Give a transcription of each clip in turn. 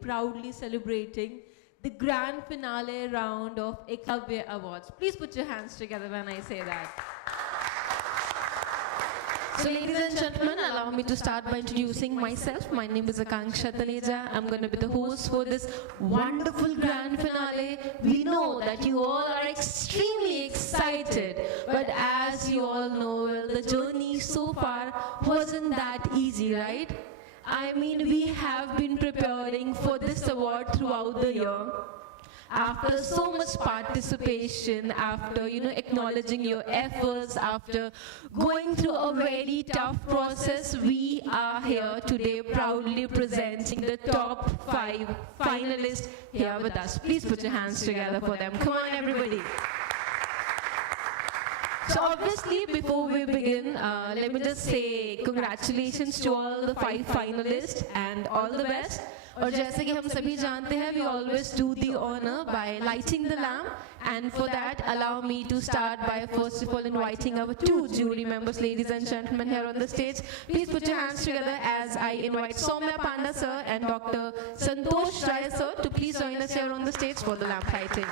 proudly celebrating the grand finale round of Eklavya Awards. Please put your hands together when I say that. So ladies and gentlemen, allow me to start by introducing myself. My name is Akanksha Taleja. I'm going to be the host for this wonderful grand finale. We know that you all are extremely excited, but as you all know, well, the journey so far wasn't that easy, right? I mean, we have been preparing for this award throughout the year. After so much participation, after acknowledging your efforts, after going through a very tough process, we are here today proudly presenting the top 5 finalists here with us. Please put your hands together for them. Come on, everybody. So obviously, before we begin, let me just say congratulations to all the 5 finalists and all the best. और जैसे कि हम सभी जानते हैं, we always do the honor by lighting the lamp, and for that, allow me to start by first of all inviting our 2 jury members, ladies and gentlemen, here on the stage. Please put your hands together as I invite Soumya Panda sir and Dr. Santosh Rai sir to please join us here on the stage for the lamp lighting.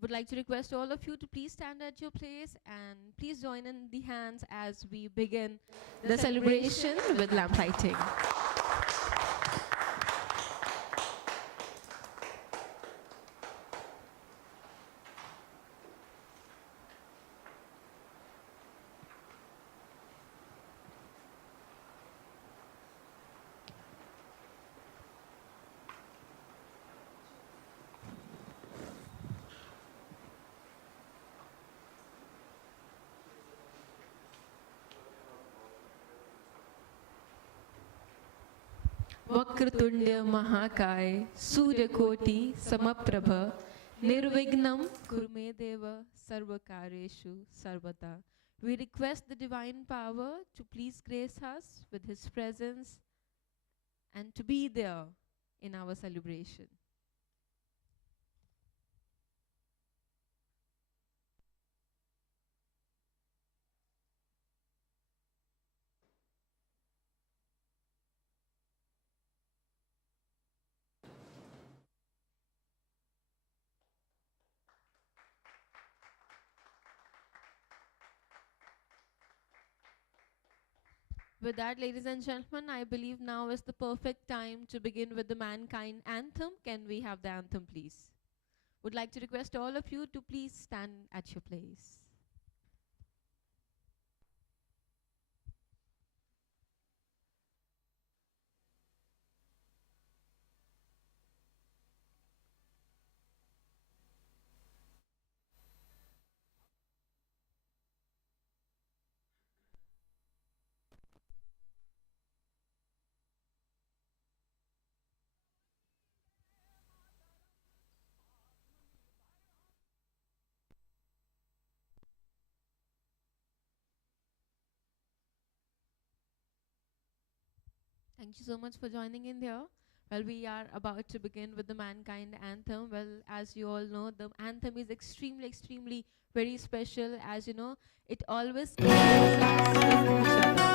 Would like to request all of you to please stand at your place and please join in the hands as we begin the celebration with lamp lighting. Vakratundya Mahakaya Suryakoti Samaprabha Nirvignam Kurmedeva Sarvakareshu Sarvata. We request the divine power to please grace us with his presence and to be there in our celebration. With that, ladies and gentlemen, I believe now is the perfect time to begin with the Mankind Anthem. Can we have the anthem, please? Would like to request all of you to please stand at your place. Thank you so much for joining in there. Well, we are about to begin with the Mankind Anthem. Well, as you all know, the anthem is extremely very special. As you know, it always connects us with each other.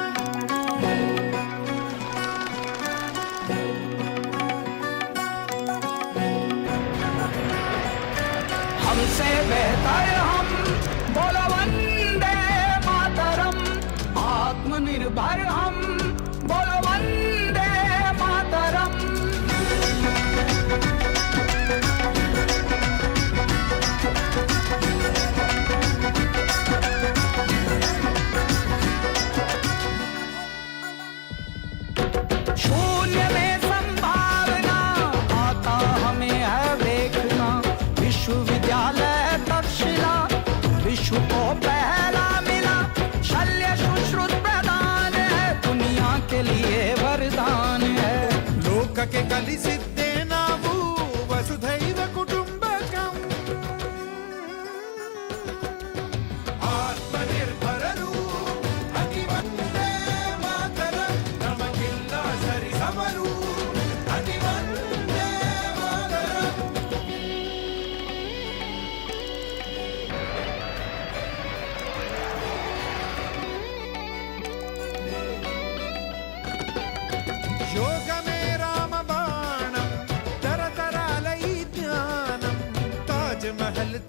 हमसे बेहतर हम बोलो वंदे मातरम, आत्मनिर्भर हम बोलो वंदे मातरम। शून्य में संभावना आता हमें है देखना, विश्वविद्यालय तक्षशिला विश्व को पहला मिला, शल्य सुश्रुत प्रदान है, दुनिया के लिए वरदान है। लोक के कलिसिद्धेनामु वसुधैव कुटुम्बकम्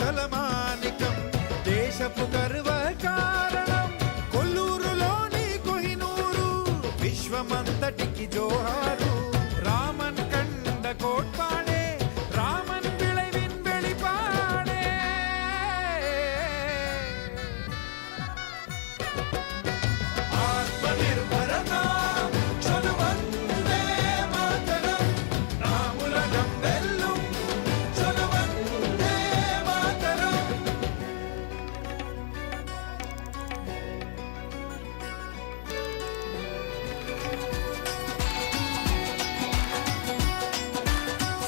తలమానికం దేశపు గర్వ కారణం కొల్లూరులోని కోహినూరు విశ్వమంతటికి జోహారు రామన్ కండ కోట్పాడే రామన్ విளைவின் வெளிப்பாடே ఆత్మనిర్భరత చొలువందే మాతరం రాములగం వెల్లుం చొలువందే మాతరం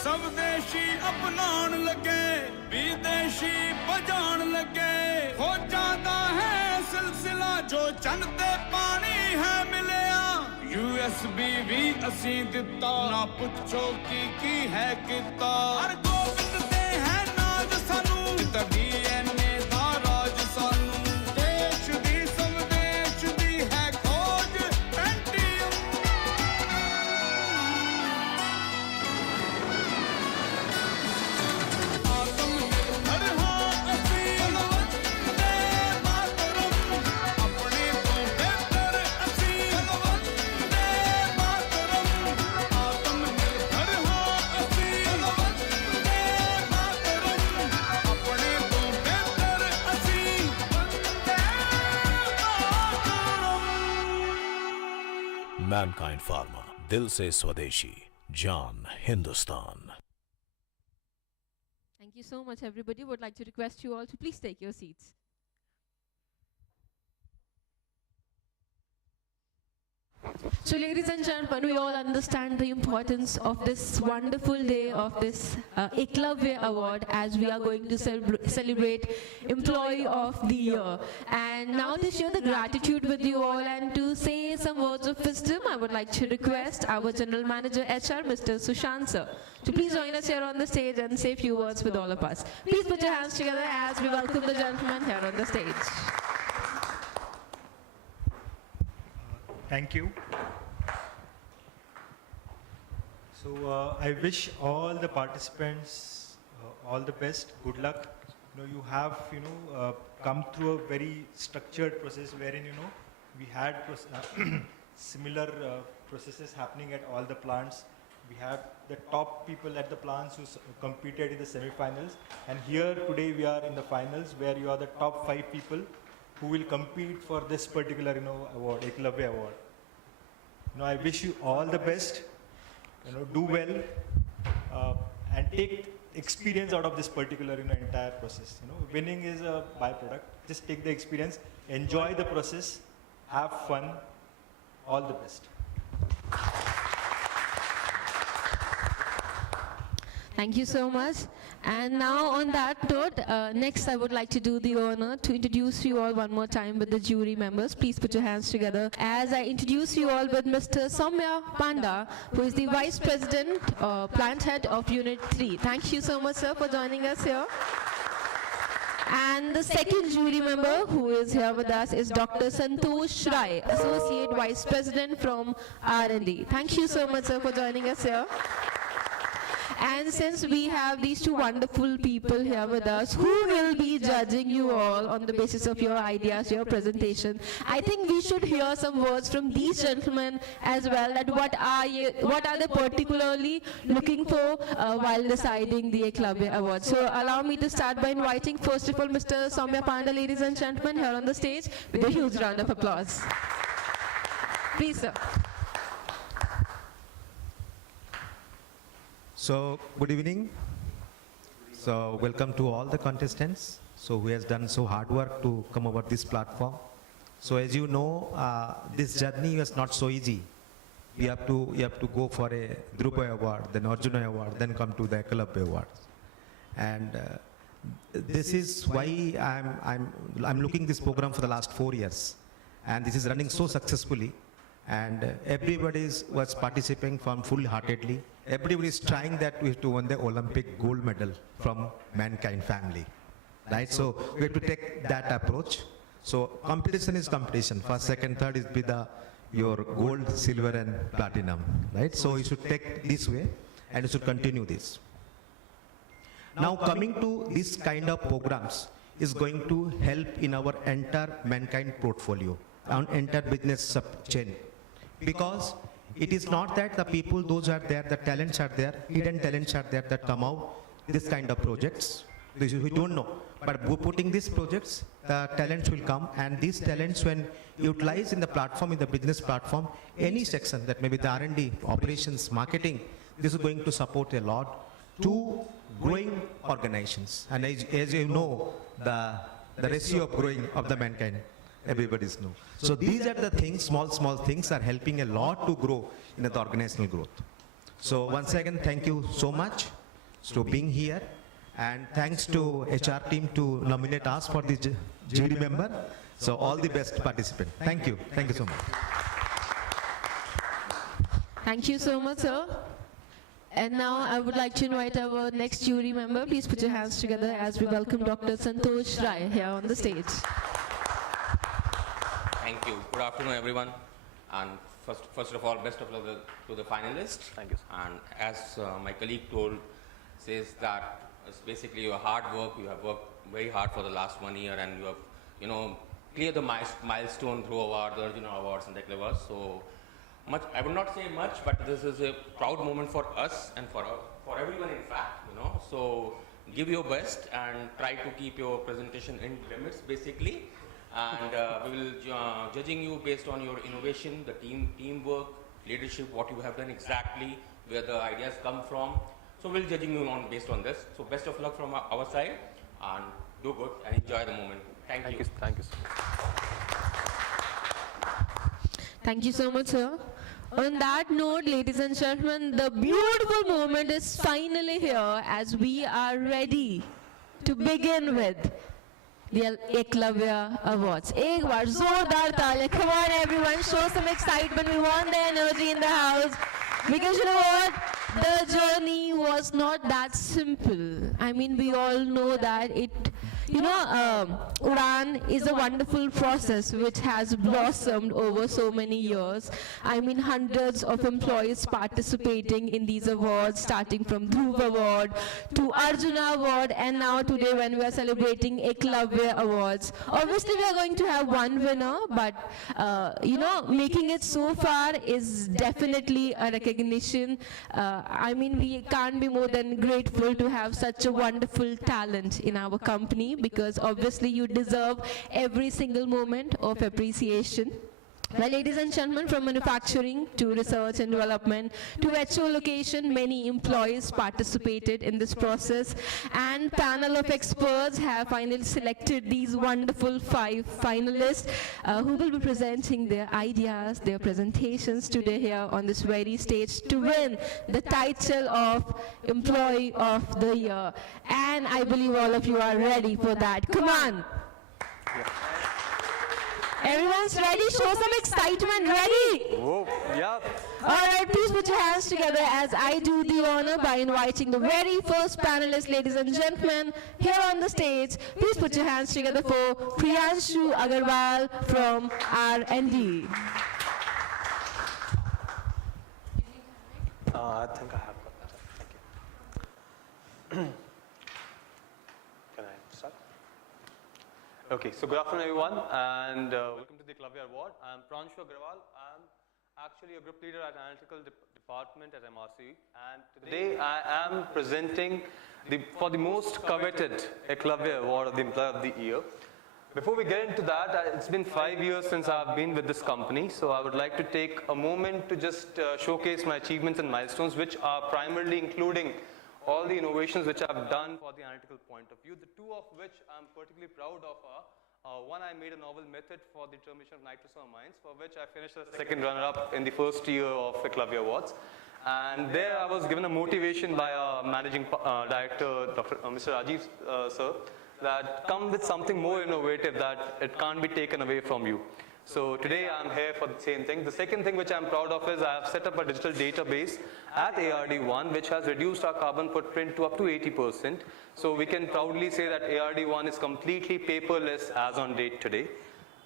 स्वदेशी अपनान लगे विदेशी बजान लगे हो जाता है सिलसिला जो चनते पानी है मिलया USB भी असी दिता ना पुछो की है किता हर गोविंद दे है नाज सानू तभी एने दा राज सानू देश दी स्वदेश दी है खोज एंटियम आत्मनिर्भर हाँ असी वंदे मातरम अपने तो बेहतर असी वंदे मातरम आत्मनिर्भर हाँ असी वंदे मातरम अपने तो बेहतर असी वंदे मातरम मैनकाइंड फार्मा दिल से स्वदेशी जान Hindustan. Thank you so much, everybody. Would like to request you all to please take your seats. So, ladies and gentlemen, we all understand the importance of this wonderful day of this Eklavya Award, as we are going to celebrate Employee of the Year. And now to share the gratitude with you all and to say some words of wisdom, I would like to request our General Manager HR, Mr. Sushant sir, to please join us here on the stage and say a few words with all of us. Please put your hands together as we welcome the gentleman here on the stage. Thank you. So I wish all the participants all the best, good luck. You have come through a very structured process wherein we had similar processes happening at all the plants. We have the top people at the plants who competed in the semi-finals, and here today we are in the finals where you are the top 5 people who will compete for this particular award, Eklavya Award. I wish you all the best. Do well and take experience out of this particular entire process. Winning is a byproduct. Just take the experience, enjoy the process, have fun. All the best. Thank you so much. And now on that note, next I would like to do the honor to introduce you all one more time with the jury members. Please put your hands together as I introduce you all with Mr. Soumya Panda, who is the Vice President, Plant Head of Unit 3. Thank you so much, sir, for joining us here. And the second jury member who is here with us is Dr. Santosh Rai, Associate Vice President from R&D. Thank you so much, sir, for joining us here. And since we have these two wonderful people here with us who will be judging you all on the basis of your ideas, your presentation, I think we should hear some words from these gentlemen as well, that what are they particularly looking for while deciding the Eklavya Award. So allow me to start by inviting first of all Mr. Soumya Panda, ladies and gentlemen, here on the stage with a huge round of applause. Please, sir. So, good evening. So, welcome to all the contestants. So, who has done so hard work to come over this platform. So, as you know, this journey was not so easy. You have to go for a Drupa Award, then Arjuna Award, then come to the Eklavya Award. And this is why I'm looking this program for the last 4 years, and this is running so successfully. And everybody was participating from full-heartedly. Everybody is trying that we have to win the Olympic gold medal from mankind family, right? So we have to take that approach. So competition is competition. First, second, third is be your gold, silver, and platinum, right? So you should take this way, and you should continue this. Now coming to this kind of programs is going to help in our entire mankind portfolio, on entire business sub chain. Because it is not that the people, those are there, the talents are there, hidden talents are there that come out this kind of projects. This we don't know, but putting these projects, the talents will come, and these talents when utilized in the platform, in the business platform, any section that may be the R&D, operations, marketing, this is going to support a lot to growing organizations. And as you know, the ratio of growing of the mankind, everybody's know. So these are the things, small things are helping a lot to grow in the organizational growth. So once again, thank you so much for being here. And thanks to HR team to nominate us for the jury member. So all the best participants. Thank you. Thank you so much. Thank you so much, sir. And now I would like to invite our next jury member. Please put your hands together as we welcome Dr. Santosh Rai here on the stage. Thank you. Good afternoon, everyone. And first of all, best of luck to the finalists. Thank you. And as my colleague says that it's basically your hard work. You have worked very hard for the last 1 year, and you have, cleared the milestone through the Arjuna Awards and Eklavya. So much, I would not say much, but this is a proud moment for us and for everyone, in fact. So give your best and try to keep your presentation in limits, basically. And we will judging you based on your innovation, the teamwork, leadership, what you have done exactly, where the ideas come from. So we'll judging you based on this. So best of luck from our side, and do good and enjoy the moment. Thank you. Thank you, sir. Thank you so much, sir. On that note, ladies and gentlemen, the beautiful moment is finally here as we are ready to begin with the Eklavya Awards. Ek baar zordar taaliyan. Come on, everyone, show some excitement. We want the energy in the house. Because you know what? The journey was not that simple. I mean, we all know that Udan is a wonderful process which has blossomed over so many years. I mean, hundreds of employees participating in these awards, starting from Dhruv Award to Arjuna Award, and now today when we are celebrating Eklavya Awards. Obviously, we are going to have one winner, but making it so far is definitely a recognition. I mean, we can't be more than grateful to have such a wonderful talent in our company, because obviously you deserve every single moment of appreciation. Well, ladies and gentlemen, from manufacturing to research and development to virtual location, many employees participated in this process, and panel of experts have finally selected these wonderful 5 finalists who will be presenting their ideas, their presentations today here on this very stage to win the title of Employee of the Year. And I believe all of you are ready for that. Come on. Yeah. Everyone's ready? Show some excitement. Ready? Whoa, yeah. All right, please put your hands together as I do the honor by inviting the very first panelist, ladies and gentlemen, here on the stage. Please put your hands together for Priyanshu Agarwal from R&D. I think I have got that. Thank you. Can I start? Okay, so good afternoon, everyone, and welcome to the Eklavya Award. I'm Priyanshu Agarwal. I'm actually a group leader at Analytical Department at MRC, and today I am presenting for the most coveted Eklavya Award of the Employee of the Year. Before we get into that, it's been 5 years since I've been with this company, so I would like to take a moment to just showcase my achievements and milestones, which are primarily including all the innovations which I've done for the analytical point of view, the 2 of which I'm particularly proud of are, one, I made a novel method for the determination of nitrosamines, for which I finished as second runner-up in the first year of Eklavya Awards. And there I was given a motivation by our managing director, Mr. Rajiv sir, that come with something more innovative that it can't be taken away from you. So today I'm here for the same thing. The second thing which I'm proud of is I have set up a digital database at ARD1 which has reduced our carbon footprint to up to 80%. So we can proudly say that ARD1 is completely paperless as on date today.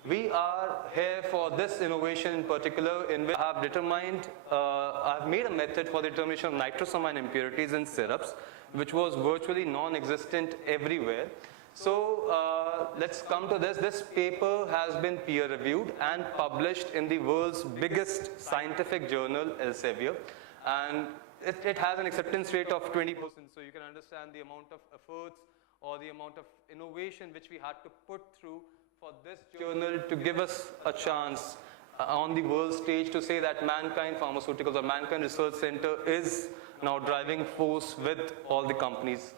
We are here for this innovation in particular, in which I have determined, I've made a method for the determination of nitrosamine impurities in syrups, which was virtually non-existent everywhere. So let's come to this. This paper has been peer-reviewed and published in the world's biggest scientific journal, Elsevier, and it has an acceptance rate of 20%. So you can understand the amount of efforts or the amount of innovation which we had to put through for this journal to give us a chance on the world stage to say that Mankind Pharmaceuticals or Mankind Research Center is now driving force with all the companies.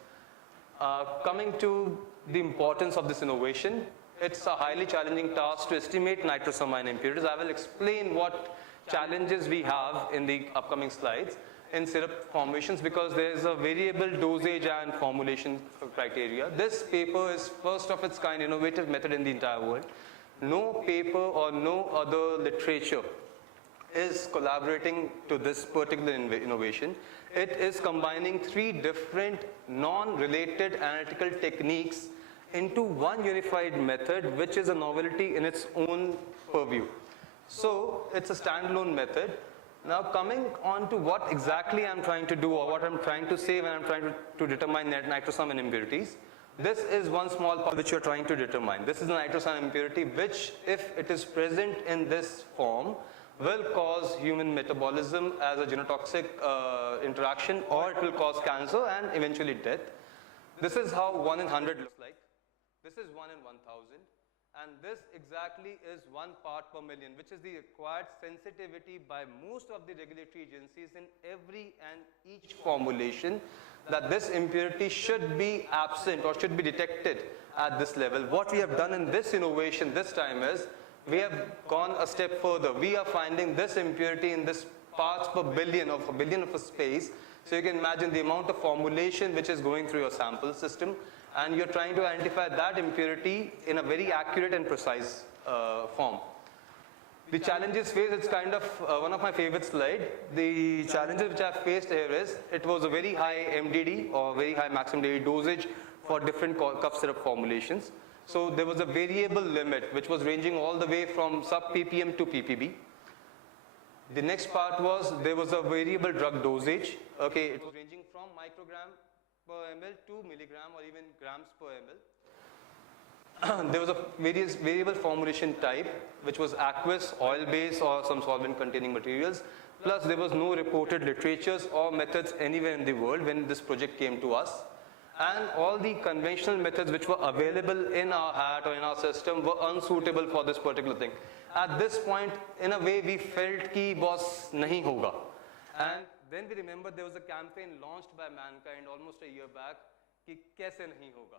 Coming to the importance of this innovation, it's a highly challenging task to estimate nitrosamine impurities. I will explain what challenges we have in the upcoming slides in syrup formulations, because there is a variable dosage and formulation criteria. This paper is first of its kind innovative method in the entire world. No paper or no other literature is collaborating to this particular innovation. It is combining 3 different non-related analytical techniques into one unified method, which is a novelty in its own purview. So it's a standalone method. Now coming on to what exactly I'm trying to do, or what I'm trying to say when I'm trying to determine nitrosamine impurities. This is one small part which you're trying to determine. This is a nitrosamine impurity which, if it is present in this form, will cause human metabolism as a genotoxic interaction, or it will cause cancer and eventually death. This is how 1 in 100 looks like. This is 1 in 1000. And this exactly is 1 part per million, which is the required sensitivity by most of the regulatory agencies in every and each formulation, that this impurity should be absent or should be detected at this level. What we have done in this innovation this time is, we have gone a step further. We are finding this impurity in this parts per billion of a space. So you can imagine the amount of formulation which is going through your sample system, and you're trying to identify that impurity in a very accurate and precise form. The challenges faced, it's kind of one of my favorite slides. The challenges which I've faced here is, it was a very high MDD or very high maximum daily dosage for different cough syrup formulations. So there was a variable limit which was ranging all the way from sub ppm to ppb. The next part was, there was a variable drug dosage. Okay, it was ranging from microgram per ml to milligram or even grams per ml. There was a variable formulation type, which was aqueous, oil-based, or some solvent-containing materials. Plus, there was no reported literatures or methods anywhere in the world when this project came to us. And all the conventional methods which were available in our hat or in our system were unsuitable for this particular thing. At this point, in a way, we felt ki boss nahi hoga. And then we remember there was a campaign launched by Mankind almost a year back, ki kaise nahi hoga.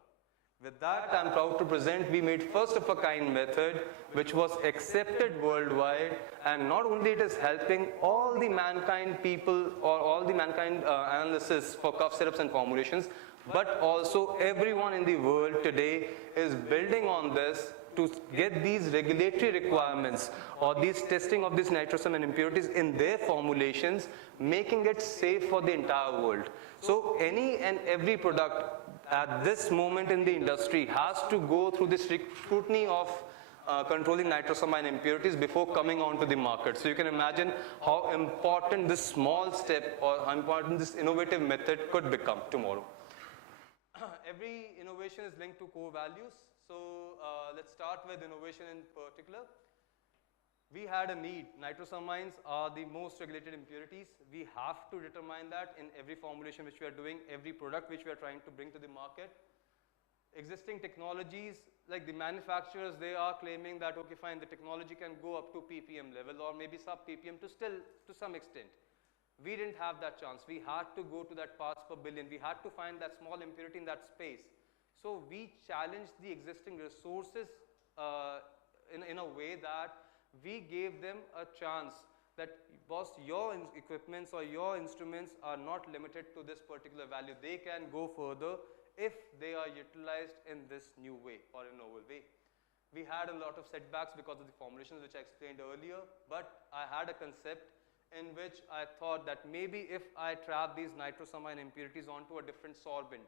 With that, I'm proud to present, we made first of a kind method which was accepted worldwide, and not only it is helping all the Mankind people or all the Mankind analysis for cough syrups and formulations, but also everyone in the world today is building on this to get these regulatory requirements or these testing of these nitrosamine impurities in their formulations, making it safe for the entire world. So any and every product at this moment in the industry has to go through this scrutiny of controlling nitrosamine impurities before coming onto the market. So you can imagine how important this small step or how important this innovative method could become tomorrow. Every innovation is linked to core values. So let's start with innovation in particular. We had a need. Nitrosamines are the most regulated impurities. We have to determine that in every formulation which we are doing, every product which we are trying to bring to the market. Existing technologies, like the manufacturers, they are claiming that, okay, fine, the technology can go up to ppm level or maybe sub ppm to some extent. We didn't have that chance. We had to go to that parts per billion. We had to find that small impurity in that space. So we challenged the existing resources in a way that we gave them a chance that, boss, your equipments or your instruments are not limited to this particular value. They can go further if they are utilized in this new way or a novel way. We had a lot of setbacks because of the formulations which I explained earlier, but I had a concept in which I thought that maybe if I trap these nitrosamine impurities onto a different solvent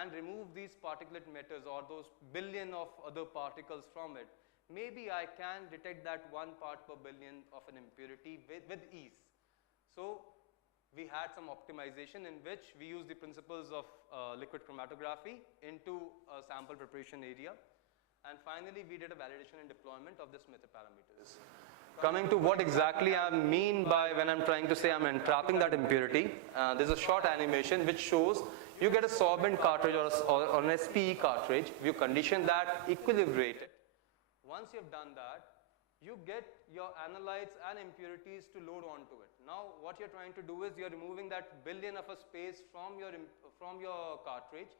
and remove these particulate matters or those billion of other particles from it, maybe I can detect that 1 part per billion of an impurity with ease. So we had some optimization in which we used the principles of liquid chromatography into a sample preparation area. And finally, we did a validation and deployment of this method parameters. Coming to what exactly I mean by when I'm trying to say I'm entrapping that impurity, there's a short animation which shows you get a sorbent cartridge or an SPE cartridge, you condition that, equilibrate it. Once you've done that, you get your analytes and impurities to load onto it. Now what you're trying to do is you're removing that billion of a space from your cartridge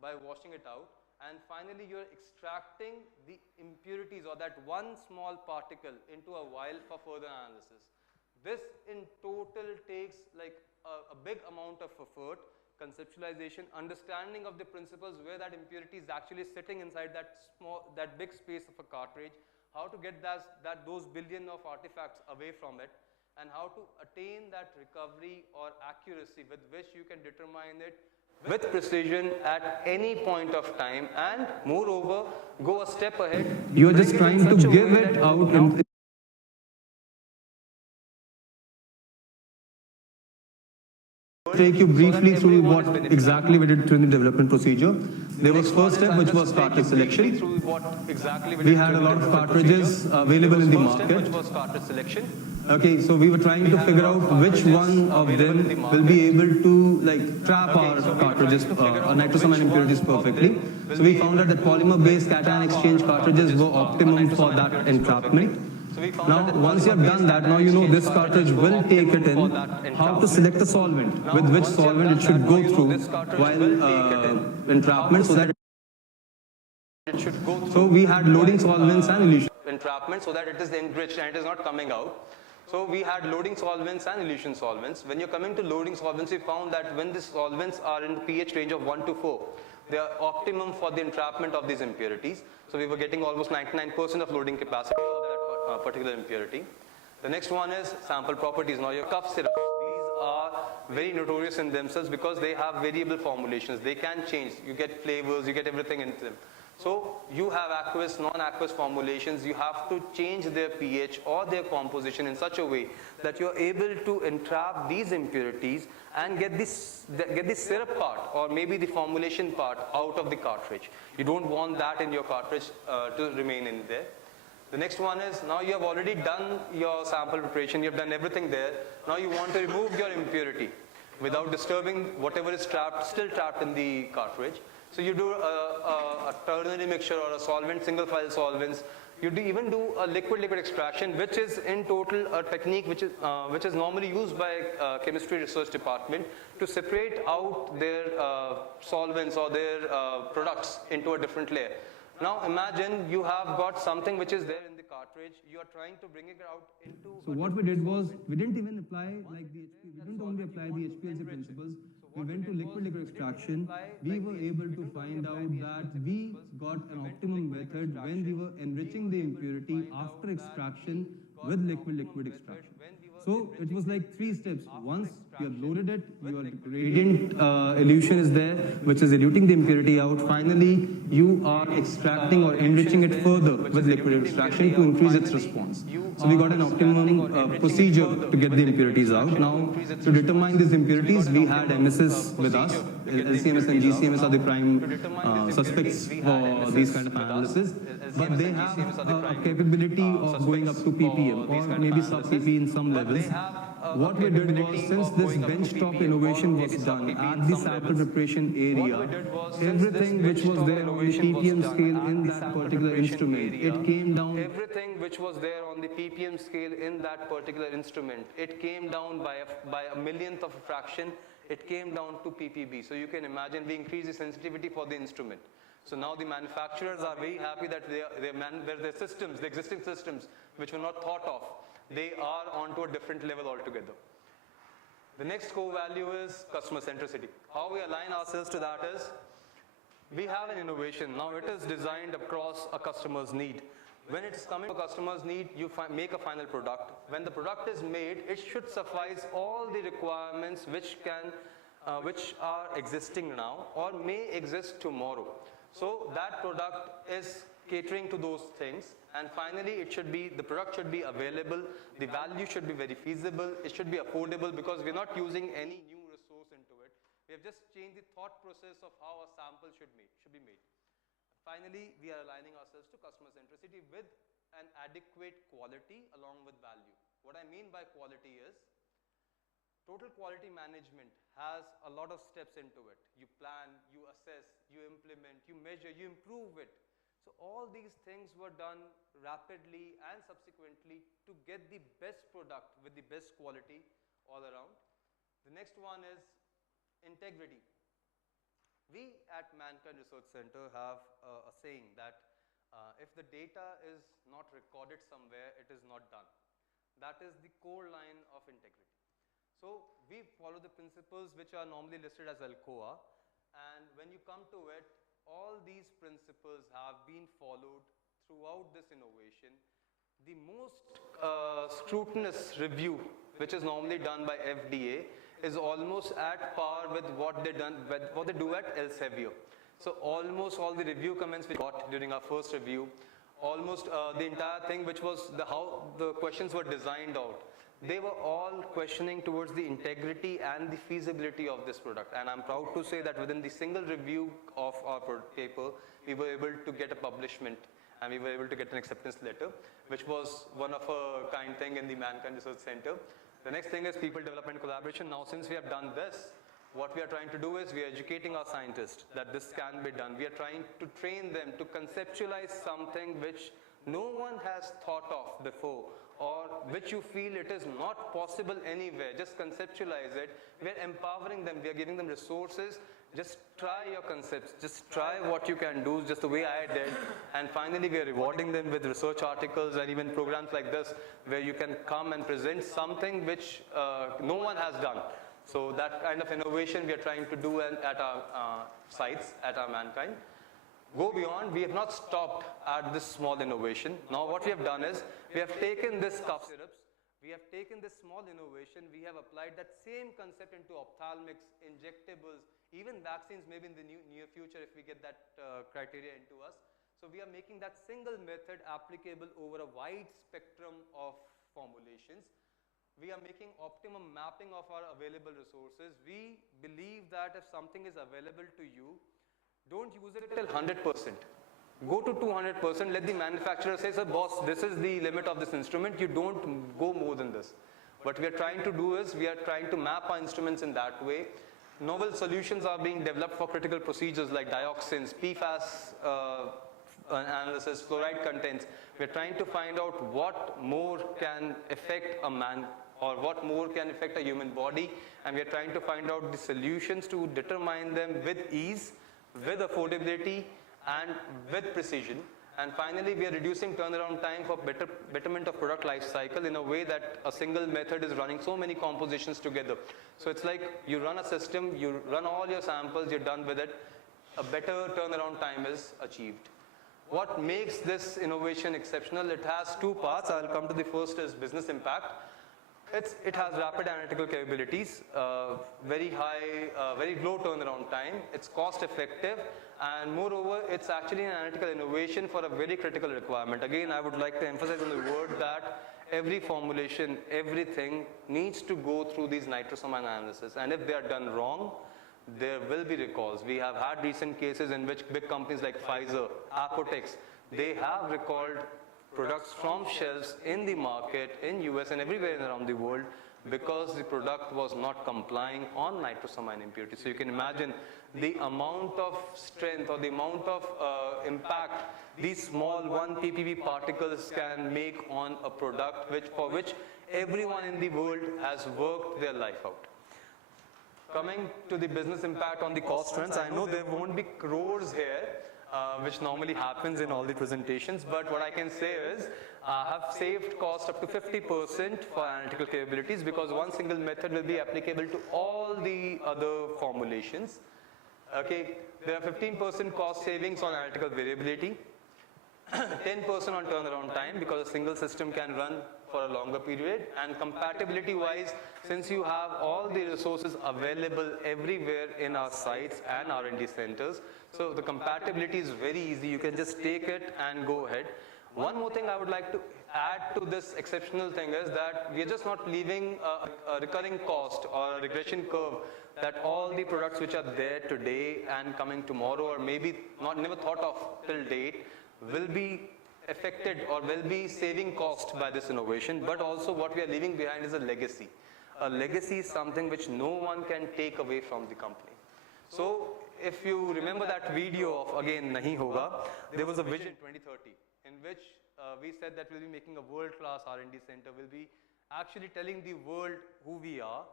by washing it out, and finally you're extracting the impurities or that one small particle into a vial for further analysis. This in total takes like a big amount of effort, conceptualization, understanding of the principles where that impurity is actually sitting inside that big space of a cartridge, how to get those billion of artifacts away from it, and how to attain that recovery or accuracy with which you can determine it with precision at any point of time, and moreover go a step ahead. You're just trying to give it out in take you briefly through what exactly we did during the development procedure. There was first step, which was cartridge selection. We had a lot of cartridges available in the market. Okay, so we were trying to figure out which one of them will be able to like trap our cartridges, nitrosamine impurities perfectly. So we found out that polymer-based cation exchange cartridges were optimum for that entrapment. Now, once you have done that, now you know this cartridge will take it in, how to select a solvent, with which solvent it should go through while entrapment, so that so we had loading solvents and elution. Entrapment so that it is enriched and it is not coming out. So we had loading solvents and elution solvents. When you're coming to loading solvents, we found that when the solvents are in pH range of 1 to 4, they are optimum for the entrapment of these impurities. So we were getting almost 99% of loading capacity for that particular impurity. The next one is sample properties. Now your cough syrups, these are very notorious in themselves because they have variable formulations. They can change. You get flavors, you get everything into them. So you have aqueous, non-aqueous formulations. You have to change their pH or their composition in such a way that you're able to entrap these impurities and get this syrup part or maybe the formulation part out of the cartridge. You don't want that in your cartridge to remain in there. The next one is, now you have already done your sample preparation, you have done everything there. Now you want to remove your impurity without disturbing whatever is still trapped in the cartridge. So you do a ternary mixture or a solvent, single file solvents. You even do a liquid extraction, which is in total a technique which is normally used by chemistry research department to separate out their solvents or their products into a different layer. Now imagine you have got something which is there in the cartridge, you are trying to bring it out into... So what we did was, we didn't even apply like the we didn't only apply the HPLC principles, we went to liquid extraction. We were able to find out that we got an optimum method when we were enriching the impurity after extraction with liquid extraction. So it was like 3 steps. Once you have loaded it, your gradient elution is there, which is eluting the impurity out. Finally, you are extracting or enriching it further with liquid extraction to increase its response. So we got an optimum procedure to get the impurities out. Now, to determine these impurities, we had MSs with us. LCMS and GCMS are the prime suspects for these kind of analysis. But they have a capability of going up to ppm or maybe sub-pp in some levels. What we did was, since this benchtop innovation was done at the sample preparation area, everything which was there on the ppm scale in that particular instrument, it came down. Everything which was there on the ppm scale in that particular instrument, it came down by a millionth of a fraction. It came down to ppb. So you can imagine we increased the sensitivity for the instrument. So now the manufacturers are very happy that their systems, the existing systems, which were not thought of, they are onto a different level altogether. The next core value is customer centricity. How we align ourselves to that is, we have an innovation. Now it is designed across a customer's need. When it's coming to a customer's need, you make a final product. When the product is made, it should suffice all the requirements which are existing now or may exist tomorrow. So that product is catering to those things. And finally, the product should be available, the value should be very feasible, it should be affordable, because we're not using any new resource into it. We have just changed the thought process of how a sample should be made. Finally, we are aligning ourselves to customer centricity with an adequate quality along with value. What I mean by quality is, total quality management has a lot of steps into it. You plan, you assess, you implement, you measure, you improve it. So all these things were done rapidly and subsequently to get the best product with the best quality all around. The next one is integrity. We at Mankind Research Center have a saying that if the data is not recorded somewhere, it is not done. That is the core line of integrity. So we follow the principles which are normally listed as ALCOA, and when you come to it, all these principles have been followed throughout this innovation. The most scrutinous review, which is normally done by FDA, is almost at par with what they do at Elsevier. So almost all the review comments we got during our first review, almost the entire thing, which was how the questions were designed out, they were all questioning towards the integrity and the feasibility of this product. And I'm proud to say that within the single review of our paper, we were able to get a publishment and we were able to get an acceptance letter, which was one of a kind thing in the Mankind Research Center. The next thing is people development collaboration. Now, since we have done this, what we are trying to do is we are educating our scientists that this can be done. We are trying to train them to conceptualize something which no one has thought of before, or which you feel it is not possible anywhere. Just conceptualize it. We are empowering them. We are giving them resources. Just try your concepts. Just try what you can do, just the way I did. And finally, we are rewarding them with research articles and even programs like this, where you can come and present something which no one has done. So that kind of innovation we are trying to do at our sites, at our Mankind. Go beyond, we have not stopped at this small innovation. Now what we have done is, we have taken this cough syrups, we have taken this small innovation, we have applied that same concept into ophthalmics, injectables, even vaccines maybe in the near future if we get that criteria into us. So we are making that single method applicable over a wide spectrum of formulations. We are making optimum mapping of our available resources. We believe that if something is available to you, don't use it till 100%. Go to 200%, let the manufacturer say, "Sir, boss, this is the limit of this instrument, you don't go more than this." What we are trying to do is, we are trying to map our instruments in that way. Novel solutions are being developed for critical procedures like dioxins, PFAS analysis, fluoride contents. We are trying to find out what more can affect a man, or what more can affect a human body, and we are trying to find out the solutions to determine them with ease, with affordability, and with precision. And finally, we are reducing turnaround time for betterment of product life cycle in a way that a single method is running so many compositions together. So it's like you run a system, you run all your samples, you're done with it, a better turnaround time is achieved. What makes this innovation exceptional? It has two parts. I'll come to the first is business impact. It has rapid analytical capabilities, very high, very low turnaround time. It's cost effective, and moreover, it's actually an analytical innovation for a very critical requirement. Again, I would like to emphasize on the word that every formulation, everything needs to go through these nitrosamine analysis, and if they are done wrong, there will be recalls. We have had recent cases in which big companies like Pfizer, Apotex, they have recalled products from shelves in the market, in US and everywhere around the world, because the product was not complying on nitrosamine impurity. So you can imagine the amount of strength or the amount of impact these small 1 ppb particles can make on a product for which everyone in the world has worked their life out. Coming to the business impact on the cost trends, I know there won't be crores here, which normally happens in all the presentations, but what I can say is I have saved cost up to 50% for analytical capabilities, because one single method will be applicable to all the other formulations. Okay, there are 15% cost savings on analytical variability, 10% on turnaround time, because a single system can run for a longer period. And compatibility wise, since you have all the resources available everywhere in our sites and R&D centers, so the compatibility is very easy. You can just take it and go ahead. One more thing I would like to add to this exceptional thing is that we are just not leaving a recurring cost or a regression curve that all the products which are there today and coming tomorrow or maybe never thought of till date will be affected or will be saving cost by this innovation, but also what we are leaving behind is a legacy. A legacy is something which no one can take away from the company. So if you remember that video of again Nahi Hoga, there was a vision 2030 in which we said that we'll be making a world-class R&D center, we'll be actually telling the world who we are.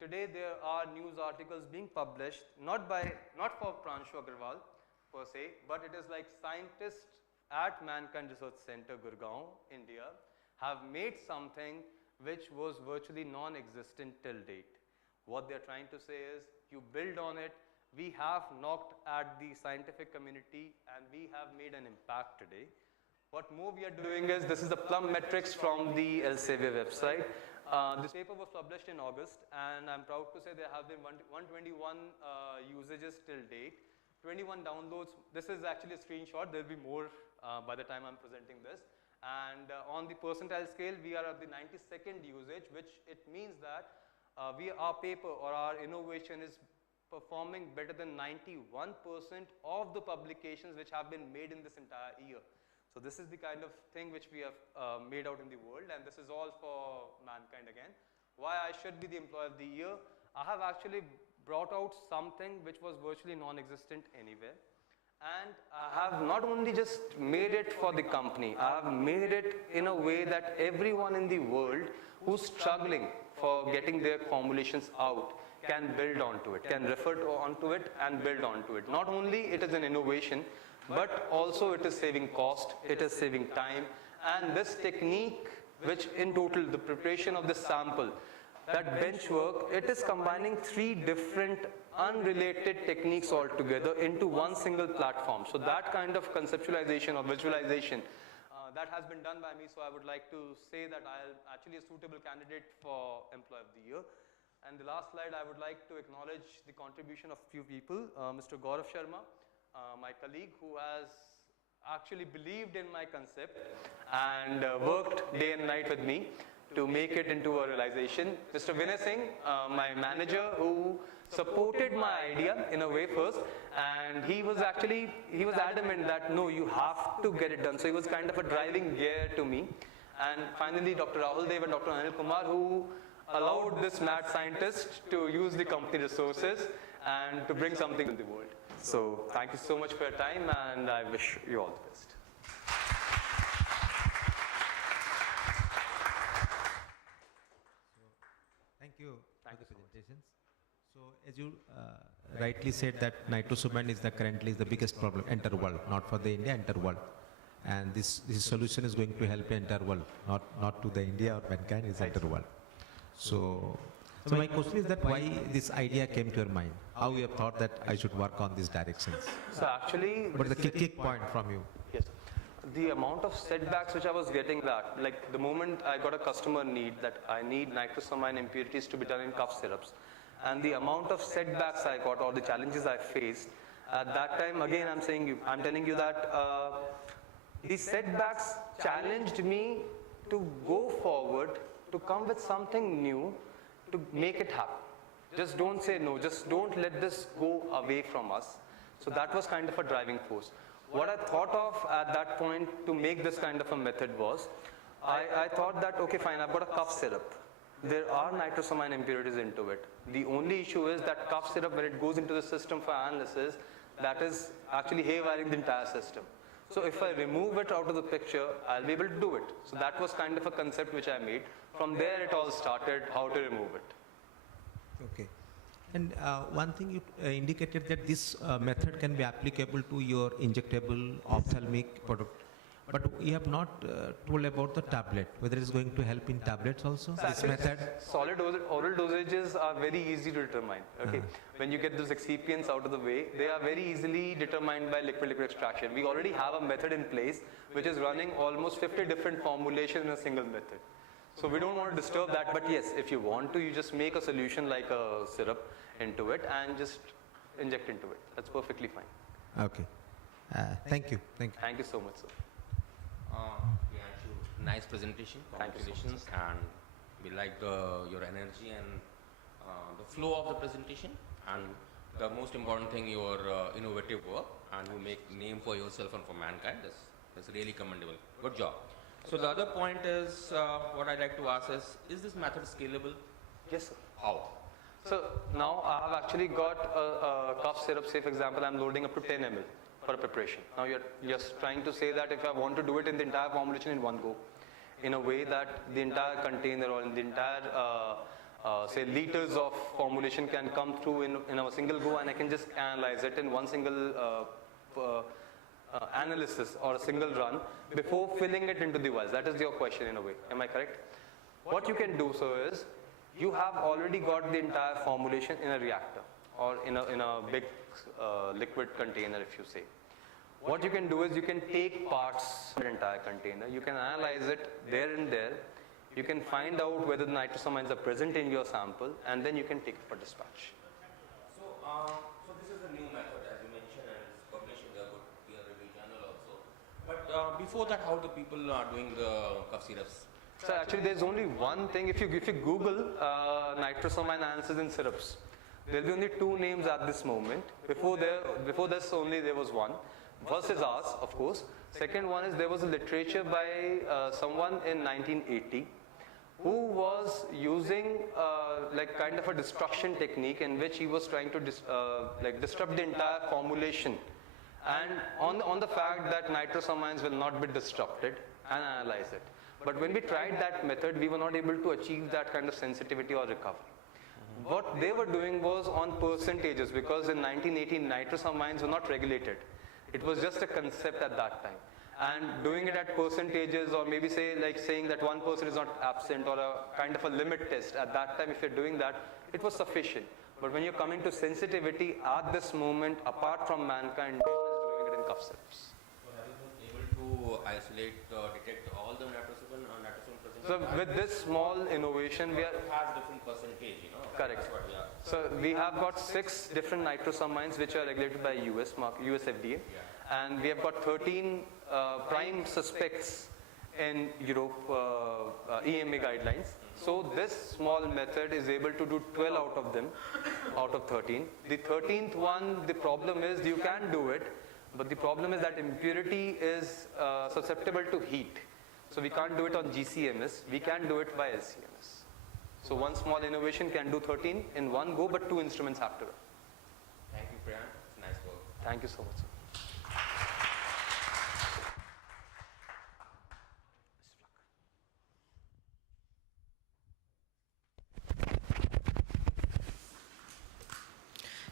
Today there are news articles being published, not for Pranshu Agarwal per se, but it is like scientists at Mankind Research Center, Gurgaon, India, have made something which was virtually non-existent till date. What they're trying to say is, you build on it, we have knocked at the scientific community and we have made an impact today. What more we are doing is, this is the plum metrics from the Elsevier website. This paper was published in August and I'm proud to say there have been 121 usages till date, 21 downloads. This is actually a screenshot, there will be more by the time I'm presenting this. And on the percentile scale, we are at the 92nd usage, which it means that our paper or our innovation is performing better than 91% of the publications which have been made in this entire year. So this is the kind of thing which we have made out in the world, and this is all for mankind again. Why I should be the employee of the year? I have actually brought out something which was virtually non-existent anywhere. And I have not only just made it for the company, I have made it in a way that everyone in the world who's struggling for getting their formulations out can build onto it, can refer onto it and build onto it. Not only it is an innovation, but also it is saving cost, it is saving time, and this technique, which in total, the preparation of this sample, that bench work, it is combining 3 different unrelated techniques altogether into one single platform. So that kind of conceptualization or visualization, that has been done by me, so I would like to say that I am actually a suitable candidate for Employee of the Year. And the last slide, I would like to acknowledge the contribution of few people, Mr. Gaurav Sharma, my colleague who has actually believed in my concept and worked day and night with me to make it into a realization. Mr. Vinay Singh, my manager, who supported my idea in a way first, and he was adamant that no, you have to get it done. So he was kind of a driving gear to me. And finally, Dr. Rahul Dev and Dr. Anil Kumar, who allowed this mad scientist to use the company resources and to bring something to the world. So thank you so much for your time, and I wish you all the best. Thank you for the presentations. So as you rightly said that nitrosamine is currently the biggest problem, entire world, not for the India, entire world. And this solution is going to help the entire world, not to the India or mankind, is entire world. So my question is that why this idea came to your mind? How you have thought that I should work on these directions? So actually, What is the kick point from you? yes, the amount of setbacks which I was getting that, like the moment I got a customer need that I need nitrosamine impurities to be done in cough syrups, and the amount of setbacks I got or the challenges I faced, at that time, again I'm telling you that these setbacks challenged me to go forward, to come with something new, to make it happen. Just don't say no, just don't let this go away from us. So that was kind of a driving force. What I thought of at that point to make this kind of a method was, I thought that, okay fine, I've got a cough syrup. There are nitrosamine impurities into it. The only issue is that cough syrup, when it goes into the system for analysis, that is actually haywiring the entire system. So if I remove it out of the picture, I'll be able to do it. So that was kind of a concept which I made. From there it all started, how to remove it. Okay. And one thing you indicated that this method can be applicable to your injectable ophthalmic product. But you have not told about the tablet, whether it is going to help in tablets also, this method? Solid oral dosages are very easy to determine. Okay, when you get those excipients out of the way, they are very easily determined by liquid extraction. We already have a method in place which is running almost 50 different formulations in a single method. So we don't want to disturb that, but yes, if you want to, you just make a solution like a syrup into it and just inject into it. That's perfectly fine. Okay. Thank you. Thank you. Thank you so much, sir. Nice presentation, Thank you so much, congratulations, and we like your energy and the flow of the presentation, and the most important thing, your innovative work, and you make name for yourself and for mankind. That's really commendable. Good job. So the other point is, what I'd like to ask is this method scalable? Yes, sir. How? So now I have actually got a cough syrup. Say for example, I'm loading up to 10 ml for a preparation. Now you're just trying to say that if I want to do it in the entire formulation in one go, in a way that the entire container or in the entire say liters of formulation can come through in a single go, and I can just analyze it in one single analysis or a single run before filling it into the vials. That is your question in a way. Am I correct? What you can do so is, you have already got the entire formulation in a reactor or in a big liquid container, if you say. What you can do is you can take parts of the entire container, you can analyze it there and there, you can find out whether the nitrosamines are present in your sample, and then you can take it for dispatch. So this is a new method, as you mentioned, and it's published in the good peer review journal also. But before that, how the people are doing the cough syrups? So actually there's only one thing. If you Google nitrosamine analysis in syrups, there will be only two names at this moment. Before this only there was one. First is ours, of course. Second one is there was a literature by someone in 1980 who was using like kind of a destruction technique in which he was trying to like disrupt the entire formulation, and on the fact that nitrosamines will not be disrupted, and analyze it. But when we tried that method, we were not able to achieve that kind of sensitivity or recovery. What they were doing was on percentages, because in 1980 nitrosamines were not regulated. It was just a concept at that time. And doing it at percentages, or maybe saying that 1% is not absent, or a kind of a limit test, at that time if you're doing that, it was sufficient. But when you're coming to sensitivity at this moment, apart from mankind, no one is doing it in cough syrups. So have you been able to isolate, detect all the nitrosamine present? So with this small innovation, we are... It has different percentage, you know. Correct. That's what we are. So we have got 6 different nitrosamines which are regulated by US FDA, and we have got 13 prime suspects in Europe EMA guidelines. So this small method is able to do 12 out of them, out of 13. The 13th one, the problem is you can do it, but the problem is that impurity is susceptible to heat. So we can't do it on GCMS, we can do it by LCMS. So one small innovation can do 13 in one go, but 2 instruments have to run. Thank you, Priyan. It's nice work. Thank you so much, sir.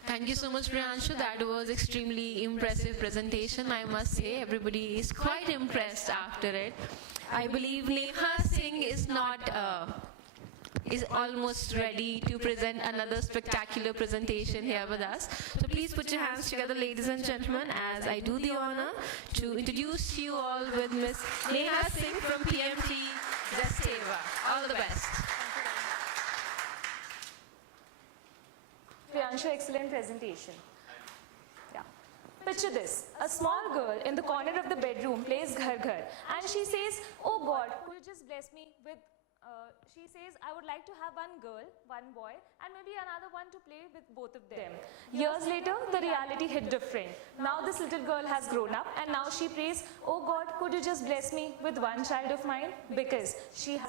Thank you so much, Priyanshu. That was extremely impressive presentation. I must say, everybody is quite impressed after it. I believe Neha Singh is almost ready to present another spectacular presentation here with us. So please put your hands together, ladies and gentlemen, as I do the honor to introduce you all with Miss Neha Singh from PMT Zesteva. All the best. Priyanshu, excellent presentation. Yeah. Picture this. A small girl in the corner of the bedroom plays Ghar Ghar, and she says, "Oh God, could you just bless me with..." She says, "I would like to have one girl, one boy, and maybe another one to play with both of them." Years later, the reality hit different. Now this little girl has grown up, and now she prays, "Oh God, could you just bless me with one child of mine?" Because she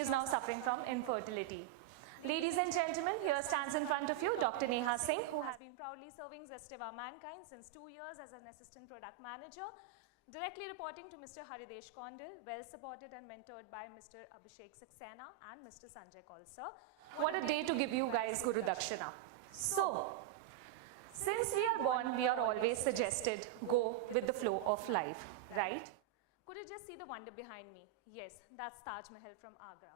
is now suffering from infertility. Ladies and gentlemen, here stands in front of you Dr. Neha Singh, who has been proudly serving Zesteva Mankind since 2 years as an assistant product manager, directly reporting to Mr. Haridesh Kondil, well supported and mentored by Mr. Abhishek Saxena and Mr. Sanjay Kolsar. What a day to give you guys Guru Dakshina. So, since we are born, we are always suggested, go with the flow of life, right? Could you just see the wonder behind me? Yes, that's Taj Mahal from Agra.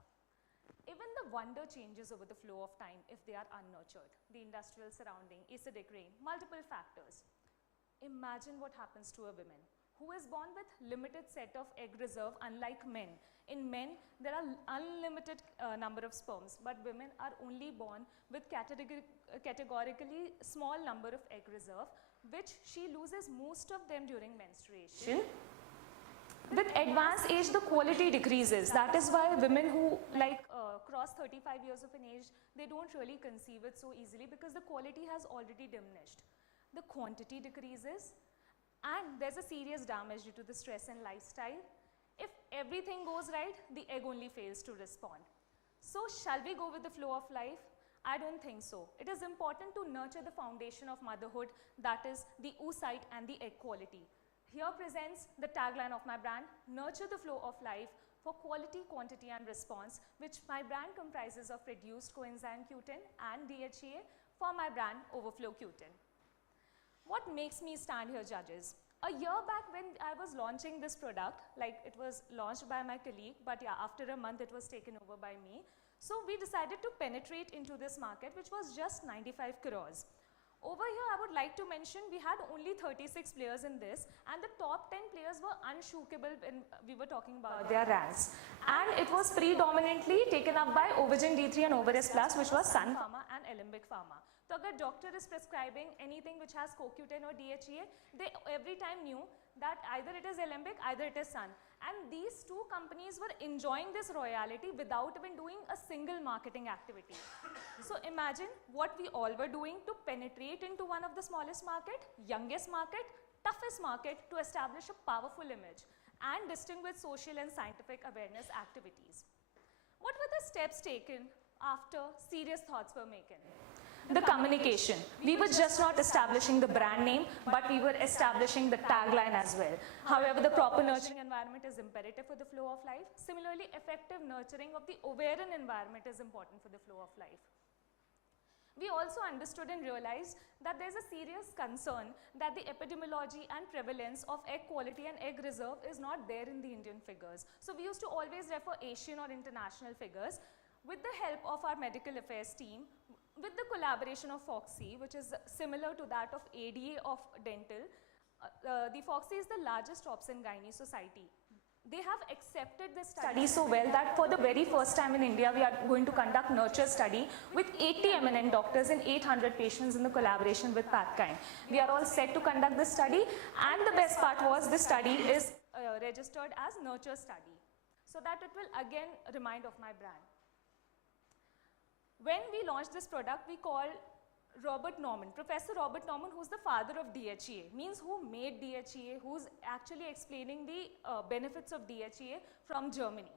Even the wonder changes over the flow of time if they are unnurtured. The industrial surrounding, acidic rain, multiple factors. Imagine what happens to a woman who is born with limited set of egg reserve, unlike men. In men, there are unlimited number of sperms, but women are only born with categorically small number of egg reserve, which she loses most of them during menstruation. With advanced age, the quality decreases. That is why women who cross 35 years of an age, they don't really conceive it so easily because the quality has already diminished. The quantity decreases, and there's a serious damage due to the stress and lifestyle. If everything goes right, the egg only fails to respond. So shall we go with the flow of life? I don't think so. It is important to nurture the foundation of motherhood, that is the oocyte and the egg quality. Here presents the tagline of my brand, nurture the flow of life for quality, quantity and response, which my brand comprises of reduced coenzyme Q10 and DHEA for my brand Overflow Q10. What makes me stand here, judges? A year back when I was launching this product, like it was launched by my colleague, but yeah, after a month it was taken over by me. So we decided to penetrate into this market, which was just 95 crores. Over here, I would like to mention we had only 36 players in this, and the top 10 players were unshookable when we were talking about their ranks. And it was predominantly taken up by Ovagen D3 and Overest Plus, which was Sun Pharma and Alembic Pharma. So if a doctor is prescribing anything which has CoQ10 or DHEA, they every time knew that either it is Alembic, either it is Sun. And these two companies were enjoying this royalty without even doing a single marketing activity. So imagine what we all were doing to penetrate into one of the smallest market, youngest market, toughest market to establish a powerful image and distinguish social and scientific awareness activities. What were the steps taken after serious thoughts were taken? The communication. We were just not establishing the brand name, but we were establishing the tagline as well. However, the proper nurturing environment is imperative for the flow of life. Similarly, effective nurturing of the ovarian environment is important for the flow of life. We also understood and realized that there's a serious concern that the epidemiology and prevalence of egg quality and egg reserve is not there in the Indian figures. So we used to always refer Asian or international figures. With the help of our medical affairs team, with the collaboration of Foxy, which is similar to that of ADA of dental, the Foxy is the largest Obs and Gynae society. They have accepted this study so well that for the very first time in India, we are going to conduct nurture study with 80 eminent doctors and 800 patients in the collaboration with Pathkind. We are all set to conduct this study, and the best part was this study is registered as nurture study, so that it will again remind of my brand. When we launched this product, we called Robert Norman, Professor Robert Norman, who's the father of DHEA, means who made DHEA, who's actually explaining the benefits of DHEA from Germany.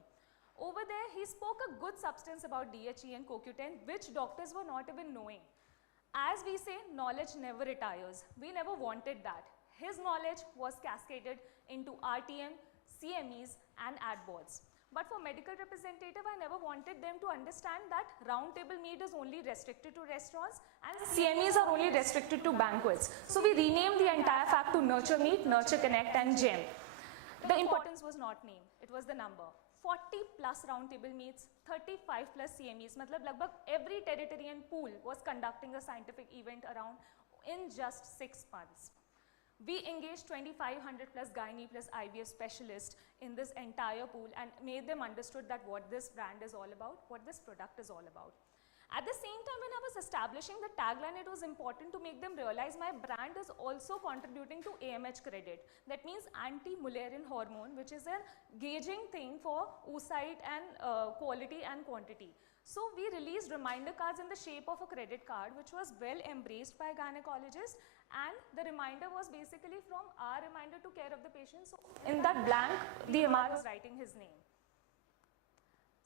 Over there, he spoke a good substance about DHEA and CoQ10, which doctors were not even knowing. As we say, knowledge never retires. We never wanted that. His knowledge was cascaded into RTM, CMEs and ad boards. But for medical representative, I never wanted them to understand that round table meat is only restricted to restaurants and CMEs are only restricted to banquets. So we renamed the entire fact to Nurture Meat, Nurture Connect and GEM. The importance was not name, it was the number. 40 plus round table meets, 35 plus CMEs, matlab lagbhag every territory and pool was conducting a scientific event around in just 6 months. We engaged 2,500 plus gynae plus IVF specialists in this entire pool and made them understood that what this brand is all about, what this product is all about. At the same time, when I was establishing the tagline, it was important to make them realize my brand is also contributing to AMH credit. That means anti-Mullerian hormone, which is a gauging thing for oocyte and quality and quantity. So we released reminder cards in the shape of a credit card, which was well embraced by gynecologists, and the reminder was basically from our reminder to care of the patient. So in that blank, the MR was writing his name.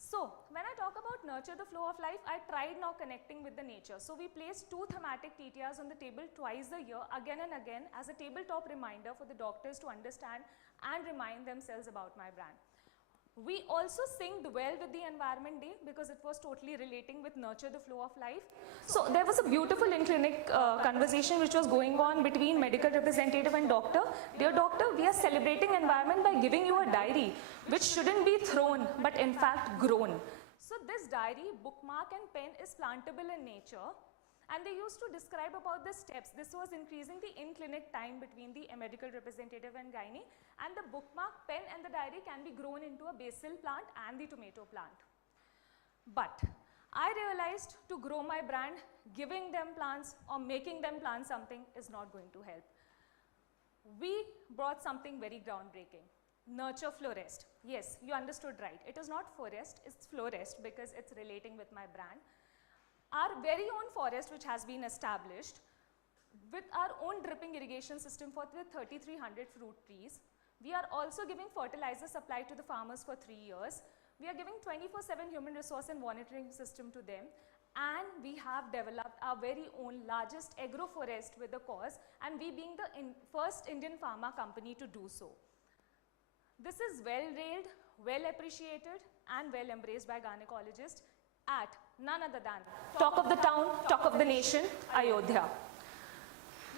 So when I talk about nurture the flow of life, I tried now connecting with the nature. So we placed 2 thematic TTRs on the table twice a year, again and again, as a tabletop reminder for the doctors to understand and remind themselves about my brand. We also synced well with the Environment Day because it was totally relating with nurture the flow of life. So there was a beautiful in-clinic conversation which was going on between medical representative and doctor. Dear doctor, we are celebrating environment by giving you a diary which shouldn't be thrown but in fact grown. So this diary, bookmark and pen is plantable in nature, And they used to describe about the steps. This was increasing the in-clinic time between the medical representative and gynae, and the bookmark, pen and the diary can be grown into a basil plant and the tomato plant. But I realized to grow my brand, giving them plants or making them plant something is not going to help. We brought something very groundbreaking. Nurture Florist. Yes, you understood right. It is not forest, it's florist because it's relating with my brand. Our very own forest which has been established with our own dripping irrigation system for the 3,300 fruit trees. We are also giving fertilizer supply to the farmers for 3 years. We are giving 24/7 human resource and monitoring system to them, and we have developed our very own largest agroforest with a cause, and we being the first Indian pharma company to do so. This is well railed, well appreciated and well embraced by gynecologists at none other than talk of the town, talk of the nation, Ayodhya.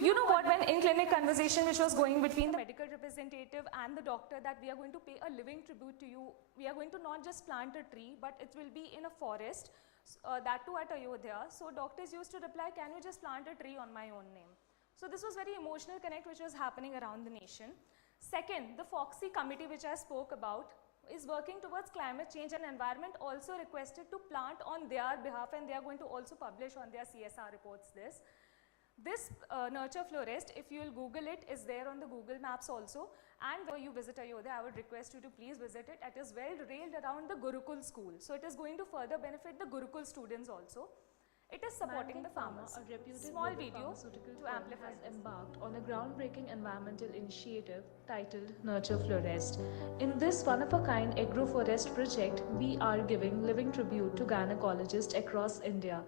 You know what, when in clinic conversation which was going between the medical representative and the doctor that we are going to pay a living tribute to you, we are going to not just plant a tree, but it will be in a forest, that too at Ayodhya. So doctors used to reply, can you just plant a tree on my own name? So this was very emotional connect which was happening around the nation. Second, the Foxy committee which I spoke about is working towards climate change, and environment also requested to plant on their behalf, and they are going to also publish on their CSR reports this. This Nurture Florist, if you will Google it, is there on the Google Maps also, and when you visit Ayodhya, I would request you to please visit it. It is well railed around the Gurukul school, so it is going to further benefit the Gurukul students also. It is supporting the farmers. A reputed Small global video pharmaceutical to firm amplify has this. embarked on a groundbreaking environmental initiative titled Nurture Florist. In this one-of-a-kind agroforest project, we are giving living tribute to gynecologists across India.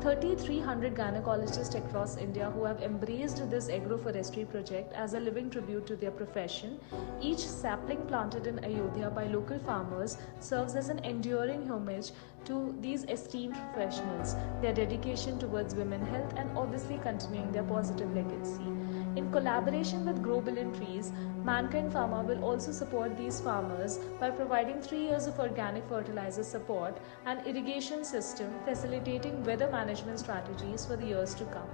3,300 gynecologists across India who have embraced this agroforestry project as a living tribute to their profession. Each sapling planted in Ayodhya by local farmers serves as an enduring homage to these esteemed professionals, their dedication towards women health, and obviously continuing their positive legacy. In collaboration with Global Trees, Mankind Pharma will also support these farmers by providing 3 years of organic fertilizer support and irrigation system, facilitating weather management strategies for the years to come.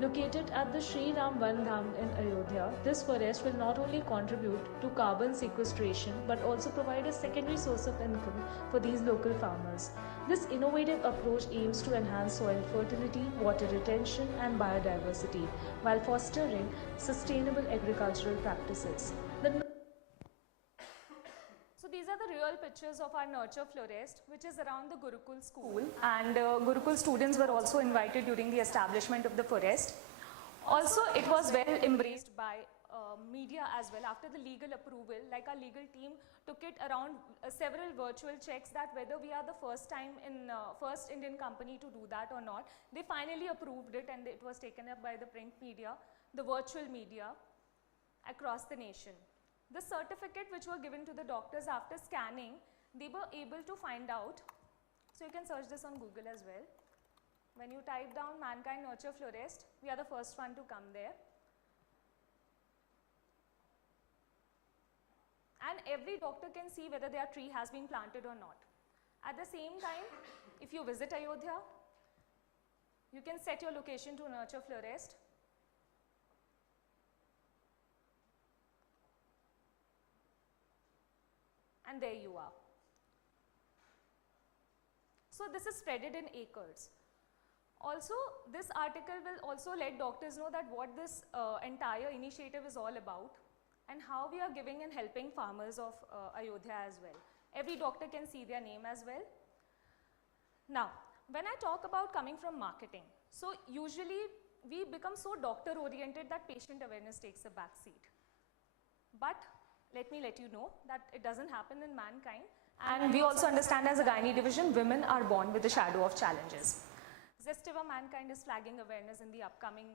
Located at the Sri Ram Van Dham in Ayodhya, this forest will not only contribute to carbon sequestration but also provide a secondary source of income for these local farmers. This innovative approach aims to enhance soil fertility, water retention, and biodiversity while fostering sustainable agricultural practices. So these are the real pictures of our Nurture Florist, which is around the Gurukul school, and Gurukul students were also invited during the establishment of the forest. Also, it was well embraced by media as well. After the legal approval, like our legal team took it around several virtual checks that whether we are the first Indian company to do that or not. They finally approved it, and it was taken up by the print media, the virtual media across the nation. The certificate which were given to the doctors after scanning, they were able to find out, so you can search this on Google as well. When you type down Mankind Nurture Florist, we are the first one to come there. And every doctor can see whether their tree has been planted or not. At the same time, if you visit Ayodhya, you can set your location to Nurture Florist. And there you are. So this is spreaded in acres. Also, this article will also let doctors know that what this entire initiative is all about, and how we are giving and helping farmers of Ayodhya as well. Every doctor can see their name as well. Now, when I talk about coming from marketing, so usually we become so doctor oriented that patient awareness takes a back seat. But let me let you know that it doesn't happen in Mankind, and we also understand as a gynae division, women are born with the shadow of challenges. Zestiva Mankind is flagging awareness in the upcoming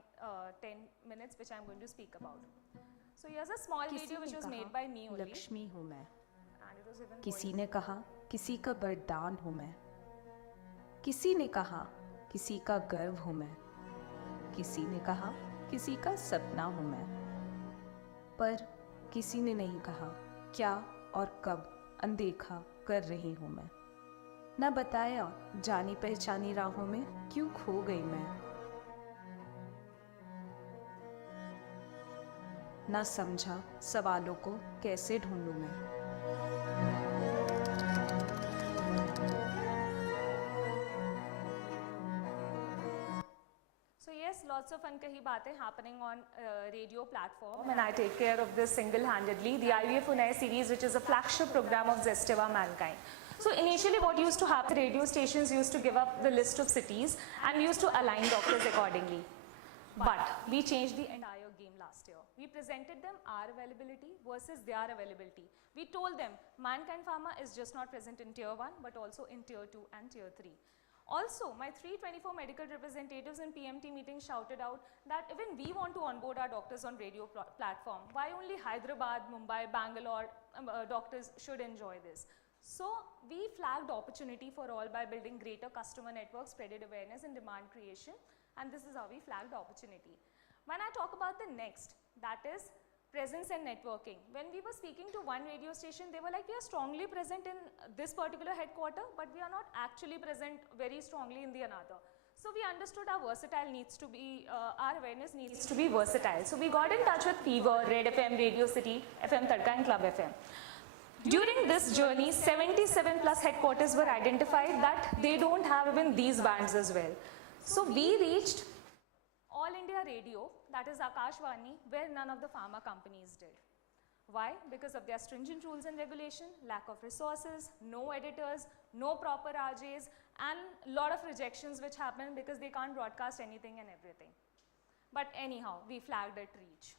10 minutes, which I'm going to speak about. So here's a small video which was made by me only. Lakshmi हूँ मैं, And it was even किसी ने कहा किसी का वरदान हूँ मैं, किसी ने कहा किसी का गर्व हूँ मैं, किसी ने कहा किसी का सपना हूँ मैं, पर किसी ने नहीं कहा क्या और कब अनदेखा कर रही हूँ मैं। न बताया जानी पहचानी राहों में क्यों खो गई मैं, ना समझा सवालों को कैसे ढूंढूं मैं। So yes, lots of unkahi baatein happening on radio platform, and I take care of this single-handedly. The IVF Unai series, which is a flagship program of Zestiva Mankind. So initially what used to happen, radio stations used to give up the list of cities and we used to align doctors accordingly. But we changed the entire game last year. We presented them our availability versus their availability. We told them Mankind Pharma is just not present in tier 1 but also in tier 2 and tier 3. Also, my 324 medical representatives in PMT meeting shouted out that even we want to onboard our doctors on radio platform. Why only Hyderabad, Mumbai, Bangalore doctors should enjoy this? So we flagged opportunity for all by building greater customer networks, spreaded awareness and demand creation, and this is how we flagged opportunity. When I talk about the next, that is presence and networking. When we were speaking to one radio station, they were like, we are strongly present in this particular headquarter, but we are not actually present very strongly in the another. So we understood our versatile needs to be, our awareness needs to be versatile. So we got in touch with Fever, Red FM, Radio City, FM Tadka and Club FM. During this journey, 77 plus headquarters were identified that they don't have even these bands as well. So we reached All India Radio, that is Akashvani, where none of the pharma companies did. Why? Because of their stringent rules and regulation, lack of resources, no editors, no proper RJs, and a lot of rejections which happen because they can't broadcast anything and everything. But anyhow, we flagged at reach.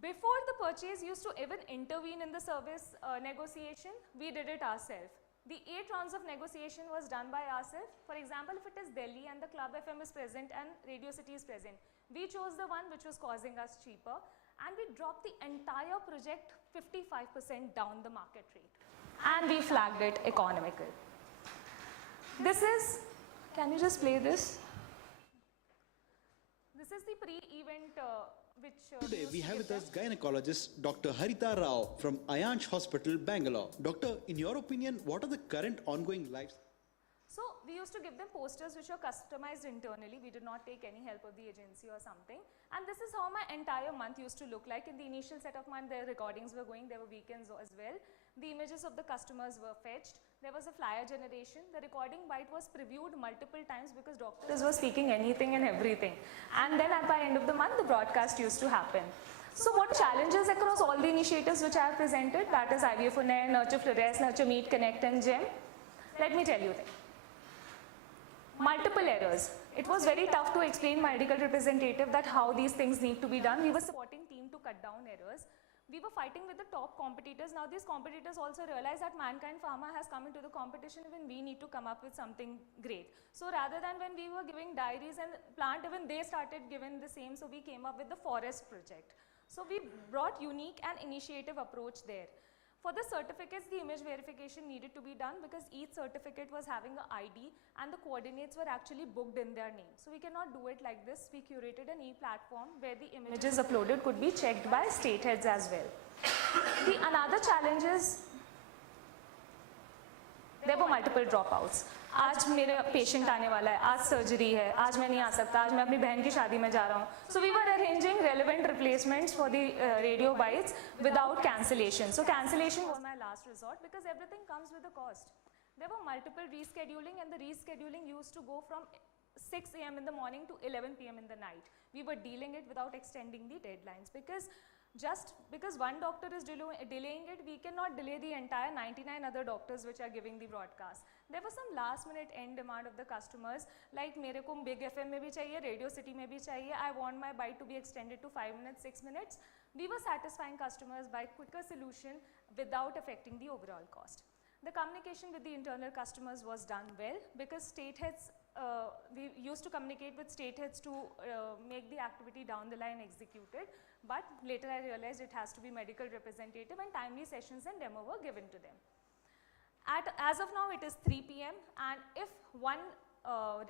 Before the purchase used to even intervene in the service negotiation, we did it ourselves. The 8 rounds of negotiation was done by ourselves. For example, if it is Delhi and the Club FM is present and Radio City is present, we chose the one which was causing us cheaper, and we dropped the entire project 55% down the market rate. And we flagged it economical. This is, can you just play this? This is the pre-event Today we have with us gynecologist Dr. Harita Rao from Ayansh Hospital, Bangalore. Doctor, in your opinion, what are the current ongoing lives? So we used to give them posters which were customized internally. We did not take any help of the agency or something. And this is how my entire month used to look like. In the initial set of month, their recordings were going, there were weekends as well. The images of the customers were fetched. There was a flyer generation. The recording bite was previewed multiple times because doctors were speaking anything and everything. And then at the end of the month, the broadcast used to happen. So what challenges across all the initiatives which I have presented, that is IVF Unai, Nurture Flores, Nurture Meet, Connect and GEM. Let me tell you that. Multiple errors. It was very tough to explain medical representative that how these things need to be done. We were supporting team to cut down errors. We were fighting with the top competitors. Now these competitors also realize that Mankind Pharma has come into the competition, even we need to come up with something great. So rather than when we were giving diaries and plant, even they started giving the same, so we came up with the forest project. So we brought unique and initiative approach there. For the certificates, the image verification needed to be done because each certificate was having an ID and the coordinates were actually booked in their name. So we cannot do it like this. We curated an e-platform where the images uploaded could be checked by state heads as well. The another challenge is there were multiple dropouts. आज मेरे patient आने वाला है, आज surgery है, आज मैं नहीं आ सकता, आज मैं अपनी बहन की शादी में जा रहा हूँ. So we were arranging relevant replacements for the radio bites without cancellation. So cancellation was my last resort because everything comes with a cost. There were multiple rescheduling and the rescheduling used to go from 6 AM in the morning to 11 PM in the night. We were dealing it without extending the deadlines because just because one doctor is delaying it, we cannot delay the entire 99 other doctors which are giving the broadcast. There was some last minute end demand of the customers, like मेरे को Big FM में भी चाहिए, Radio City में भी चाहिए, I want my bite to be extended to 5 minutes, 6 minutes. We were satisfying customers by quicker solution without affecting the overall cost. The communication with the internal customers was done well because state heads, we used to communicate with state heads to make the activity down the line executed, but later I realized it has to be medical representative and timely sessions and demo were given to them. As of now, it is 3 PM and if one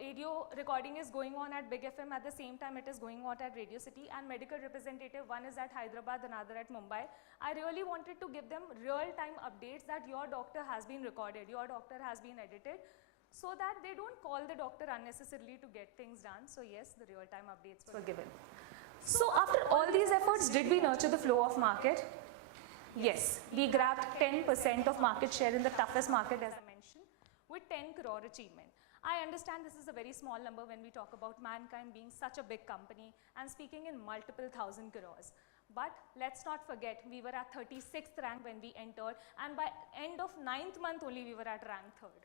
radio recording is going on at Big FM at the same time it is going on at Radio City and medical representative, one is at Hyderabad, another at Mumbai. I really wanted to give them real-time updates that your doctor has been recorded, your doctor has been edited, so that they don't call the doctor unnecessarily to get things done. So yes, the real-time updates were given. So after all these efforts, did we nurture the flow of market? Yes, we grabbed 10% of market share in the toughest market, as I mentioned, with 10 crore achievement. I understand this is a very small number when we talk about Mankind being such a big company and speaking in multiple thousand crores. But let's not forget, we were at 36th rank when we entered, and by end of 9th month only we were at rank 3rd.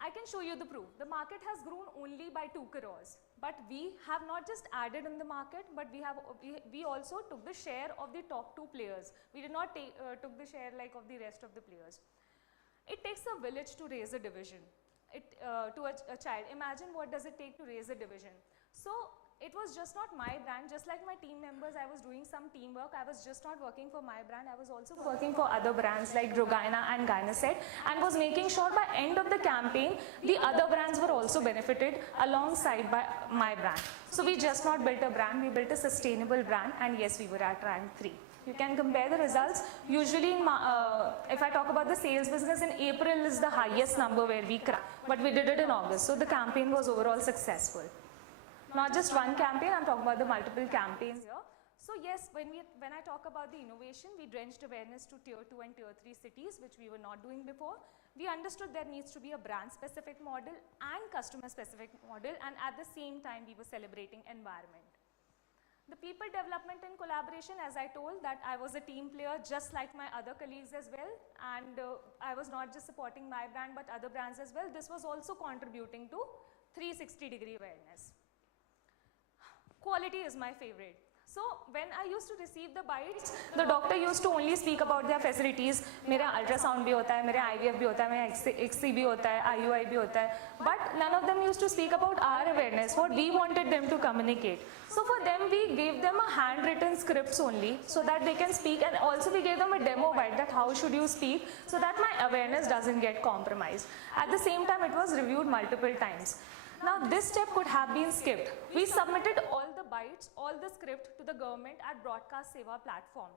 I can show you the proof. The market has grown only by 2 crores, but we have not just added in the market, but we also took the share of the top 2 players. We did not took the share like of the rest of the players. It takes a village to raise a division. To a child. Imagine what does it take to raise a division. So it was just not my brand, just like my team members, I was doing some teamwork. I was just not working for my brand, I was also working for other brands like Drogina and Gynoset, and was making sure by end of the campaign, the other brands were also benefited alongside by my brand. So we just not built a brand, we built a sustainable brand, and yes, we were at rank 3. You can compare the results. Usually, if I talk about the sales business, in April is the highest number where we crack, but we did it in August. So the campaign was overall successful. Not just one campaign, I'm talking about the multiple campaigns here. So yes, when I talk about the innovation, we drenched awareness to tier 2 and tier 3 cities, which we were not doing before. We understood there needs to be a brand-specific model and customer-specific model, and at the same time, we were celebrating environment. The people development and collaboration, as I told, that I was a team player just like my other colleagues as well, and I was not just supporting my brand but other brands as well. This was also contributing to 360-degree awareness. Quality is my favorite. So when I used to receive the bites, the doctor used to only speak about their facilities. मेरा ultrasound भी होता है, मेरा IVF भी होता है, मेरा XC भी होता है, IUI भी होता है. But none of them used to speak about our awareness, what we wanted them to communicate. So for them, we gave them a handwritten scripts only, so that they can speak, and also we gave them a demo bite that how should you speak, so that my awareness doesn't get compromised. At the same time, it was reviewed multiple times. Now this step could have been skipped. We submitted all the bites, all the script to the government at Broadcast Seva platform,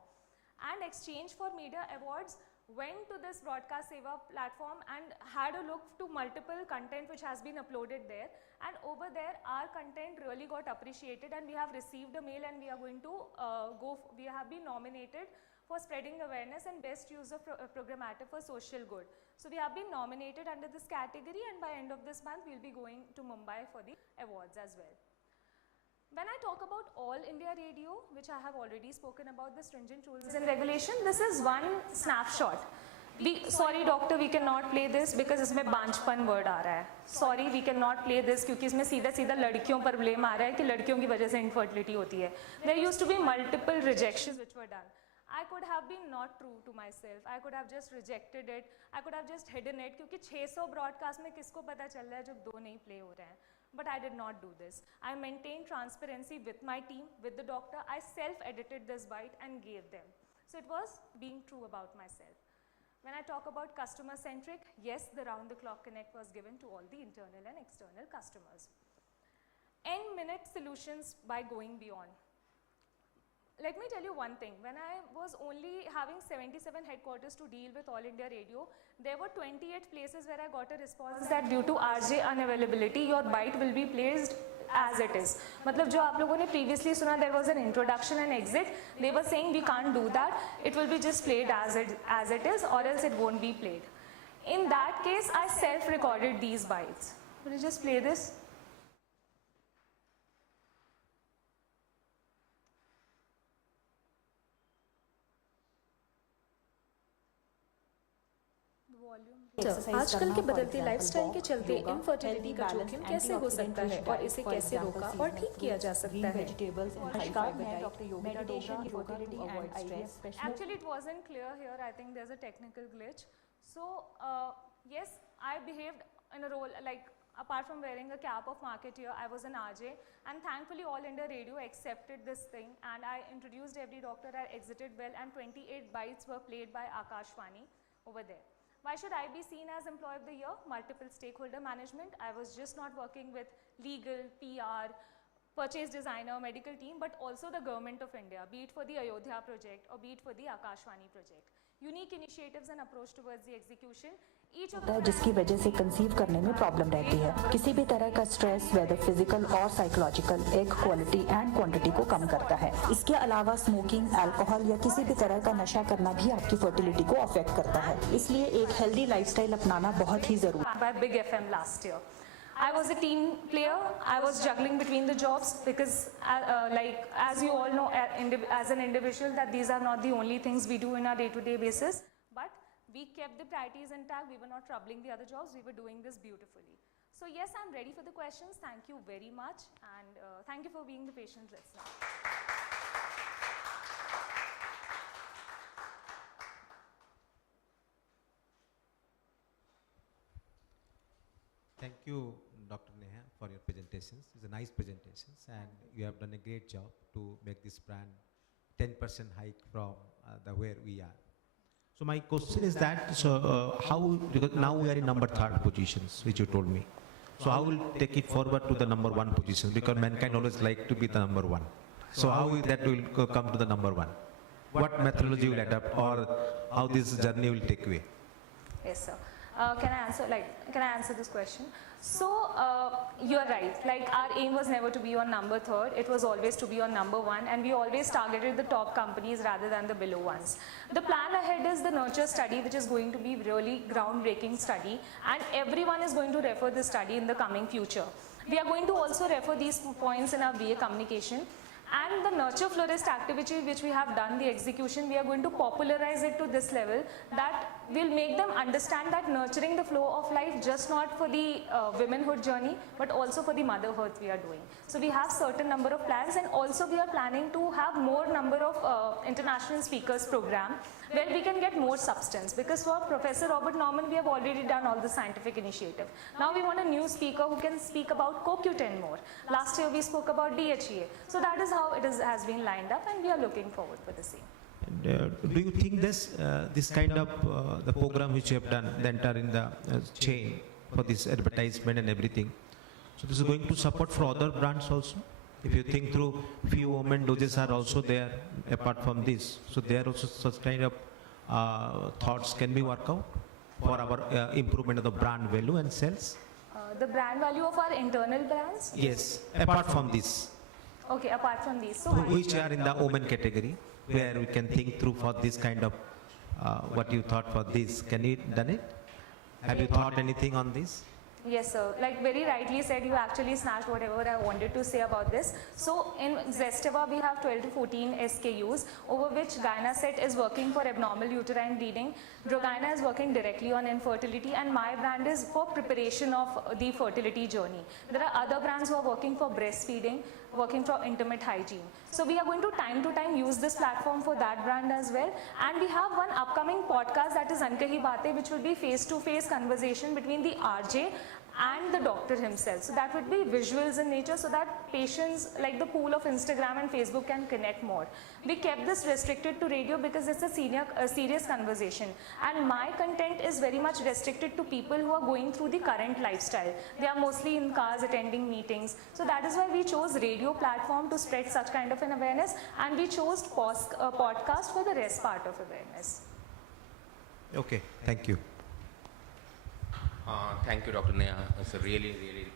and Exchange for Media Awards went to this Broadcast Seva platform and had a look to multiple content which has been uploaded there, and over there our content really got appreciated, and we have received a mail, and we are going to we have been nominated for spreading awareness and best use of programmatic for social good. So we have been nominated under this category, and by end of this month we will be going to Mumbai for the awards as well. When I talk about All India Radio, which I have already spoken about the stringent rules and regulation, this is one snapshot. Sorry doctor, we cannot play this because इसमें बांझपन word आ रहा है. Sorry, we cannot play this क्योंकि इसमें सीधा लड़कियों पर blame आ रहा है कि लड़कियों की वजह से infertility होती है. There used to be multiple rejections which were done. I could have been not true to myself. I could have just rejected it. I could have just hidden it क्योंकि 600 broadcast में किसको पता चल रहा है जब 2 नहीं play हो रहे हैं. But I did not do this. I maintained transparency with my team, with the doctor. I self-edited this bite and gave them. So it was being true about myself. When I talk about customer-centric, yes, the round-the-clock connect was given to all the internal and external customers. N-minute solutions by going beyond. Let me tell you one thing. When I was only having 77 headquarters to deal with All India Radio, there were 28 places where I got a response that due to RJ unavailability, your bite will be placed as it is. मतलब जो आप लोगों ने previously सुना, there was an introduction and exit. They were saying we can't do that. It will be just played as it is, or else it won't be played. In that case, I self-recorded these bites. Will you just play this? आजकल के बदलते lifestyle के चलते infertility का जोखिम कैसे हो सकता है और इसे कैसे रोका और ठीक किया जा सकता है? Actually, it wasn't clear here. I think there's a technical glitch. So, yes, I behaved in a role like, apart from wearing a cap of marketeer, I was an RJ, and thankfully All India Radio accepted this thing, and I introduced every doctor, I exited well, and 28 bites were played by Akashvani over there. Why should I be seen as Employee of the Year? Multiple stakeholder management. I was just not working with legal, PR, purchase designer, medical team, but also the government of India, be it for the Ayodhya project or be it for the Akashvani project. Unique initiatives and approach towards the execution. Each of the जिसकी वजह से conceive करने में problem रहती है. किसी भी तरह का स्ट्रेस वेदर फिजिकल और psychological egg quality and quantity को कम करता है. इसके अलावा स्मोकिंग, अल्कोहल या किसी भी तरह का नशा करना भी आपकी फर्टिलिटी को अफेक्ट करता है. इसलिए एक हेल्दी लाइफस्टाइल अपनाना बहुत ही जरूरी है. by Big FM last year. I was a team player. I was juggling between the jobs because, like as you all know, as an individual, that these are not the only things we do in our day-to-day basis. But we kept the priorities intact. We were not troubling the other jobs. We were doing this beautifully. So yes, I'm ready for the questions. Thank you very much, and thank you for being the patient listener. Thank you, Dr. Neha, for your presentations. It's a nice presentations, and you have done a great job to make this brand 10% hike from the where we are. So my question is that, so how, because now we are in number 3rd positions, which you told me. So how will take it forward to the number 1 position? Because mankind always like to be the number 1. So how will that will come to the number 1? What methodology will adapt, or how this journey will take way? Yes, sir. Can I answer this question? So, you're right, like our aim was never to be on number 3rd, it was always to be on number 1, and we always targeted the top companies rather than the below ones. The plan ahead is the nurture study, which is going to be really groundbreaking study, and everyone is going to refer this study in the coming future. We are going to also refer these points in our BA communication. And the nurture florist activity which we have done, the execution, we are going to popularize it to this level that will make them understand that nurturing the flow of life just not for the womanhood journey but also for the motherhood we are doing. So we have certain number of plans, and also we are planning to have more number of international speakers program where we can get more substance, because for Professor Robert Norman we have already done all the scientific initiative. Now we want a new speaker who can speak about CoQ10 more. Last year we spoke about DHEA. So that is how it has been lined up, and we are looking forward for the same. And, do you think this kind of the program which you have done, the entire in the chain for this advertisement and everything, so this is going to support for other brands also? If you think through, few women doses are also there apart from this, so there also such kind of thoughts can be worked out for our improvement of the brand value and sales? The brand value of our internal brands? Yes, apart from this. Okay, apart from these. So which are in the women category, where we can think through for this kind of, what you thought for this. Can you done it? Have you thought anything on this? Yes, sir. Like very rightly said, you actually snatched whatever I wanted to say about this. So in Zestava, we have 12 to 14 SKUs, over which Gynaset is working for abnormal uterine bleeding, Drogyna is working directly on infertility, and my brand is for preparation of the fertility journey. There are other brands who are working for breastfeeding, working for intimate hygiene. So we are going to time use this platform for that brand as well. And we have one upcoming podcast, that is Ankahi Baate, which will be face-to-face conversation between the RJ and the doctor himself. So that would be visuals in nature, so that patients, like the pool of Instagram and Facebook, can connect more. We kept this restricted to radio because it's a serious conversation, and my content is very much restricted to people who are going through the current lifestyle. They are mostly in cars attending meetings. So that is why we chose radio platform to spread such kind of an awareness, and we chose podcast for the rest part of awareness. Okay, thank you. Thank you, Dr. Neha. It's a really, really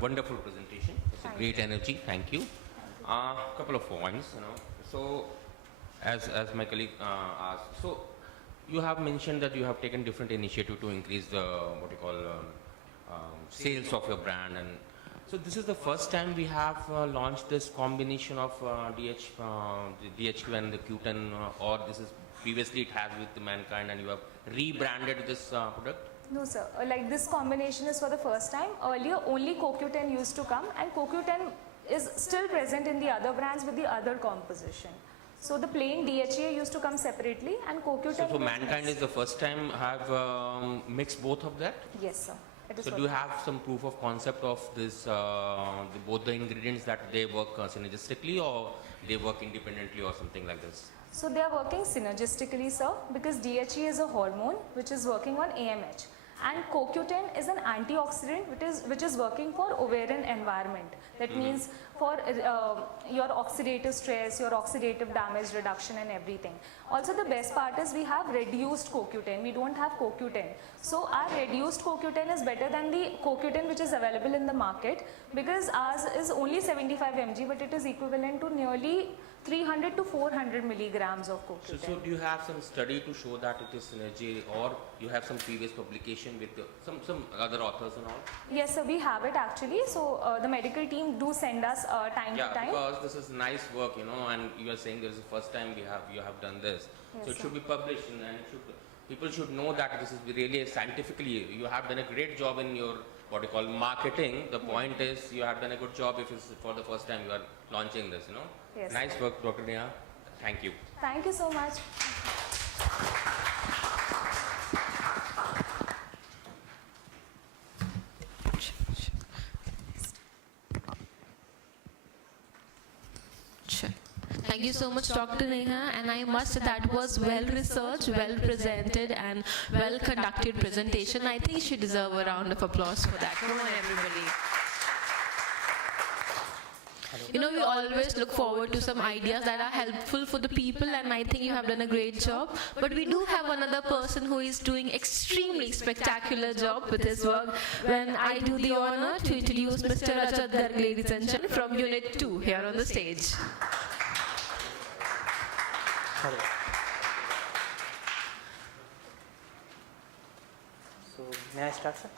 wonderful presentation. It's a great energy. Thank you. Couple of points, So, as my colleague asked, so you have mentioned that you have taken different initiative to increase the sales of your brand, and so this is the first time we have launched this combination of DHQ and the Q10, or this is previously it has with the Mankind, and you have rebranded this product? No, sir. Like this combination is for the first time. Earlier, only CoQ10 used to come, and CoQ10 is still present in the other brands with the other composition. So the plain DHA used to come separately, and CoQ10. So Mankind is the first time have mixed both of that? Yes, sir. So do you have some proof of concept of this, both the ingredients, that they work synergistically, or they work independently, or something like this? So they are working synergistically, sir, because DHE is a hormone which is working on AMH. And CoQ10 is an antioxidant which is working for ovarian environment. That means for your oxidative stress, your oxidative damage reduction and everything. Also the best part is we have reduced CoQ10. We don't have CoQ10. So our reduced CoQ10 is better than the CoQ10 which is available in the market, because ours is only 75 mg, but it is equivalent to nearly 300 to 400 milligrams of CoQ10. So do you have some study to show that it is synergy, or you have some previous publication with some other authors and all? Yes, sir, we have it actually. So the medical team do send us time to time. Yeah, because this is nice work, you know, and you are saying this is the first time you have done this. Yes, so it sir. should be published, and people should know that this is really scientifically, you have done a great job in your what you call marketing. The point is you have done a good job if it's for the first time you are launching this, you know. Yes, nice sir. work, Dr. Neha. Thank you. Thank you so much. Thank you so much, Dr. Neha, and I must say that was well researched, well presented, and well conducted presentation. I think she deserves a round of applause for that. Come on, everybody. You know, we always look forward to some ideas that are helpful for the people, and I think you have done a great job. But we do have another person who is doing extremely spectacular job with his work. When I do the honor to introduce Mr. Rajat Garg, ladies and gentlemen, from Unit 2 here on the stage. Hello. So, may I start, sir?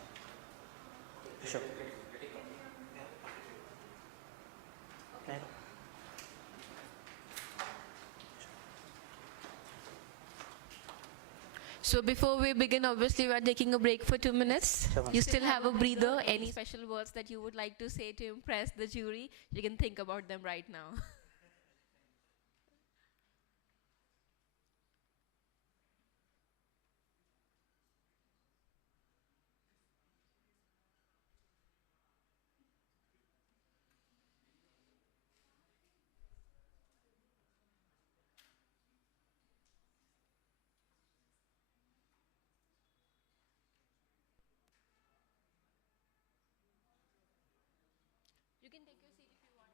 Sure. Can I go? So before we begin, obviously we are taking a break for 2 minutes. Sure, ma'am. You still have a breather. Any special words that you would like to say to impress the jury? You can think about them right now. You can take your seat if you want.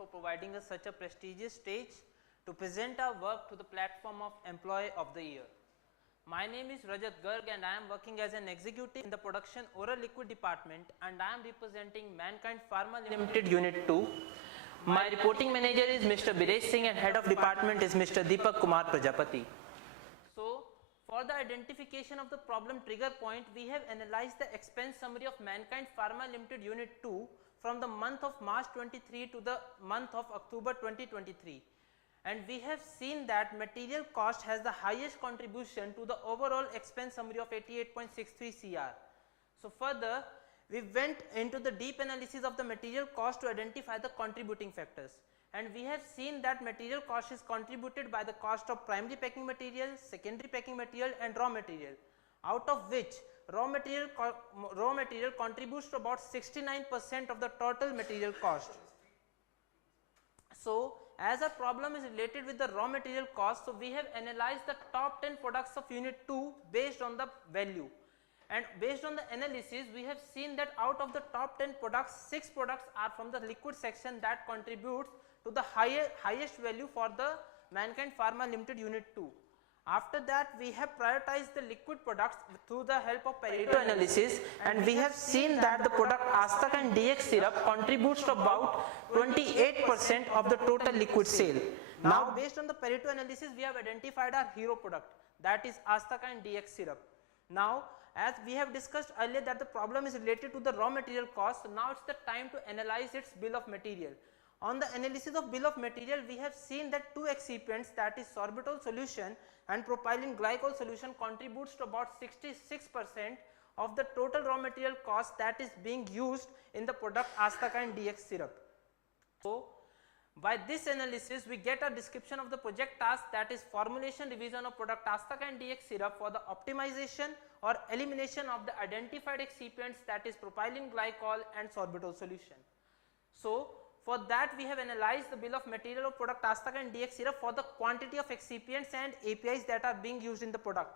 for providing us such a prestigious stage to present our work to the platform of Employee of the Year. My name is Rajat Garg and I am working as an executive in the production oral liquid department, and I am representing Mankind Pharma Limited Unit 2. My reporting manager is Mr. Biresh Singh and head of department is Mr. Deepak Kumar Prajapati. So, for the identification of the problem trigger point, we have analyzed the expense summary of Mankind Pharma Limited Unit 2 from the month of March 23 to the month of October 2023. And we have seen that material cost has the highest contribution to the overall expense summary of 88.63 CR. So further, we went into the deep analysis of the material cost to identify the contributing factors. And we have seen that material cost is contributed by the cost of primary packing material, secondary packing material and raw material, out of which raw material contributes to about 69% of the total material cost. So, as our problem is related with the raw material cost, so we have analyzed the top 10 products of unit 2 based on the value. And based on the analysis, we have seen that out of the top 10 products, 6 products are from the liquid section that contributes to the highest value for the Mankind Pharma Limited Unit 2. After that, we have prioritized the liquid products through the help of Pareto analysis, and we have seen that the product Astaka and DX syrup contributes to about 28% of the total liquid sale. Now, based on the Pareto analysis, we have identified our hero product, that is Astaka and DX syrup. Now, as we have discussed earlier that the problem is related to the raw material cost, so now it's the time to analyze its bill of material. On the analysis of bill of material, we have seen that two excipients, that is sorbitol solution and propylene glycol solution, contributes to about 66% of the total raw material cost that is being used in the product Astaka and DX syrup. So, by this analysis, we get a description of the project task, that is formulation revision of product Astaka and DX syrup for the optimization or elimination of the identified excipients, that is propylene glycol and sorbitol solution. So, for that, we have analyzed the bill of material of product Astaka and DX syrup for the quantity of excipients and APIs that are being used in the product.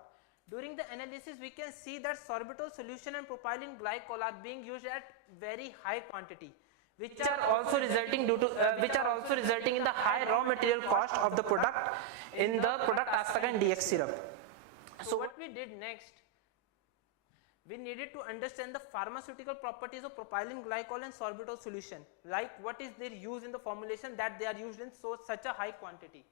During the analysis, we can see that sorbitol solution and propylene glycol are being used at very high quantity, which are also resulting in the high raw material cost of the product in the product Astaka and DX syrup. So what we did next, we needed to understand the pharmaceutical properties of propylene glycol and sorbitol solution, like what is their use in the formulation that they are used in such a high quantity.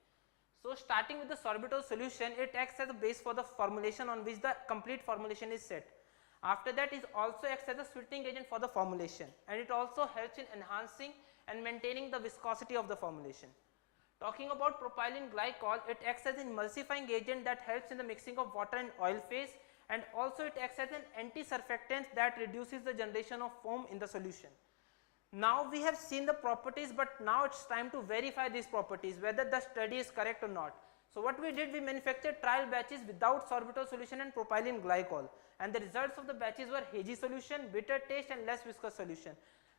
So starting with the sorbitol solution, it acts as a base for the formulation on which the complete formulation is set. After that, it also acts as a sweetening agent for the formulation, and it also helps in enhancing and maintaining the viscosity of the formulation. Talking about propylene glycol, it acts as an emulsifying agent that helps in the mixing of water and oil phase, and also it acts as an anti-surfactant that reduces the generation of foam in the solution. Now we have seen the properties, but now it's time to verify these properties, whether the study is correct or not. So what we did, we manufactured trial batches without sorbitol solution and propylene glycol, and the results of the batches were hazy solution, bitter taste and less viscous solution.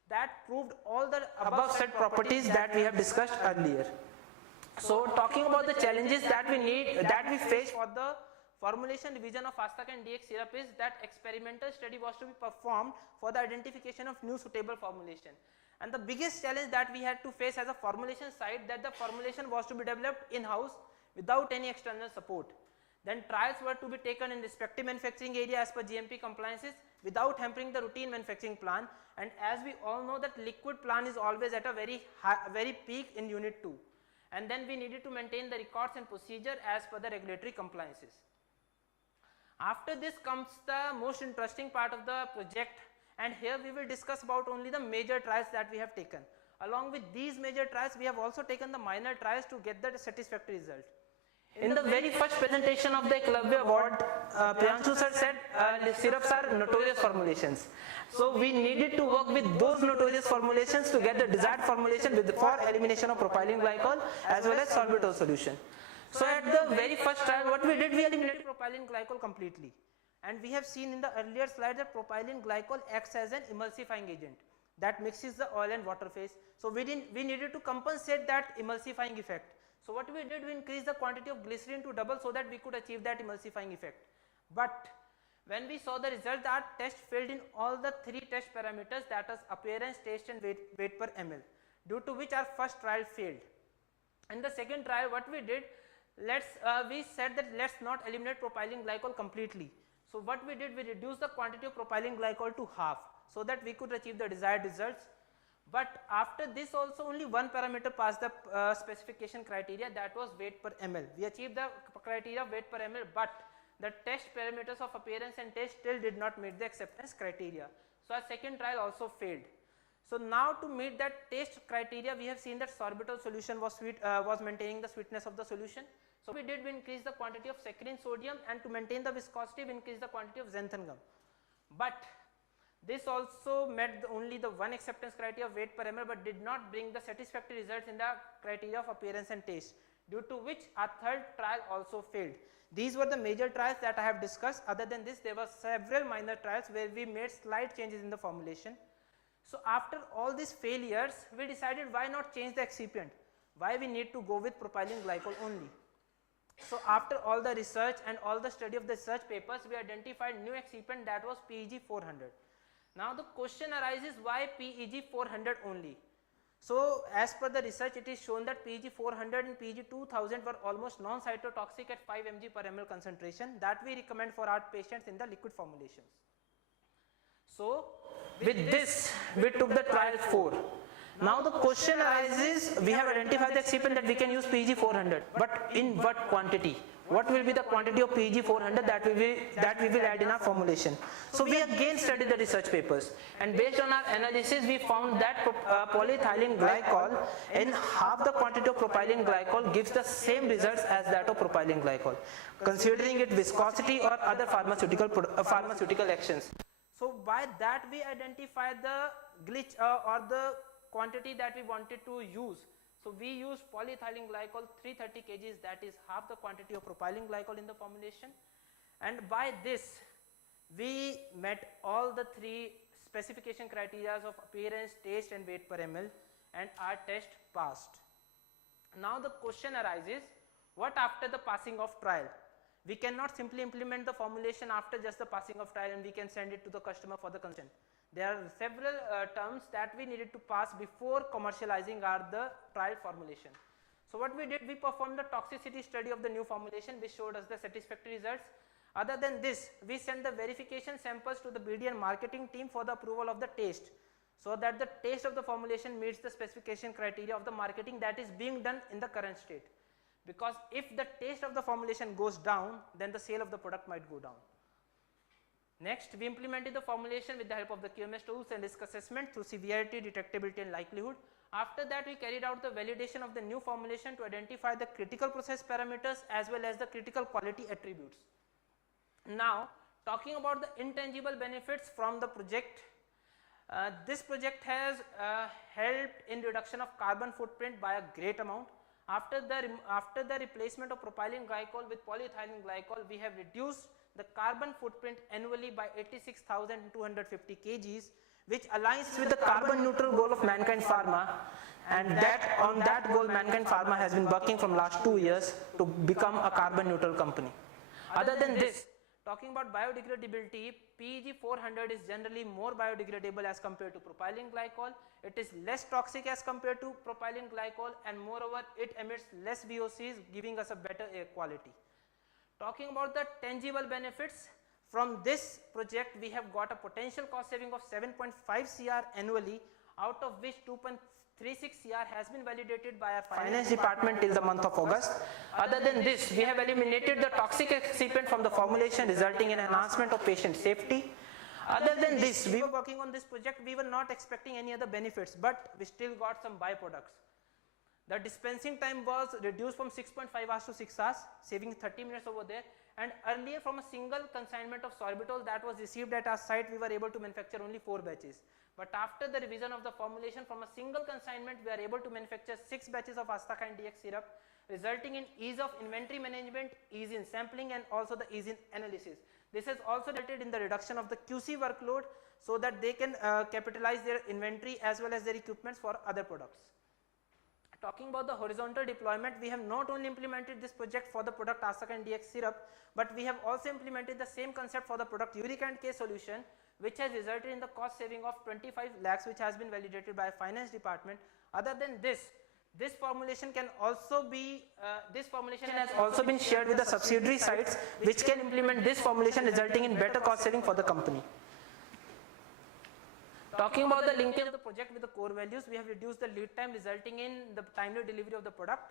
That proved all the above said properties that we have discussed earlier. So talking about the challenges that we face for the formulation revision of Astaka and DX syrup is that experimental study was to be performed for the identification of new suitable formulation. And the biggest challenge that we had to face as a formulation side, that the formulation was to be developed in-house without any external support. Then trials were to be taken in respective manufacturing area as per GMP compliances without hampering the routine manufacturing plan. And as we all know that liquid plan is always at a very peak in unit 2. And then we needed to maintain the records and procedure as per the regulatory compliances. After this comes the most interesting part of the project, and here we will discuss about only the major trials that we have taken. Along with these major trials, we have also taken the minor trials to get the satisfactory result. In the very first presentation of the Eklavya Award, Priyanshu sir said syrups are notorious formulations. So we needed to work with those notorious formulations to get the desired formulation for elimination of propylene glycol as well as sorbitol solution. So at the very first trial, what we did, we eliminated propylene glycol completely. And we have seen in the earlier slide that propylene glycol acts as an emulsifying agent that mixes the oil and water phase. So we needed to compensate that emulsifying effect. So what we did, we increased the quantity of glycerin to double so that we could achieve that emulsifying effect. But when we saw the result, that test failed in all the 3 test parameters, that is appearance, taste and weight per ml. due to which our first trial failed. In the second trial, what we did, we said that let's not eliminate propylene glycol completely. So what we did, we reduced the quantity of propylene glycol to half so that we could achieve the desired results. But after this also only one parameter passed the specification criteria, that was weight per ml. We achieved the criteria of weight per ml, but the test parameters of appearance and taste still did not meet the acceptance criteria. So our second trial also failed. So now to meet that taste criteria, we have seen that sorbitol solution was maintaining the sweetness of the solution. So we increase the quantity of saccharin sodium, and to maintain the viscosity we increase the quantity of xanthan gum. But this also met only the one acceptance criteria of weight per ml, but did not bring the satisfactory results in the criteria of appearance and taste, due to which our third trial also failed. These were the major trials that I have discussed. Other than this, there were several minor trials where we made slight changes in the formulation. So after all these failures, we decided why not change the excipient, why we need to go with propylene glycol only. So after all the research and all the study of the research papers, we identified new excipient, that was PEG 400. Now the question arises, why PEG 400 only? So as per the research, it is shown that PEG 400 and PEG 2000 were almost non-cytotoxic at 5 mg per ml concentration that we recommend for our patients in the liquid formulations. So with this, we took the trial 4. Now the question arises, we have identified the excipient that we can use PEG 400, but in what quantity? What will be the quantity of PEG 400 that we will add in our formulation? So we again studied the research papers, and based on our analysis, we found that polyethylene glycol in half the quantity of propylene glycol gives the same results as that of propylene glycol, considering its viscosity or other pharmaceutical actions. So by that we identified the glitch or the quantity that we wanted to use. So we used polyethylene glycol 330 kg, that is half the quantity of propylene glycol in the formulation, and by this we met all the three specification criteria of appearance, taste and weight per ml, and our test passed. Now the question arises, what after the passing of trial? We cannot simply implement the formulation after just the passing of trial and we can send it to the customer for the consent. There are several terms that we needed to pass before commercializing the trial formulation. So what we did, we performed the toxicity study of the new formulation, which showed us the satisfactory results. Other than this, we sent the verification samples to the BD and marketing team for the approval of the taste, so that the taste of the formulation meets the specification criteria of the marketing that is being done in the current state. Because if the taste of the formulation goes down, then the sale of the product might go down. Next, we implemented the formulation with the help of the QMS tools and risk assessment through severity, detectability and likelihood. After that, we carried out the validation of the new formulation to identify the critical process parameters as well as the critical quality attributes. Now, talking about the intangible benefits from the project, this project has helped in reduction of carbon footprint by a great amount. After the replacement of propylene glycol with polyethylene glycol, we have reduced the carbon footprint annually by 86,250 kgs, which aligns with the carbon neutral goal of Mankind Pharma, and that on that goal Mankind Pharma has been working from last 2 years to become a carbon neutral company. Other than this, talking about biodegradability, PEG 400 is generally more biodegradable as compared to propylene glycol. It is less toxic as compared to propylene glycol, and moreover it emits less VOCs, giving us a better air quality. Talking about the tangible benefits, from this project we have got a potential cost saving of 7.5 CR annually, out of which 2.36 CR has been validated by our finance department till the month of August. Other than this, we have eliminated the toxic excipient from the formulation, resulting in enhancement of patient safety. Other than this, we were working on this project, we were not expecting any other benefits, but we still got some byproducts. The dispensing time was reduced from 6.5 hours to 6 hours, saving 30 minutes over there. And earlier, from a single consignment of sorbitol that was received at our site, we were able to manufacture only 4 batches. But after the revision of the formulation, from a single consignment, we are able to manufacture 6 batches of Asthakyne DX syrup, resulting in ease of inventory management, ease in sampling, and also the ease in analysis. This has also resulted in the reduction of the QC workload, so that they can capitalize their inventory as well as their equipments for other products. Talking about the horizontal deployment, we have not only implemented this project for the product Asthakyne DX syrup, but we have also implemented the same concept for the product uric acid K solution, which has resulted in the cost saving of 25 lakhs, which has been validated by finance department. Other than this formulation can also be, this formulation has also been shared with the subsidiary sites, which can implement this formulation, resulting in better cost saving for the company. Talking about the linkage of the project with the core values, we have reduced the lead time, resulting in the timely delivery of the product.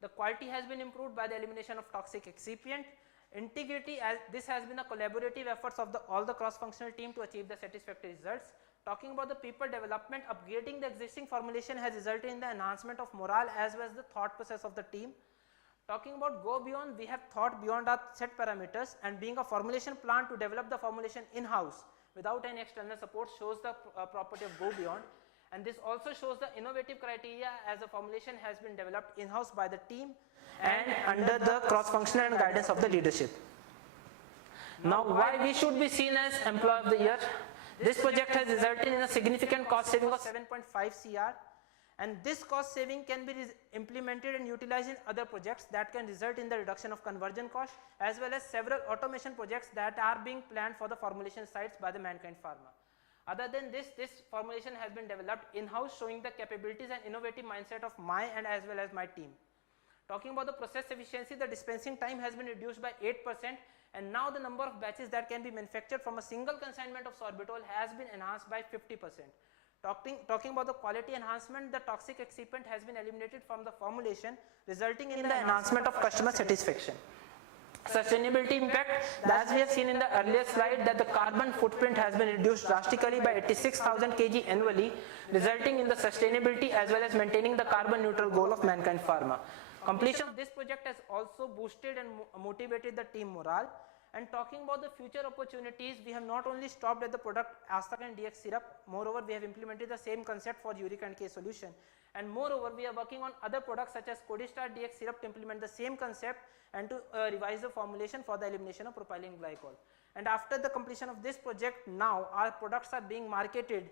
The quality has been improved by the elimination of toxic excipient. Integrity, as this has been a collaborative efforts of all the cross-functional team to achieve the satisfactory results. Talking about the people development, upgrading the existing formulation has resulted in the enhancement of morale as well as the thought process of the team. Talking about go beyond, we have thought beyond our set parameters, and being a formulation plant to develop the formulation in-house without any external support shows the property of go beyond. And this also shows the innovative criteria, as the formulation has been developed in-house by the team and under the cross-functional and guidance of the leadership. Now, why we should be seen as Employee of the Year? This project has resulted in a significant cost saving of 7.5 CR, and this cost saving can be implemented and utilized in other projects that can result in the reduction of conversion cost, as well as several automation projects that are being planned for the formulation sites by the Mankind Pharma. Other than this formulation has been developed in-house, showing the capabilities and innovative mindset of my and as well as my team. Talking about the process efficiency, the dispensing time has been reduced by 8%, and now the number of batches that can be manufactured from a single consignment of sorbitol has been enhanced by 50%. Talking about the quality enhancement, the toxic excipient has been eliminated from the formulation, resulting in the enhancement of customer satisfaction. Sustainability impact, as we have seen in the earlier slide, that the carbon footprint has been reduced drastically by 86,000 kg annually, resulting in the sustainability as well as maintaining the carbon neutral goal of Mankind Pharma. Completion of this project has also boosted and motivated the team morale. And talking about the future opportunities, we have not only stopped at the product Astacan DX syrup, moreover we have implemented the same concept for uric and K solution. And moreover, we are working on other products such as Codistar DX syrup to implement the same concept and to revise the formulation for the elimination of propylene glycol. And after the completion of this project, now our products are being marketed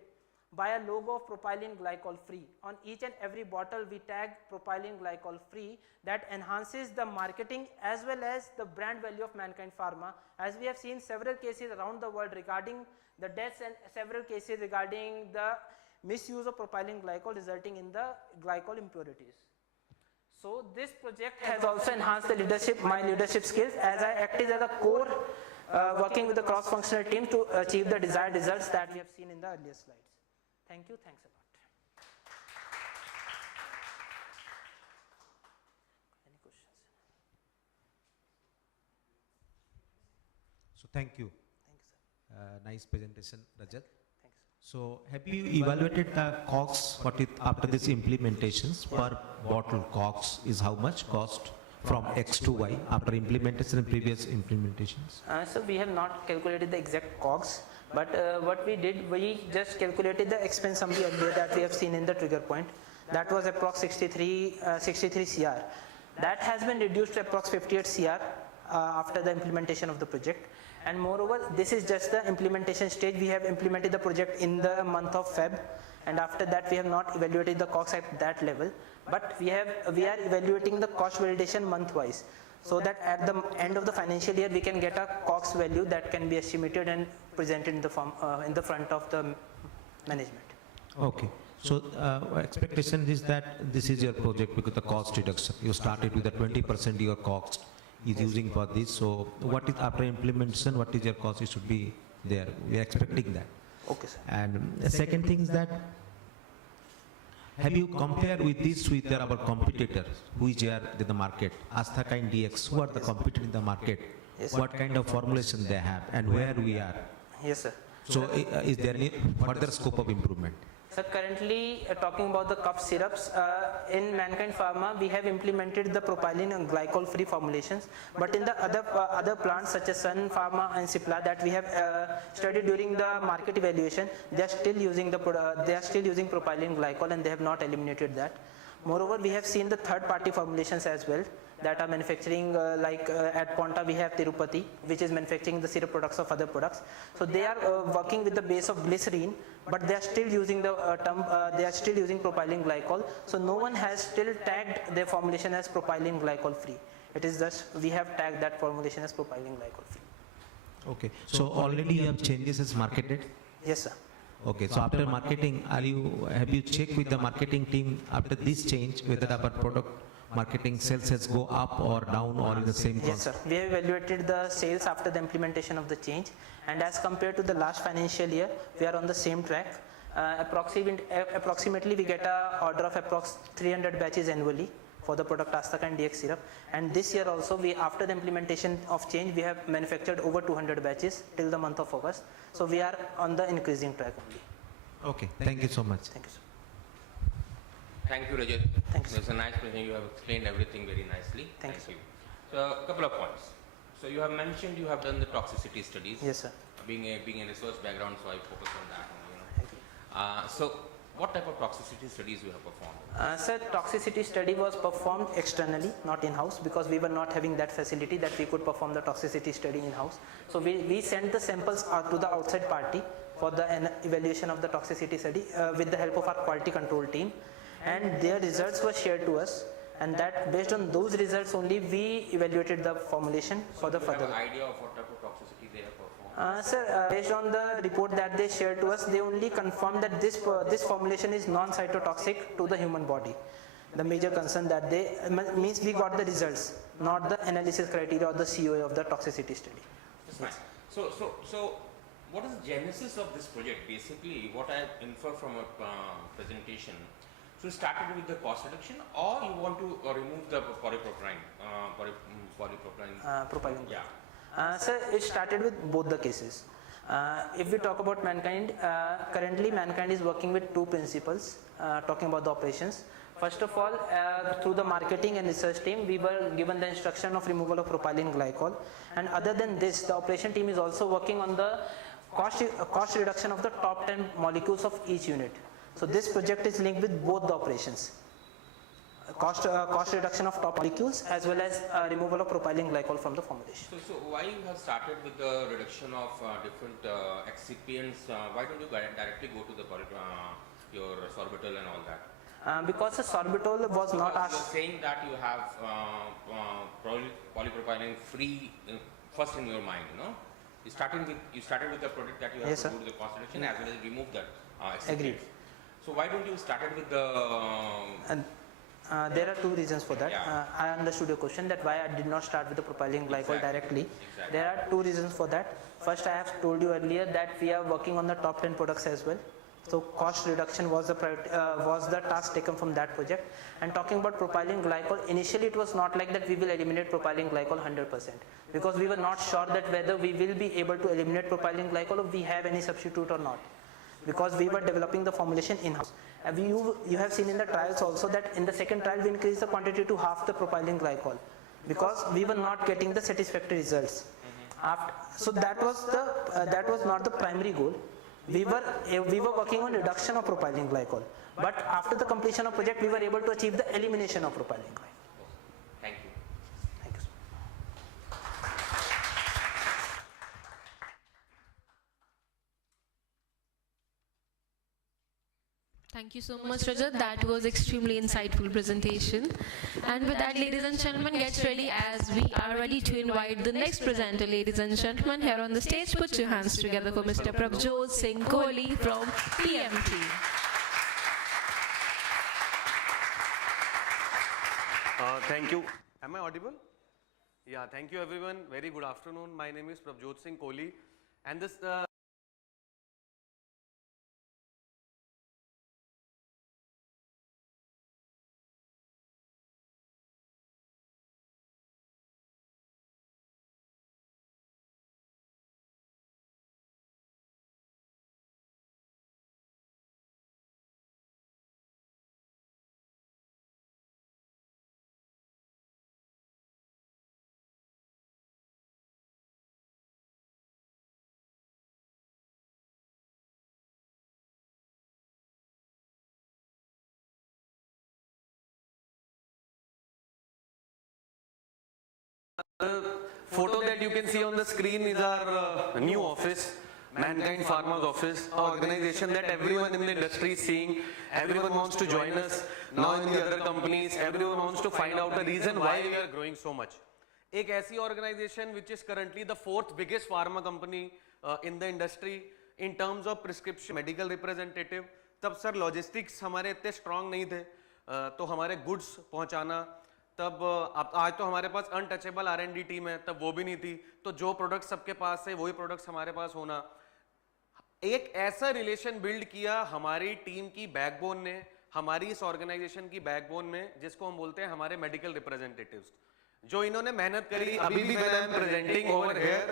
by a logo of propylene glycol free. On each and every bottle we tag propylene glycol free. That enhances the marketing as well as the brand value of Mankind Pharma, as we have seen several cases around the world regarding the deaths and several cases regarding the misuse of propylene glycol resulting in the glycol impurities. So this project has also enhanced the leadership, my leadership skills, as I acted as a core working with the cross-functional team to achieve the desired results that we have seen in the earlier slides. Thank you, thanks a lot. Any questions? So thank you. Thank you, sir. Nice presentation, Rajat. Thanks. So have you evaluated the COGS after this implementations? Per bottle COGS is how much cost from X to Y after implementation and previous implementations? So we have not calculated the exact COGS, but what we did, we just calculated the expense summary earlier that we have seen in the trigger point. That was approx 63 CR. That has been reduced to approx 58 CR after the implementation of the project. And moreover, this is just the implementation stage. We have implemented the project in the month of Feb, and after that we have not evaluated the COGS at that level, but we are evaluating the cost validation month-wise, so that at the end of the financial year we can get a COGS value that can be estimated and presented in the form in the front of the management. Okay. So expectation is that this is your project because the cost reduction. You started with the 20% your cost is using for this. So what is after implementation, what is your cost? It should be there. We are expecting that. Okay, sir. And the second thing is that have you compared with this with our competitors who is here in the market, Astacan DX, who are the competitors in the market? Yes, what kind of formulation they have and where we are? Yes, sir. So is there any further scope of improvement? So currently talking about the cough syrups, in Mankind Pharma we have implemented the propylene and glycol free formulations, but in the other plants such as Sun Pharma and Cipla that we have studied during the market evaluation, they are still using propylene glycol and they have not eliminated that. Moreover, we have seen the third party formulations as well that are manufacturing at Ponta we have Tirupati, which is manufacturing the syrup products of other products. So they are working with the base of glycerine, but they are still using propylene glycol. So no one has still tagged their formulation as propylene glycol free. It is just we have tagged that formulation as propylene glycol free. Okay. So already you have changes as marketed? Yes, sir. Okay, so after marketing, have you checked with the marketing team after this change whether our product marketing sales has go up or down or in the same Yes, sir. We have evaluated the sales after the implementation of the change, and as compared to the last financial year, we are on the same track. Approximately we get a order of approx 300 batches annually for the product Astaka and DX syrup, and this year also after the implementation of change we have manufactured over 200 batches till the month of August, so we are on the increasing track only. Okay, thank you so much. Thank you, sir. Thank you, Rajat. Thank you. It was a nice presentation. You have explained everything very nicely. Thank you. So, a couple of points. So, you have mentioned you have done the toxicity studies. Yes, sir. Being a research background, so I focus on that. So, what type of toxicity studies you have performed? Sir, toxicity study was performed externally, not in-house, because we were not having that facility that we could perform the toxicity study in-house. So we sent the samples out to the outside party for the evaluation of the toxicity study with the help of our quality control team, and their results were shared to us, and that based on those results only we evaluated the formulation for the further. Do you have an idea of what type of toxicity they have performed? Sir, based on the report that they shared to us, they only confirmed that this formulation is non-cytotoxic to the human body. The major concern that they means we got the results, not the analysis criteria or the COA of the toxicity study. Yes. So what is the genesis of this project? Basically, what I infer from a presentation, so you started with the cost reduction, or you want to remove the polypropylene? Propylene. Yeah. Sir, it started with both the cases. If we talk about mankind, currently mankind is working with two principles, talking about the operations. First of all, through the marketing and research team, we were given the instruction of removal of propylene glycol. And other than this, the operation team is also working on the cost reduction of the top 10 molecules of each unit. So this project is linked with both the operations. Cost reduction of top molecules as well as removal of propylene glycol from the formulation. So why you have started with the reduction of different excipients? Why don't you directly go to the your sorbitol and all that? Because the sorbitol was not asked. You are saying that you have polypropylene free first in your mind, you know. You started with the product that you have to do the cost reduction as well as remove that excipient. Agreed. So why don't you started with the? There are two reasons for that. I understood your question that why I did not start with the propylene glycol directly. There are two reasons for that. First, I have told you earlier that we are working on the top 10 products as well. So cost reduction was the task taken from that project. And talking about propylene glycol, initially it was not like that we will eliminate propylene glycol 100%, because we were not sure that whether we will be able to eliminate propylene glycol or we have any substitute or not, because we were developing the formulation in-house. You have seen in the trials also that in the second trial we increased the quantity to half the propylene glycol because we were not getting the satisfactory results. So that was not the primary goal. We were working on reduction of propylene glycol, but after the completion of project we were able to achieve the elimination of propylene glycol. Thank you. Thank you, sir. Thank you so much, Rajat. That was extremely insightful presentation. And with that, ladies and gentlemen, get ready as we are ready to invite the next presenter. Ladies and gentlemen, here on the stage, put your hands together for Mr. Prabjot Singh Kohli from PMT. Thank you. Am I audible? Yeah, thank you everyone. Very good afternoon. My name is Prabjot Singh Kohli, and this photo that you can see on the screen is our new office, Mankind Pharma's office, an organization that everyone in the industry is seeing. Everyone wants to join us. Now in the other companies, everyone wants to find out the reason why we are growing so much. एक ऐसी organization which is currently the 4th biggest pharma company in the industry. in terms of prescription medical representative. तब sir logistics हमारे इतने strong नहीं थे, तो हमारे goods पहुंचाना, तब आज तो हमारे पास अनटचेबल R&D टीम है, तब वो भी नहीं थी, तो जो प्रोडक्ट्स सबके पास है वही प्रोडक्ट्स हमारे पास होना। एक ऐसा रिलेशन बिल्ड किया हमारी टीम की बैकबोन ने, हमारी इस ऑर्गेनाइजेशन की बैकबोन में, जिसको हम बोलते हैं हमारे मेडिकल रिप्रेजेंटेटिव्स, जो इन्होंने मेहनत करी। अभी भी when I am presenting over here,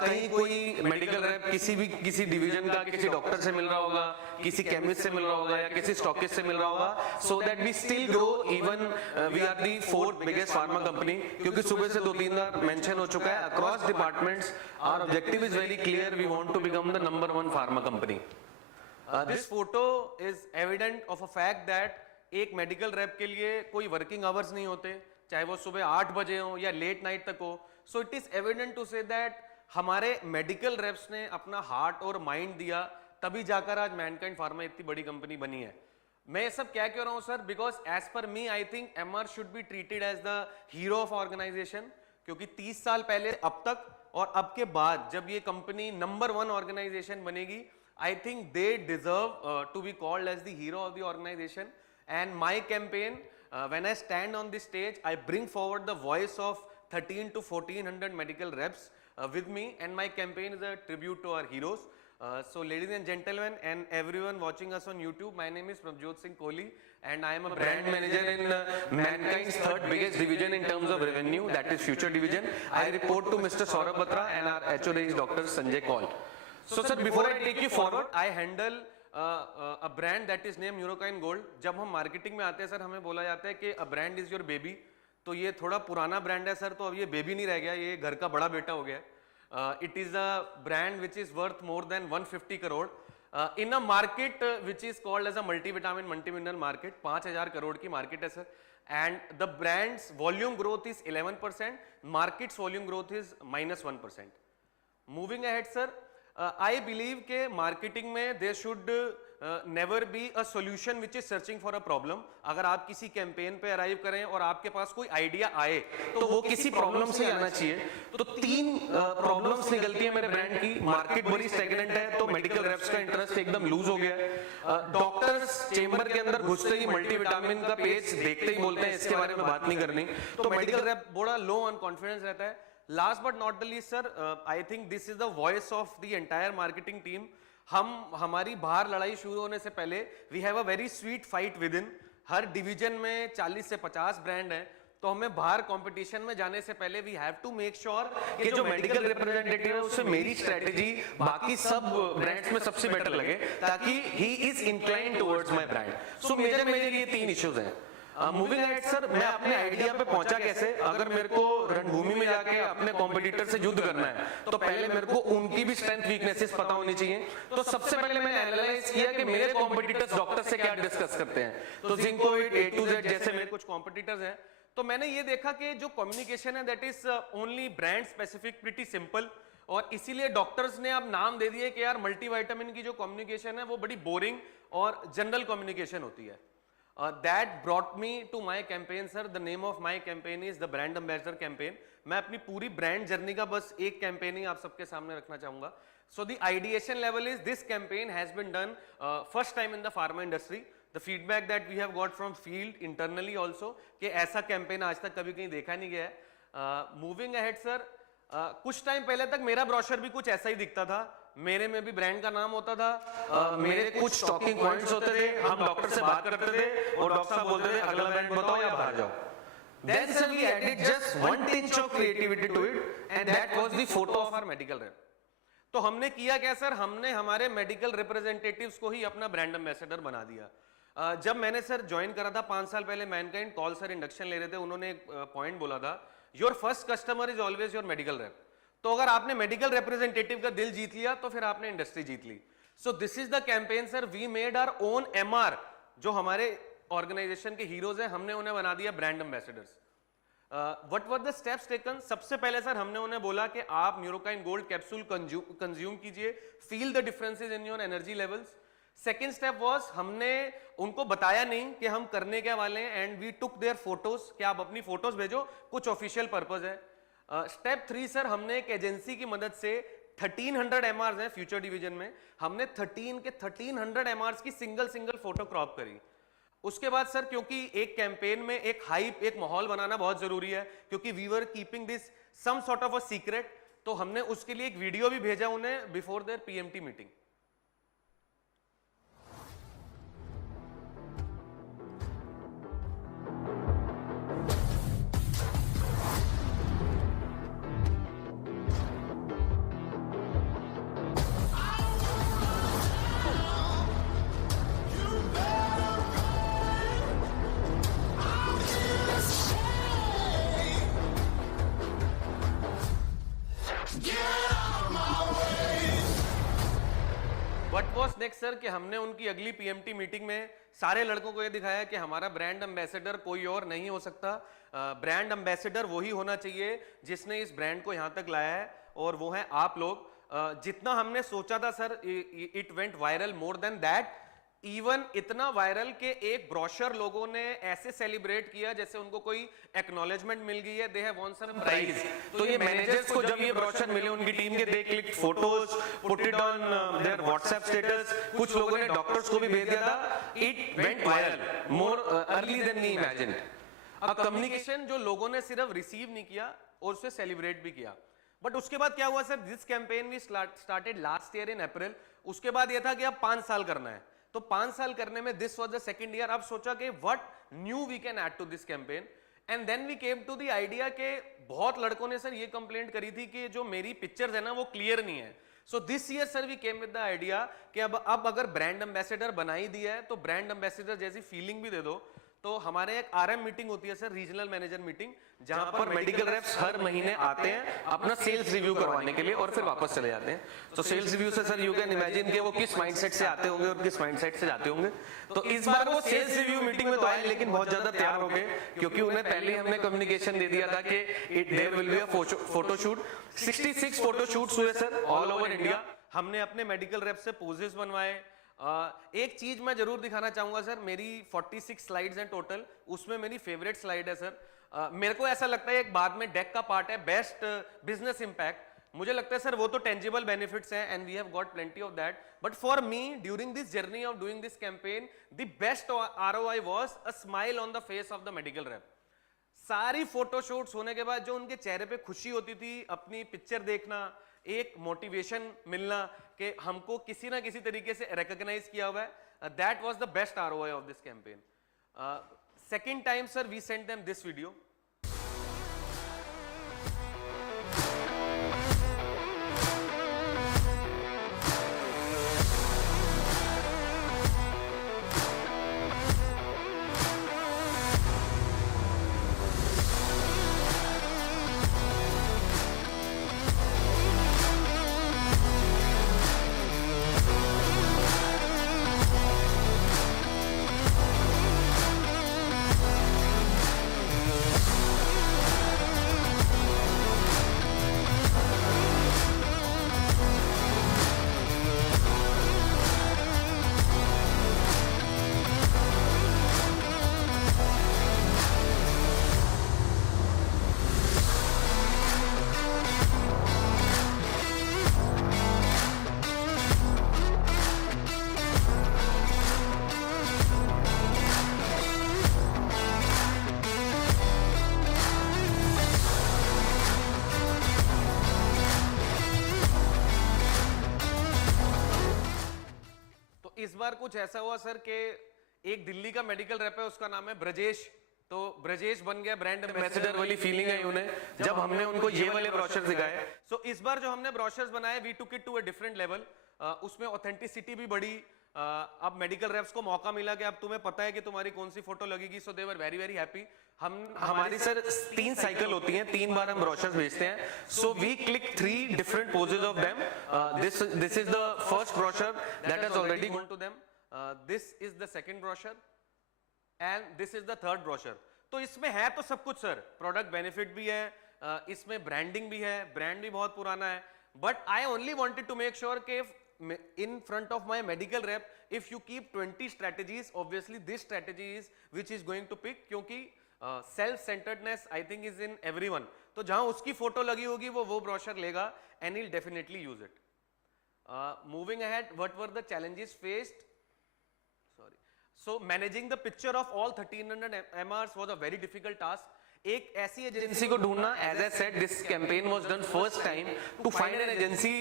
कहीं कोई मेडिकल रेप किसी डिवीजन का किसी डॉक्टर से मिल रहा होगा, किसी केमिस्ट से मिल रहा होगा या किसी स्टॉकिस्ट से मिल रहा होगा, so that we still grow, even we are the 4th biggest pharma company, क्योंकि सुबह से 2-3 बार मेंशन हो चुका है across departments our objective is very clear, we want to become the number 1 pharma company. This photo is evident of a fact that एक medical rep के लिए कोई वर्किंग आवर्स नहीं होते, चाहे वो सुबह 8 बजे हो या लेट नाइट तक हो। So it is evident to say that हमारे मेडिकल रेप्स ने अपना हार्ट और माइंड दिया, तभी जाकर आज मैनकाइंड फार्मा इतनी बड़ी कंपनी बनी है। मैं ये सब क्या कह रहा हूँ sir, because as per me I think MR should be treated as the hero of organization, क्योंकि 30 साल पहले अब तक और अब के बाद जब ये कंपनी नंबर 1 ऑर्गेनाइजेशन बनेगी, I think they deserve to be called as the hero of the organization. And my campaign, when I stand on this stage, I bring forward the voice of 13 to 1400 medical reps with me, and my campaign is a tribute to our heroes. So ladies and gentlemen and everyone watching us on YouTube, my name is Prabjot Singh Kohli and I am a brand manager in Mankind's 3rd biggest division in terms of revenue, that is Future Division. I report to Mr. Saurabh Batra and our HOD is Dr. Sanjay Kaul. So sir, before I take you forward, I handle a brand that is named Neurokind Gold. जब हम marketing में आते हैं sir, हमें बोला जाता है कि a brand is your baby, तो ये थोड़ा पुराना ब्रांड है सर, तो अब ये बेबी नहीं रह गया, ये घर का बड़ा बेटा हो गया। It is a brand which is worth more than 150 crore in a market which is called as a multivitamin multimineral market, 5000 crore की मार्केट है sir, and the brand's volume growth is 11%, market's volume growth is -1%. Moving ahead sir, I believe के marketing में there should never be a solution which is searching for a problem. अगर आप किसी campaign पे arrive करें और आपके पास कोई आइडिया आए, तो वो किसी प्रॉब्लम से आना चाहिए। तो 3 प्रॉब्लम्स निकलती है मेरे ब्रांड की। मार्केट बड़ी स्टैग्नेंट है, तो मेडिकल रेप्स का इंटरेस्ट एकदम लूज हो गया। डॉक्टर्स चेंबर के अंदर घुसते ही मल्टीविटामिन का पेज देखते ही बोलते हैं इसके बारे में बात नहीं करनी, तो मेडिकल रेप बड़ा लो ऑन कॉन्फिडेंस रहता है। Last but not the least sir, I think this is the voice of the entire marketing team. हमारी बाहर लड़ाई शुरू होने से पहले we have a very sweet fight within. Her division में 40 से 50 ब्रांड हैं, तो हमें बाहर कंपटीशन में जाने से पहले we have to make sure कि जो मेडिकल रिप्रेजेंटेटिव है उससे मेरी स्ट्रेटेजी बाकी सब ब्रांड्स में सबसे बेटर लगे, ताकि he is inclined towards my brand. So major ये 3 इश्यूज हैं। मूविंग अहेड सर, मैं अपने आइडिया पे पहुंचा कैसे? अगर मेरे को रणभूमि में जाके अपने कॉम्पिटिटर से युद्ध करना है, तो पहले मेरे को उनकी भी स्ट्रेंथ वीकनेसेस पता होनी चाहिए। तो सबसे पहले मैंने एनालाइज किया कि मेरे कॉम्पिटिटर्स डॉक्टर से क्या डिस्कस करते हैं। तो जिंकोविड, A to Z जैसे मेरे कुछ कॉम्पिटिटर्स हैं, तो मैंने ये देखा कि जो कम्युनिकेशन है that is only brand specific, pretty simple, और इसीलिए डॉक्टर्स ने अब नाम दे दिए कि यार मल्टीविटामिन की जो कम्युनिकेशन है वो बड़ी बोरिंग और जनरल कम्युनिकेशन होती है। That brought me to my campaign sir. The name of my campaign is the Brand Ambassador Campaign. मैं अपनी पूरी ब्रांड जर्नी का बस एक कैंपेन ही आप सबके सामने रखना चाहूंगा। So the ideation level is this campaign has been done first time in the pharma industry. The feedback that we have got from field internally also कि ऐसा कैंपेन आज तक कभी कहीं देखा नहीं गया है। Moving ahead sir, कुछ टाइम पहले तक मेरा ब्रोशर भी कुछ ऐसा ही दिखता था, मेरे में भी ब्रांड का नाम होता था, मेरे कुछ टॉकिंग पॉइंट्स होते थे, हम डॉक्टर से बात करते थे और डॉक्टर साहब बोलते थे अगला ब्रांड बताओ या बाहर जाओ। Then sir we added just one tinge of creativity to it and that was the photo of our medical rep. तो हमने किया क्या सर, हमने हमारे मेडिकल रिप्रेजेंटेटिव्स को ही अपना ब्रांड एम्बेसडर बना दिया। जब मैंने सर ज्वाइन करा था 5 साल पहले मैनकाइंड, कॉल सर इंडक्शन ले रहे थे, उन्होंने एक पॉइंट बोला था, your first customer is always your medical rape. तो अगर आपने मेडिकल रिप्रेजेंटेटिव का दिल जीत लिया तो फिर आपने इंडस्ट्री जीत ली। So this is the campaign sir, we made our own MR, जो हमारे ऑर्गेनाइजेशन के हीरोज हैं, हमने उन्हें बना दिया brand ambassadors. What were the steps taken? सबसे पहले सर हमने उन्हें बोला कि आप न्यूरोकाइंड गोल्ड कैप्सूल कंज्यूम कीजिए, feel the differences in your energy levels. Second step was, हमने उनको बताया नहीं कि हम करने क्या वाले हैं, and we took their photos कि आप अपनी फोटोज भेजो, कुछ ऑफिशियल पर्पज है। स्टेप 3 सर, हमने एक एजेंसी की मदद से 1300 MRs हैं फ्यूचर डिवीजन में, हमने 13 के 1300 MRs की सिंगल फोटो क्रॉप करी। उसके बाद सर क्योंकि एक कैंपेन में एक हाइप, एक माहौल बनाना बहुत जरूरी है, क्योंकि we were keeping this some sort of a secret, तो हमने उसके लिए एक वीडियो भी भेजा उन्हें before their PMT meeting. What was next sir कि हमने उनकी अगली पीएमटी मीटिंग में सारे लड़कों को ये दिखाया कि हमारा ब्रांड एम्बेसडर कोई और नहीं हो सकता, ब्रांड एम्बेसडर वही होना चाहिए जिसने इस ब्रांड को यहाँ तक लाया है, और वो है आप लोग। जितना हमने सोचा था sir, it went viral more than that, even इतना वायरल कि एक ब्रोशर लोगों ने ऐसे सेलिब्रेट किया जैसे उनको कोई एक्नॉलेजमेंट मिल गई है, they have won some prize. तो ये मैनेजर्स को जब ये ब्रोशर मिले उनकी टीम के, they click photos, put it on their WhatsApp status, कुछ लोगों ने डॉक्टर्स को भी भेज दिया था, it went viral more early than we imagined. अब कम्युनिकेशन जो लोगों ने सिर्फ रिसीव नहीं किया और उसे सेलिब्रेट भी किया। बट उसके बाद क्या हुआ sir, this campaign we started last year in April, उसके बाद ये था कि अब 5 साल करना है, तो 5 साल करने में this was the second year. अब सोचा कि what new we can add to this campaign, and then we came to the idea कि बहुत लड़कों ने सर ये कंप्लेंट करी थी कि जो मेरी पिक्चर्स है ना वो क्लियर नहीं है। So this year sir we came with the idea कि अब अगर ब्रांड एम्बेसडर बना ही दिया है तो ब्रांड एम्बेसडर जैसी फीलिंग भी दे दो। तो हमारे एक आरएम मीटिंग होती है सर, रीजनल मैनेजर मीटिंग, जहां पर मेडिकल रेप्स हर महीने आते हैं अपना सेल्स रिव्यू करवाने के लिए और फिर वापस चले जाते हैं। तो सेल्स रिव्यू से सर यू कैन इमेजिन कि वो किस माइंडसेट से आते होंगे और किस माइंडसेट से जाते होंगे। तो इस बार वो सेल्स रिव्यू मीटिंग में तो आए लेकिन बहुत ज्यादा तैयार हो गए, क्योंकि उन्हें पहले हमने कम्युनिकेशन दे दिया था कि there will be a photoshoot. 66 photoshoots हुए सर ऑल ओवर इंडिया। हमने अपने मेडिकल रेप से पोजेस बनवाए। एक चीज मैं जरूर दिखाना चाहूंगा सर, मेरी 46 स्लाइड्स हैं टोटल, उसमें मेरी फेवरेट स्लाइड है सर। मेरे को ऐसा लगता है एक बाद में डेक का पार्ट है बेस्ट बिजनेस इंपैक्ट। मुझे लगता है सर वो तो टेंजिबल बेनिफिट्स हैं and we have got plenty of that, but for me during this journey of doing this campaign the best ROI was a smile on the face of the medical rep. सारी photoshoots होने के बाद जो उनके चेहरे पे खुशी होती थी, अपनी पिक्चर देखना, एक मोटिवेशन मिलना कि हमको किसी ना किसी तरीके से रिकॉग्नाइज किया हुआ है, that was the best ROI of this campaign. Second time sir we sent them this video. इस बार कुछ ऐसा हुआ सर कि एक दिल्ली का मेडिकल रेप है, उसका नाम है ब्रजेश, तो ब्रजेश बन गया ब्रांड एम्बेसडर वाली फीलिंग है उन्हें जब हमने उनको ये वाले ब्रोशर्स दिखाए। सो इस बार जो हमने ब्रोशर्स बनाए we took it to a different level, उसमें ऑथेंटिसिटी भी बढ़ी। अब मेडिकल रेप्स को मौका मिला कि अब तुम्हें पता है कि तुम्हारी कौन सी फोटो लगेगी, so they were very very happy. हमारी सर 3 साइकिल होती हैं, 3 बार हम ब्रोशर्स भेजते हैं, so we click 3 different poses of them. This is the first brochure that has already gone to them, this is the second brochure and this is the third brochure. तो इसमें है तो सब कुछ सर, प्रोडक्ट बेनिफिट भी है, इसमें branding भी है, ब्रांड भी बहुत पुराना है, but I only wanted to make sure कि in front of my medical rep if you keep 20 strategies, obviously this strategy is which is going to pick, क्योंकि self centredness I think is in everyone. तो जहां उसकी photo लगी होगी वो brochure लेगा and he'll definitely use it. Moving ahead, what were the challenges faced? Sorry. So managing the picture of all 1300 MRs was a very difficult task. एक ऐसी agency को ढूंढना, as I said, this campaign was done first time. To find an agency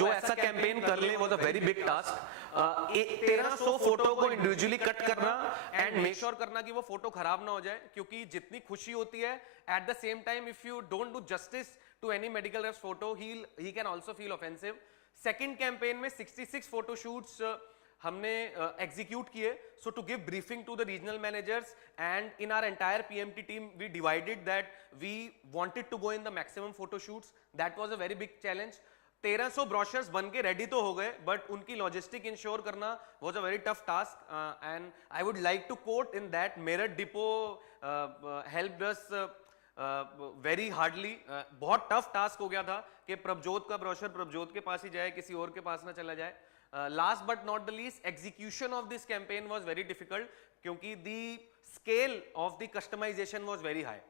जो ऐसा campaign कर ले was a very big task. 1300 photo को individually cut करना एंड मेक श्योर करना कि वो फोटो खराब ना हो जाए, क्योंकि जितनी खुशी होती है at the same time if you don't do justice to any medical reps photo he can also feel offensive. Second campaign में 66 फोटो शूट्स हमने एग्जीक्यूट किए. So to give briefing to the regional managers and in our entire PMT team we divided that we wanted to go in the maximum photo shoots. That was a very big challenge. 1300 brochures बन के ready तो हो गए, but उनकी logistic ensure करना was a very tough task and I would like to quote in that Meerut depot helped us very hardly. बहुत tough task हो गया था कि प्रभजोत का ब्रोशर प्रभजोत के पास ही जाए, किसी और के पास ना चला जाए. Last but not the least, execution of this campaign was very difficult क्योंकि the scale of the customization was very high.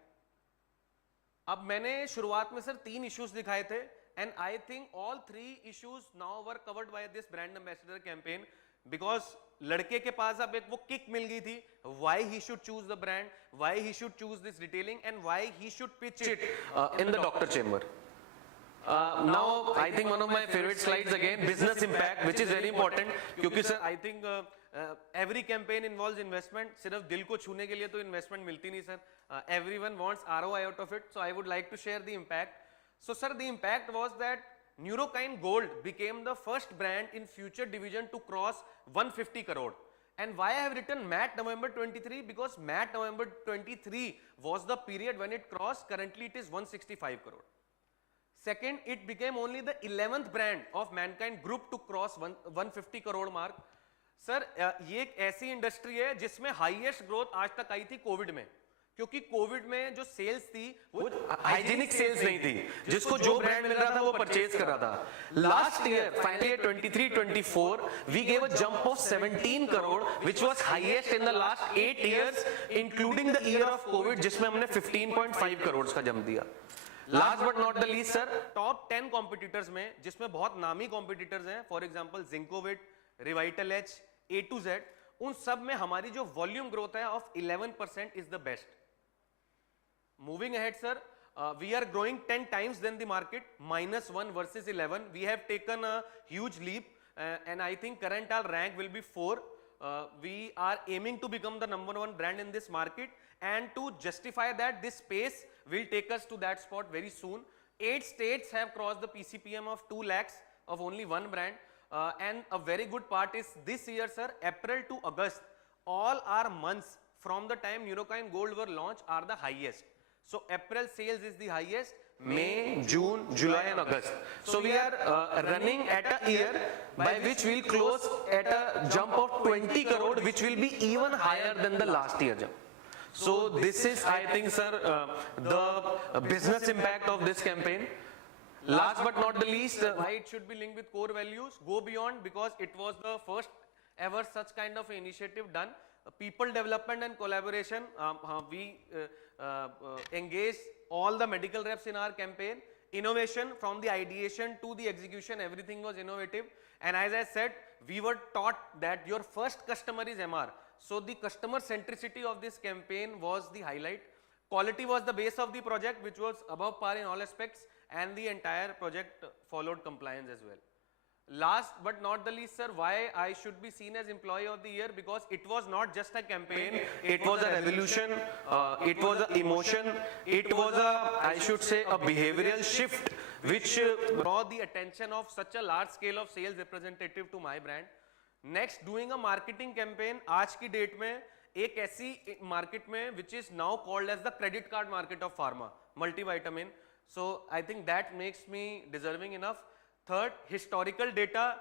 अब मैंने शुरुआत में सर 3 issues दिखाए थे and I think all 3 issues now were covered by this brand ambassador campaign because लड़के के पास अब एक वो किक मिल गई थी, why he should choose the brand, why he should choose this detailing and why he should pitch it in the doctor chamber. Now I think one of my favorite slides again, business impact, which is very important क्योंकि sir I think every campaign involves investment. सिर्फ दिल को छूने के लिए तो investment मिलती नहीं sir. Everyone wants ROI out of it, so I would like to share the impact. So sir, the impact was that Neurokind Gold became the first brand in future division to cross 150 crore. And why I have written MAT November 23? Because MAT November 23 was the period when it crossed. Currently it is 165 crore. Second, it became only the 11th brand of Mankind Group to cross 150 crore mark. Sir ये एक ऐसी industry है जिसमें highest growth आज तक आई थी Covid में, क्योंकि कोविड में जो सेल्स थी वो हाइजीनिक सेल्स नहीं थी, जिसको जो ब्रांड मिल रहा था वो परचेज कर रहा था. Last year final year 23-24 we gave a jump of 17 crore which was highest in the last 8 years including the year of Covid, जिसमें हमने 15.5 करोड़ का जंप दिया. Last but not the least sir, top 10 competitors में जिसमें बहुत नामी कॉम्पिटिटर्स हैं, for example Zincovit, Revital H, A to Z, उन सब में हमारी जो वॉल्यूम ग्रोथ है of 11% is the best. Moving ahead sir, we are growing 10 times than the market, -1 versus 11. We have taken a huge leap and I think current our rank will be 4. We are aiming to become the #1 brand in this market, and to justify that, this space will take us to that spot very soon. 8 states have crossed the PCPM of 2 lakhs of only one brand. And a very good part is this year sir, April to August, all our months from the time Neurokind Gold were launched are the highest. So April sales is the highest, May, June, July and August. So we are running at a year by which we will close at a jump of 20 crore, which will be even higher than the last year jump. So this is, I think sir, the business impact of this campaign. Last but not the least, why it should be linked with core values, go beyond, because it was the first ever such kind of initiative done. People development and collaboration, we engaged all the medical reps in our campaign. Innovation, from the ideation to the execution, everything was innovative. And as I said, we were taught that your first customer is MR. So the customer centricity of this campaign was the highlight. Quality was the base of the project, which was above par in all aspects, and the entire project followed compliance as well. Last but not the least sir, why I should be seen as employee of the year, because it was not just a campaign, it was a revolution, it was an emotion, it was a, I should say, a behavioral shift which brought the attention of such a large scale of sales representative to my brand. Next, doing a marketing campaign आज की date में एक ऐसी market में which is now called as the credit card market of pharma, multivitamin. So I think that makes me deserving enough. Third, historical data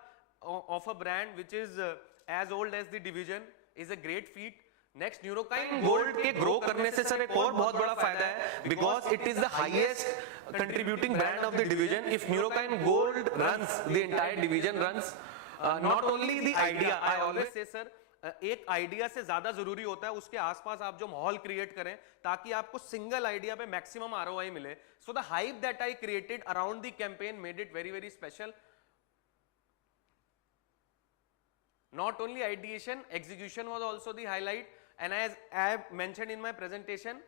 of a brand which is as old as the division is a great feat. Next, Neurokind Gold के grow करने से sir एक और बहुत बड़ा फायदा है, because it is the highest contributing brand of the division. If Neurokind Gold runs, the entire division runs. Not only the idea, I always say sir, एक आइडिया से ज्यादा जरूरी होता है उसके आसपास आप जो माहौल क्रिएट करें ताकि आपको सिंगल आइडिया पे मैक्सिमम आरओआई मिले. So the hype that I created around the campaign made it very very special. Not only ideation, execution was also the highlight, and as I have mentioned in my presentation,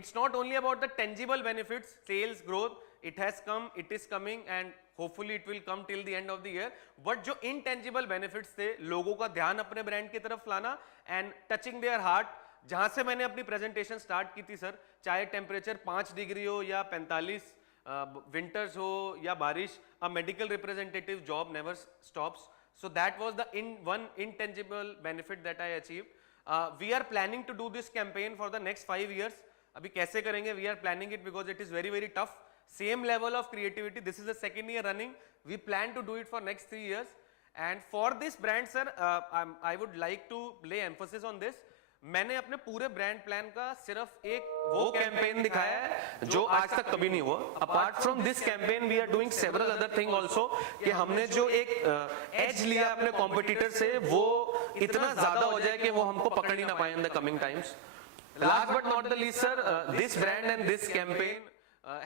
it's not only about the tangible benefits, sales growth, it has come, it is coming, and hopefully it will come till the end of the year, but जो intangible benefits थे, लोगों का ध्यान अपने brand की तरफ लाना and touching their heart, जहाँ से मैंने अपनी presentation start की थी सर, चाहे temperature 5 डिग्री हो या 45, winters हो या बारिश, a medical representative job never stops. So that was the one intangible benefit that I achieved. We are planning to do this campaign for the next 5 years. अभी कैसे करेंगे? We are planning it because it is very very tough. Same level of creativity. This is the second year running. We plan to do it for next 3 years. And for this brand, sir, I would like to lay emphasis on this. मैंने अपने पूरे brand plan का सिर्फ एक वो campaign दिखाया है जो आज तक कभी नहीं हुआ. Apart from this campaign we are doing several other thing also कि हमने जो एक एज लिया अपने कॉम्पिटिटर से वो इतना ज्यादा हो जाए कि वो हमको पकड़ ही ना पाए in the coming times. Last but not the least sir, this brand and this campaign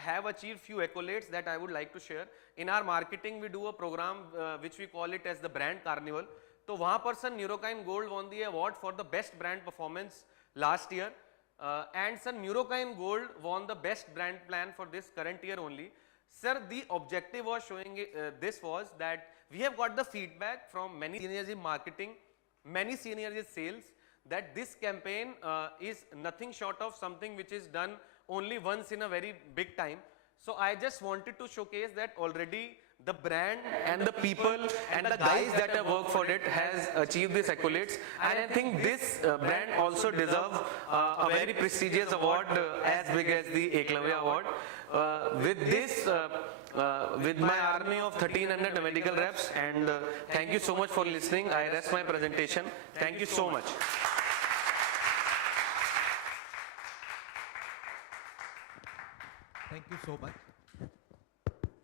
have achieved few accolades that I would like to share. In our marketing we do a program which we call it as the brand carnival. तो वहाँ पर sir Neurokine gold won the award for the best brand performance last year, and sir Neurokine gold won the best brand plan for this current year only. Sir, the objective was showing this was that we have got the feedback from many seniors in marketing, many seniors in sales, that this campaign is nothing short of something which is done only once in a very big time. So I just wanted to showcase that already the brand and the people and the guys that have worked for it has achieved these accolades, and I think this brand also deserves a very prestigious award as big as the Eklavya award. With this, with my army of 1300 medical reps, and thank you so much for listening. I rest my presentation. Thank you so much. Thank you so much.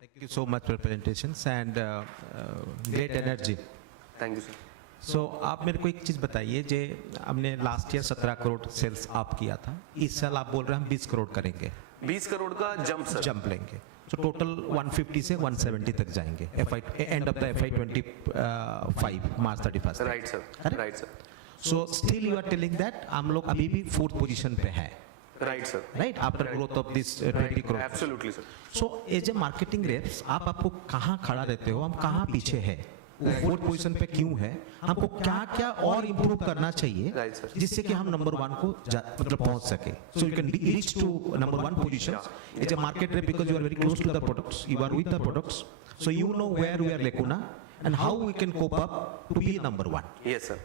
Thank you so much for presentations and great energy. Thank you, sir. So आप मेरे को एक चीज़ बताइए, जे हमने last year 17 crore sales आप किया था, इस साल आप बोल रहे हैं हम 20 करोड़ करेंगे. 20 करोड़ का जंप लेंगे. So total 150 से 170 तक जाएंगे. End of the FY 25 March 31st. Right sir. Right sir. So still you are telling that हम लोग अभी भी 4th position पे हैं. Right sir. Right, after growth of this 20 crore. Absolutely sir. So as a marketing reps आपको कहाँ खड़ा रहते हो, हम कहाँ पीछे हैं, वो 4th पोजीशन पे क्यों है, हमको क्या क्या और इम्प्रूव करना चाहिए जिससे कि हम नंबर 1 को मतलब पहुंच सके. So you can reach to number 1 position as a market rep because you are very close to the products, you are with the products, so you know where we are lacuna and how we can cope up to be number 1. Yes sir.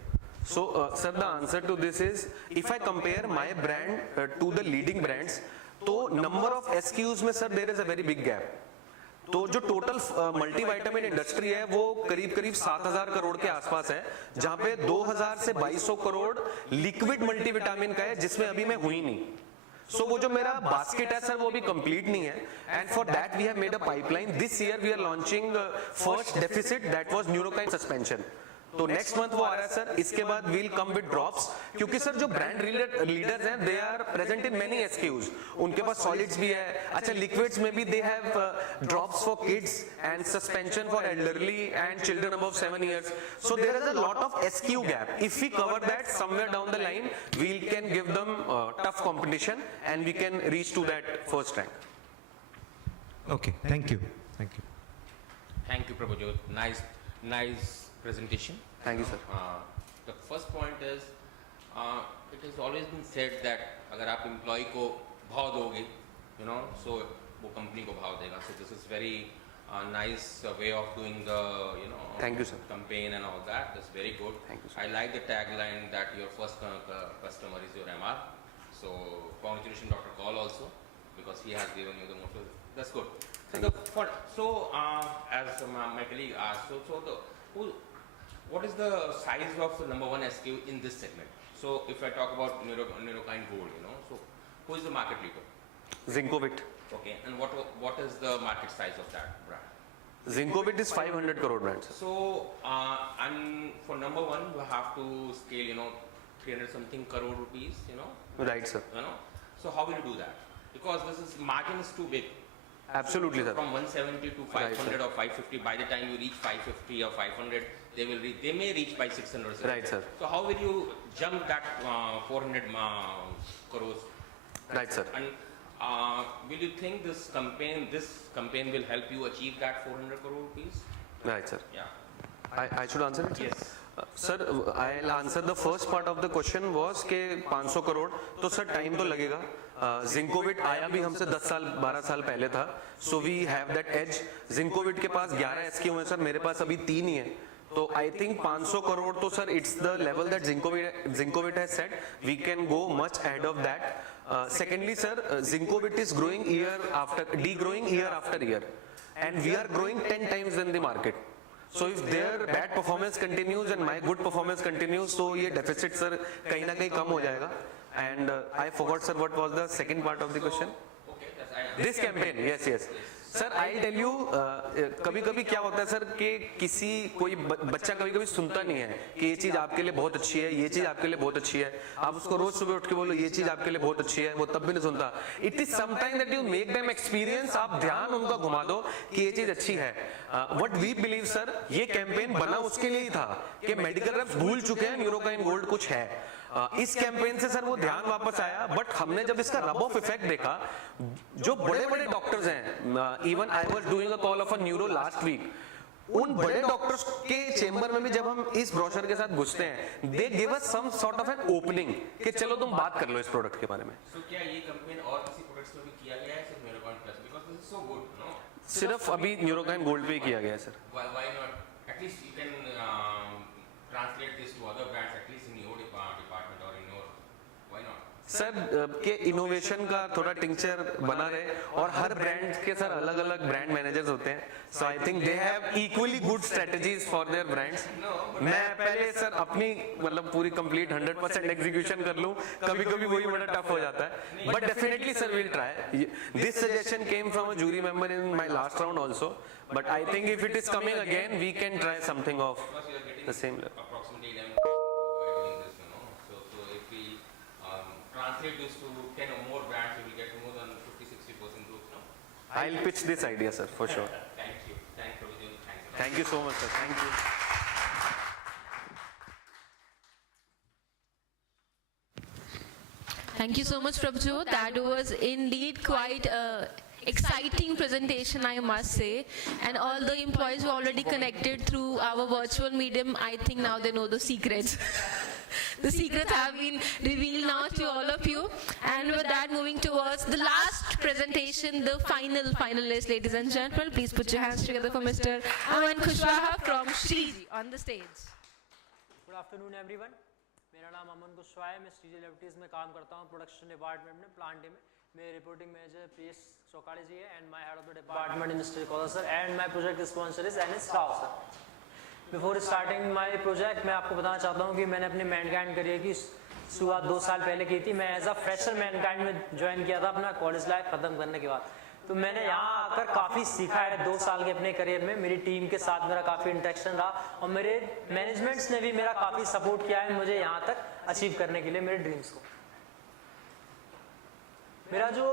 So sir, the answer to this is, if I compare my brand to the leading brands, तो number of SKUs में sir there is a very big gap. तो जो total multivitamin industry है वो करीब करीब 7000 करोड़ के आसपास है, जहां पे 2000 से 2200 करोड़ लिक्विड मल्टीविटामिन का है, जिसमें अभी मैं हुई नहीं. So वो जो मेरा बास्केट है सर वो भी कंप्लीट नहीं है, and for that we have made a pipeline. This year we are launching first deficit, that was Neurokine suspension. तो नेक्स्ट मंथ वो आ रहा है सर. इसके बाद वील कम विद ड्रॉप्स, क्योंकि सर जो ब्रांड लीडर्स हैं they are present in many SKUs. उनके पास सॉलिड्स भी है, अच्छा लिक्विड्स में भी they have drops for kids and suspension for elderly and children above 7 years. So there is a lot of SKU gap. If we cover that somewhere down the line, we can give them tough competition and we can reach to that first rank. Okay, thank you. Thank you. Thank you, Prabhujot. Nice presentation. Thank you, sir. The first point is, it has always been said that अगर आप employee को भाव दोगे, so वो company को भाव देगा. So this is very nice way of doing the, Thank you, sir. campaign and all that. That's very good. Thank you, sir. I like the tagline that your first customer is your MR. So congratulations, Dr. Kaul also, because he has given you the motive. That's good. So as my colleague asked, what is the size of the number 1 SKU in this segment? So if I talk about Neurokind Gold, so who is the market leader? Zincovit. Okay, and what is the market size of that brand? Zincobit is 500 crore brand. So, and for number one, you have to scale, 300 something crore rupees, Right, sir. So how will you do that? Because this is margin is too big. Absolutely, sir. From 170 to 500 or 550, by the time you reach 550 or 500, they may reach by 600. Right, sir. So how will you jump that 400 crores? Right, sir. And will you think this campaign will help you achieve that 400 crore rupees? Right, sir. Yeah. I should answer it? Yes. Sir, I'll answer the first part of the question was कि 500 करोड़ तो sir time तो लगेगा. Zincobit आया भी हमसे 10 साल 12 साल पहले था. So we have that edge. Zincobit के पास 11 SKU हैं सर, मेरे पास अभी 3 ही हैं. तो I think 500 करोड़ तो sir it's the level that Zincobit has set. We can go much ahead of that. Secondly, sir, Zincobit is growing degrowing year after year, and we are growing 10 times in the market. So if their bad performance continues and my good performance continues, so ये deficit sir कहीं ना कहीं कम हो जाएगा. And I forgot sir what was the second part of the question. This campaign, yes. Sir, I'll tell you, कभी-कभी क्या होता है सर कि कोई बच्चा कभी-कभी सुनता नहीं है कि ये चीज़ आपके लिए बहुत अच्छी है, ये चीज़ आपके लिए बहुत अच्छी है. आप उसको रोज सुबह उठ के बोलो ये चीज़ आपके लिए बहुत अच्छी है, वो तब भी नहीं सुनता. It is sometime that you make them experience, आप ध्यान उनका घुमा दो कि ये चीज़ अच्छी है. What we believe sir, ये कैंपेन बना उसके लिए ही था कि मेडिकल रेप्स भूल चुके हैं न्यूरोकाइन गोल्ड कुछ है. इस कैंपेन से सर वो ध्यान वापस आया, बट हमने जब इसका रब ऑफ इफेक्ट देखा, जो बड़े बड़े डॉक्टर्स हैं, even I was doing a call of a neuro last week, उन बड़े डॉक्टर्स के चेंबर में भी जब हम इस ब्रोशर के साथ घुसते हैं, they give us some sort of an opening कि चलो तुम बात कर लो इस प्रोडक्ट के बारे में. So क्या ये कैंपेन और किसी प्रोडक्ट्स में भी किया गया है सिर्फ Neurokine plus? Because this is so good, no? सिर्फ अभी न्यूरोकाइन गोल्ड पे ही किया गया है sir. Why not? At least you can translate this to other brands, at least in your department or in your. Why not? Sir के innovation का थोड़ा टिंचर बना रहे, और हर ब्रांड के सर अलग अलग ब्रांड मैनेजर्स होते हैं. So I think they have equally good strategies for their brands. मैं पहले सर अपनी मतलब पूरी कंप्लीट 100% एग्जीक्यूशन कर लूं, कभी कभी वही बड़ा टफ हो जाता है, but definitely sir will try. This suggestion came from a jury member in my last round also, but I think if it is coming again we can try something of the same level. Translate this to 10 or more brands, you will get more than 50-60% growth, no? I'll pitch this idea, sir, for sure. Thank you. Thanks for doing. Thank you so much, sir. Thank you. Thank you so much, Prabhjot. That was indeed quite an exciting presentation, I must say. And all the employees were already connected through our virtual medium. I think now they know the secrets. The secrets have been revealed now to all of you. And with that, moving towards the last presentation, the final finalist, ladies and gentlemen. Please put your hands together for Mr. Aman Kushwaha from Shriji on the stage. Good afternoon, everyone. मेरा नाम अमन कुशवाहा है. मैं Shriji laboratories में काम करता हूँ production department में, plant में. मेरे रिपोर्टिंग मैनेजर पीएस चौकाड़े जी है, and my head of the department mister Kaur sir, and my project sponsor is NS Rao sir. Before starting my project, मैं आपको बताना चाहता हूँ कि मैंने अपने मैनकाइंड करियर की शुरुआत 2 साल पहले की थी. मैं एज अ फ्रेशर मैनकाइंड में ज्वाइन किया था अपना कॉलेज लाइफ खत्म करने के बाद. तो मैंने यहाँ आकर काफ़ी सीखा है 2 साल के अपने करियर में. मेरी टीम के साथ मेरा काफ़ी इंटरेक्शन रहा, और मेरे मैनेजमेंट्स ने भी मेरा काफ़ी सपोर्ट किया है मुझे यहाँ तक अचीव करने के लिए मेरे ड्रीम्स को. मेरा जो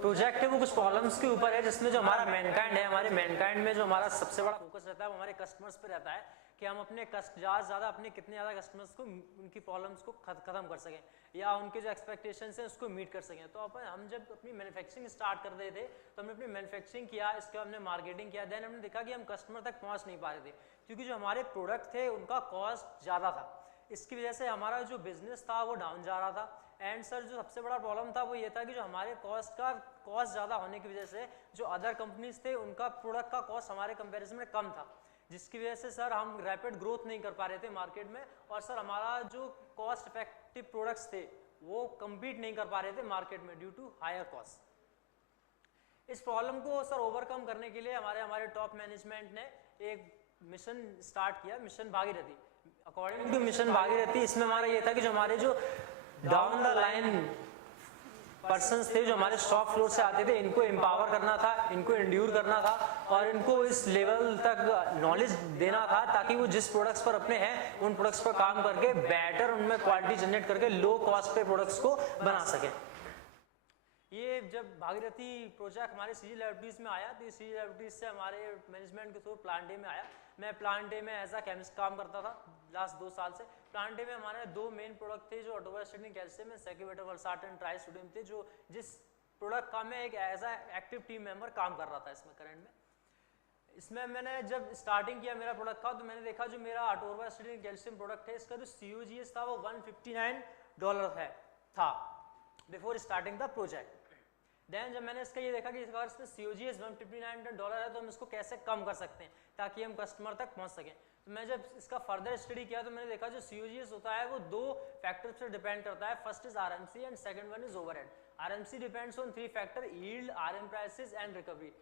प्रोजेक्ट है वो कुछ प्रॉब्लम्स के ऊपर है, जिसमें जो हमारा मैनकाइंड है, हमारे मैनकाइंड में जो हमारा सबसे बड़ा फोकस रहता है वो हमारे कस्टमर्स पे रहता है कि हम अपने ज़्यादा अपने कितने ज़्यादा कस्टमर्स को उनकी प्रॉब्लम्स को ख़त्म कर सकें, या उनके जो एक्सपेक्टेशंस हैं उसको मीट कर सकें. तो हम जब अपनी मैन्युफैक्चरिंग स्टार्ट कर रहे थे तो हमने अपनी मैन्युफैक्चरिंग किया, इसके बाद हमने मार्केटिंग किया. देन हमने देखा कि हम कस्टमर तक पहुँच नहीं पा रहे थे, क्योंकि जो हमारे प्रोडक्ट थे उनका कॉस्ट ज़्यादा था. इसकी वजह से हमारा जो बिजनेस था वो डाउन जा रहा था. एंड सर जो सबसे बड़ा प्रॉब्लम था वो ये था कि जो हमारे कॉस्ट ज़्यादा होने की वजह से जो अदर कंपनीज थे उनका प्रोडक्ट का कॉस्ट हमारे कंपैरिजन में कम था, जिसकी वजह से सर हम रैपिड ग्रोथ नहीं कर पा रहे थे मार्केट में. और सर हमारा जो कॉस्ट इफेक्टिव प्रोडक्ट्स थे वो कम्पीट नहीं कर पा रहे थे मार्केट में ड्यू टू हायर कॉस्ट. इस प्रॉब्लम को सर ओवरकम करने के लिए हमारे टॉप मैनेजमेंट ने एक मिशन स्टार्ट किया, mission Bhagirathi. According to mission Bhagirathi, इसमें हमारा ये था कि जो हमारे जो डाउन द लाइन पर्सन्स थे जो हमारे शॉप फ्लोर से आते थे, इनको एम्पावर करना था, इनको इंड्यूर करना था और इनको इस लेवल तक नॉलेज देना था ताकि वो जिस प्रोडक्ट्स पर अपने हैं उन प्रोडक्ट्स पर काम करके बेटर उनमें क्वालिटी जनरेट करके लो कॉस्ट पे प्रोडक्ट्स को बना सकें। ये जब भागीरथी प्रोजेक्ट हमारे सीजी लैबोरेटरीज में आया तो सीजी लैबोरेटरीज से हमारे मैनेजमेंट के थ्रू प्लांट डे में आया। मैं प्लांट डे में एज अ केमिस्ट काम करता था लास्ट 2 साल से। प्लांट डे में हमारे 2 मेन प्रोडक्ट थे जो ऑटोबायोस्टेटिक कैल्शियम में सेक्यूबेटर वल्सार्टन ट्राई सोडियम थे, जो जिस प्रोडक्ट का मैं एक as a active team member काम कर रहा था इसमें करंट में। इसमें मैंने जब स्टार्टिंग किया मेरा प्रोडक्ट का तो मैंने देखा जो मेरा ऑटोबायोस्टेटिक कैल्शियम प्रोडक्ट है इसका जो COGS था वो $159 था before starting the project. Then जब मैंने इसका ये देखा कि अगर इसमें COGS $159 है तो हम इसको कैसे कम कर सकते हैं ताकि हम कस्टमर तक पहुंच सकें। तो मैं जब इसका फर्दर स्टडी किया तो मैंने देखा जो COGS होता है वो 2 फैक्टर्स पर डिपेंड करता है। First is RMC and second one is overhead. RMC depends on 3 factor, yield, RM prices and recovery.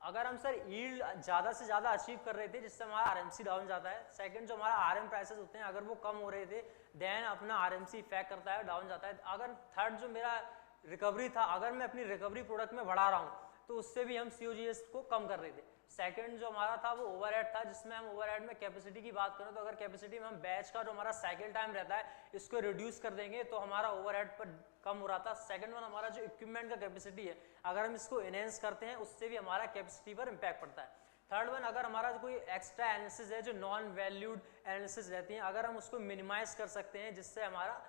अगर हम सर यील्ड ज़्यादा से ज़्यादा अचीव कर रहे थे जिससे हमारा RMC डाउन जाता है। सेकंड जो हमारा RM प्राइसेस होते हैं अगर वो कम हो रहे थे देन अपना RMC इफेक्ट करता है, डाउन जाता है। अगर थर्ड जो मेरा रिकवरी था, अगर मैं अपनी रिकवरी प्रोडक्ट में बढ़ा रहा हूँ तो उससे भी हम COGS को कम कर रहे थे। सेकंड जो हमारा था वो ओवरहेड था, जिसमें हम ओवरहेड में कैपेसिटी की बात करें तो अगर कैपेसिटी में हम बैच का जो हमारा साइकिल टाइम रहता है इसको रिड्यूस कर देंगे तो हमारा ओवरहेड पर कम हो रहा था। सेकंड वन हमारा जो इक्विपमेंट का कैपेसिटी है अगर हम इसको एनहेंस करते हैं उससे भी हमारा कैपेसिटी पर इम्पैक्ट पड़ता है। थर्ड वन अगर हमारा कोई एक्स्ट्रा एनालिसिस है जो नॉन वैल्यूड एनालिसिस रहती है अगर हम उसको मिनिमाइज कर सकते हैं जिससे हमारा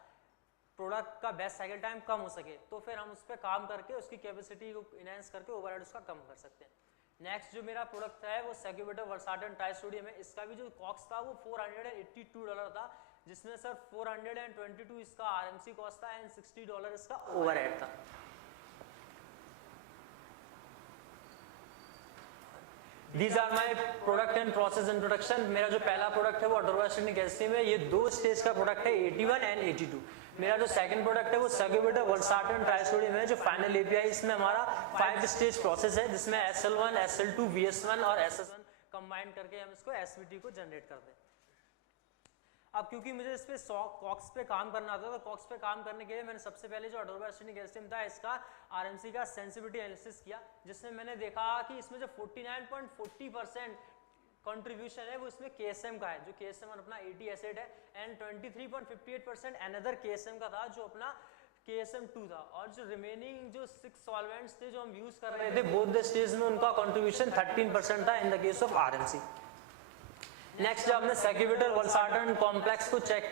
प्रोडक्ट का बेस्ट साइकिल टाइम कम हो सके तो फिर हम उस पर काम करके उसकी कैपेसिटी को इनहेंस करके ओवरहेड उसका कम कर सकते हैं। नेक्स्ट जो मेरा प्रोडक्ट है वो सेक्यूबेटर वल्सार्टन ट्राई सोडियम है। इसका भी जो कॉस्ट था वो $482 था जिसमें सर $422 इसका RMC कॉस्ट था एंड $60 इसका ओवरहेड था। These are my product and process introduction। मेरा जो पहला प्रोडक्ट है वो ऑटोबायोस्टेटिक कैल्शियम है। ये 2 स्टेज का प्रोडक्ट है 81 एंड 82। मेरा जो सेकंड प्रोडक्ट है वो सेक्यूबेटर वल्सार्टन ट्राई सोडियम है जो फाइनल API। इसमें हमारा 5 स्टेज प्रोसेस है जिसमें SL1, SL2, VS1 और SS1 कंबाइन करके हम इसको SVT को जनरेट करते हैं। अब क्योंकि मुझे इस पे कॉक्स पे काम करना था तो कॉक्स पे काम करने के लिए मैंने सबसे पहले जो ऑटोबायोस्टेटिक कैल्शियम था इसका RMC का सेंसिटिविटी एनालिसिस किया जिसमें मैंने देखा कि इसमें जो 49.40% कंट्रीब्यूशन है वो इसमें KSM का है जो KSM अपना 80 एसिड है एंड 23.58% अनदर KSM का था जो अपना KSM2 था और जो रिमेनिंग जो 6 सॉल्वेंट्स थे जो हम यूज कर रहे थे बोथ द स्टेज में उनका कंट्रीब्यूशन 13% था in the case of RMC। Next जब हमने सेक्यूबेटर वल्सार्टन कॉम्प्लेक्स को चेक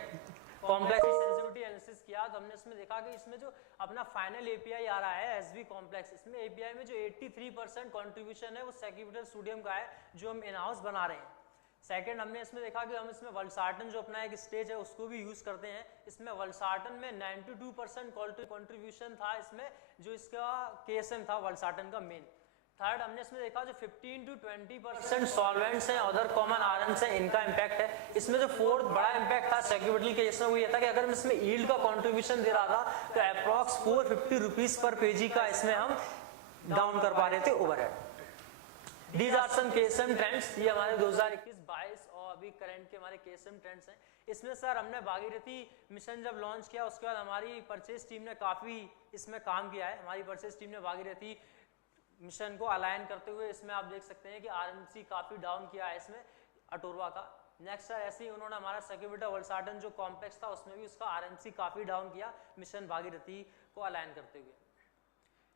कॉम्प्लेक्स सेंसिटिविटी एनालिसिस किया तो हमने इसमें देखा कि इसमें जो अपना फाइनल API आ रहा है SV कॉम्प्लेक्स इसमें API में जो 83% कंट्रीब्यूशन है वो सेक्यूबेटर सोडियम का है जो हम इन हाउस बना रहे हैं। सेकंड हमने इसमें देखा कि हम इसमें वल्सार्टन जो अपना एक स्टेज है उसको भी यूज करते हैं। इसमें वल्सार्टन में 92% कंट्रीब्यूशन था इसमें जो इसका KSM था वल्सार्टन का मेन। थर्ड हमने इसमें देखा जो 15 to 20% सॉल्वेंट्स हैं अदर कॉमन RMs हैं इनका इम्पैक्ट है। इसमें जो फोर्थ बड़ा इम्पैक्ट था सेक्यूबेटर के इसमें वो ये था कि अगर हम इसमें यील्ड का कंट्रीब्यूशन दे रहा था तो अप्रॉक्स 450 रुपीज पर पेजी का इसमें हम डाउन कर पा रहे थे overhead. These are some KSM trends. ये हमारे 2021-22 और अभी करंट के हमारे KSM ट्रेंड्स हैं। इसमें सर हमने भागीरथी मिशन जब लॉन्च किया उसके बाद हमारी परचेज टीम ने काफी इसमें काम किया है। हमारी परचेज टीम ने भागीरथी मिशन को अलाइन करते हुए इसमें आप देख सकते हैं कि RMC काफी डाउन किया है इसमें अटोरवा का। नेक्स्ट सर ऐसे ही उन्होंने हमारा सेक्यूबेटर वल्सार्टन जो कॉम्प्लेक्स था उसमें भी उसका RMC काफी डाउन किया मिशन भागीरथी को अलाइन करते हुए।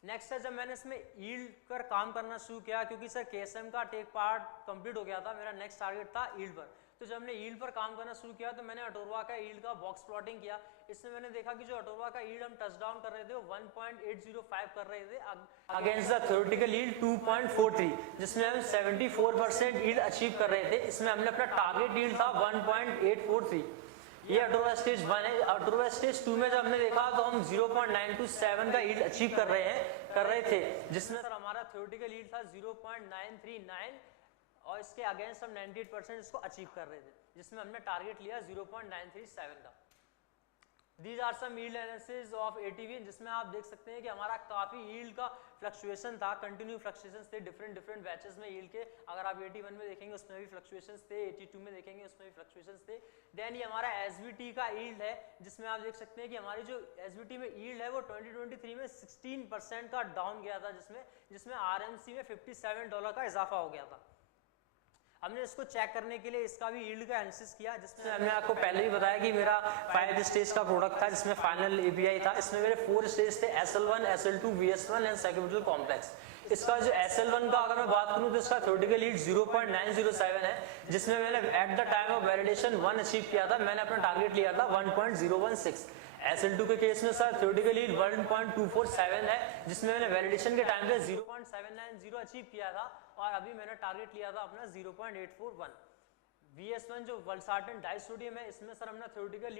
नेक्स्ट सर जब मैंने इसमें यील्ड पर काम करना शुरू किया क्योंकि सर KSM का टेक पार्ट कंप्लीट हो गया था मेरा नेक्स्ट टारगेट था यील्ड पर। तो जब हमने यील्ड पर काम करना शुरू किया तो मैंने अटोरवा का यील्ड का बॉक्स प्लॉटिंग किया। इसमें मैंने देखा कि जो अटोरवा का यील्ड हम टच डाउन कर रहे थे वो 1.805 कर रहे थे अगेंस्ट द थ्योरेटिकल यील्ड 2.43 जिसमें हम 74% यील्ड अचीव कर रहे थे। इसमें हमने अपना टारगेट यील्ड था 1.843। ये अटोरवा स्टेज 1 है। अटोरवा स्टेज 2 में जब हमने देखा तो हम 0.927 का यील्ड अचीव कर रहे थे जिसमें सर हमारा थ्योरेटिकल यील्ड था 0.939 और इसके अगेंस्ट हम 98% इसको अचीव कर रहे थे जिसमें हमने टारगेट लिया 0.937 का। These are some yield analysis of ATV, जिसमें आप देख सकते हैं कि हमारा काफ़ी yield का फ्लक्चुएशन था, कंटिन्यू फ्लक्चुएशंस थे डिफरेंट बैचेस में yield के. अगर आप 81 में देखेंगे उसमें भी फ्लक्चुएशंस थे, 82 में देखेंगे उसमें भी फ्लक्चुएशंस थे. देन ये हमारा SVT का yield है, जिसमें आप देख सकते हैं कि हमारी जो SVT में yield है वो 2023 में 16% का डाउन गया था, जिसमें RMC में $57 का इजाफा हो गया था. हमने इसको चेक करने के लिए इसका भी यील्ड का एनालिसिस किया, जिसमें हमने आपको पहले ही बताया कि मेरा 5 स्टेज का प्रोडक्ट था, जिसमें फाइनल API था. इसमें मेरे 4 स्टेज थे, SL1, SL2, VS1 and secondary complex. इसका जो SL1 का अगर मैं बात करूं तो इसका थ्योरेटिकल यील्ड 0.907 है, जिसमें मैंने at the time of validation 1 achieve किया था. मैंने अपना टारगेट लिया था 1.016. SL2 के केस में सर थ्योरेटिकल यील्ड 1.247 है, जिसमें मैंने वैलिडेशन के टाइम पे 0.790 अचीव किया था, और अभी मैंने टारगेट लिया था अपना 0.841. VS1 जो वल्सार्टन डाइसोडियम है, इसमें सर हमने थ्योरेटिकल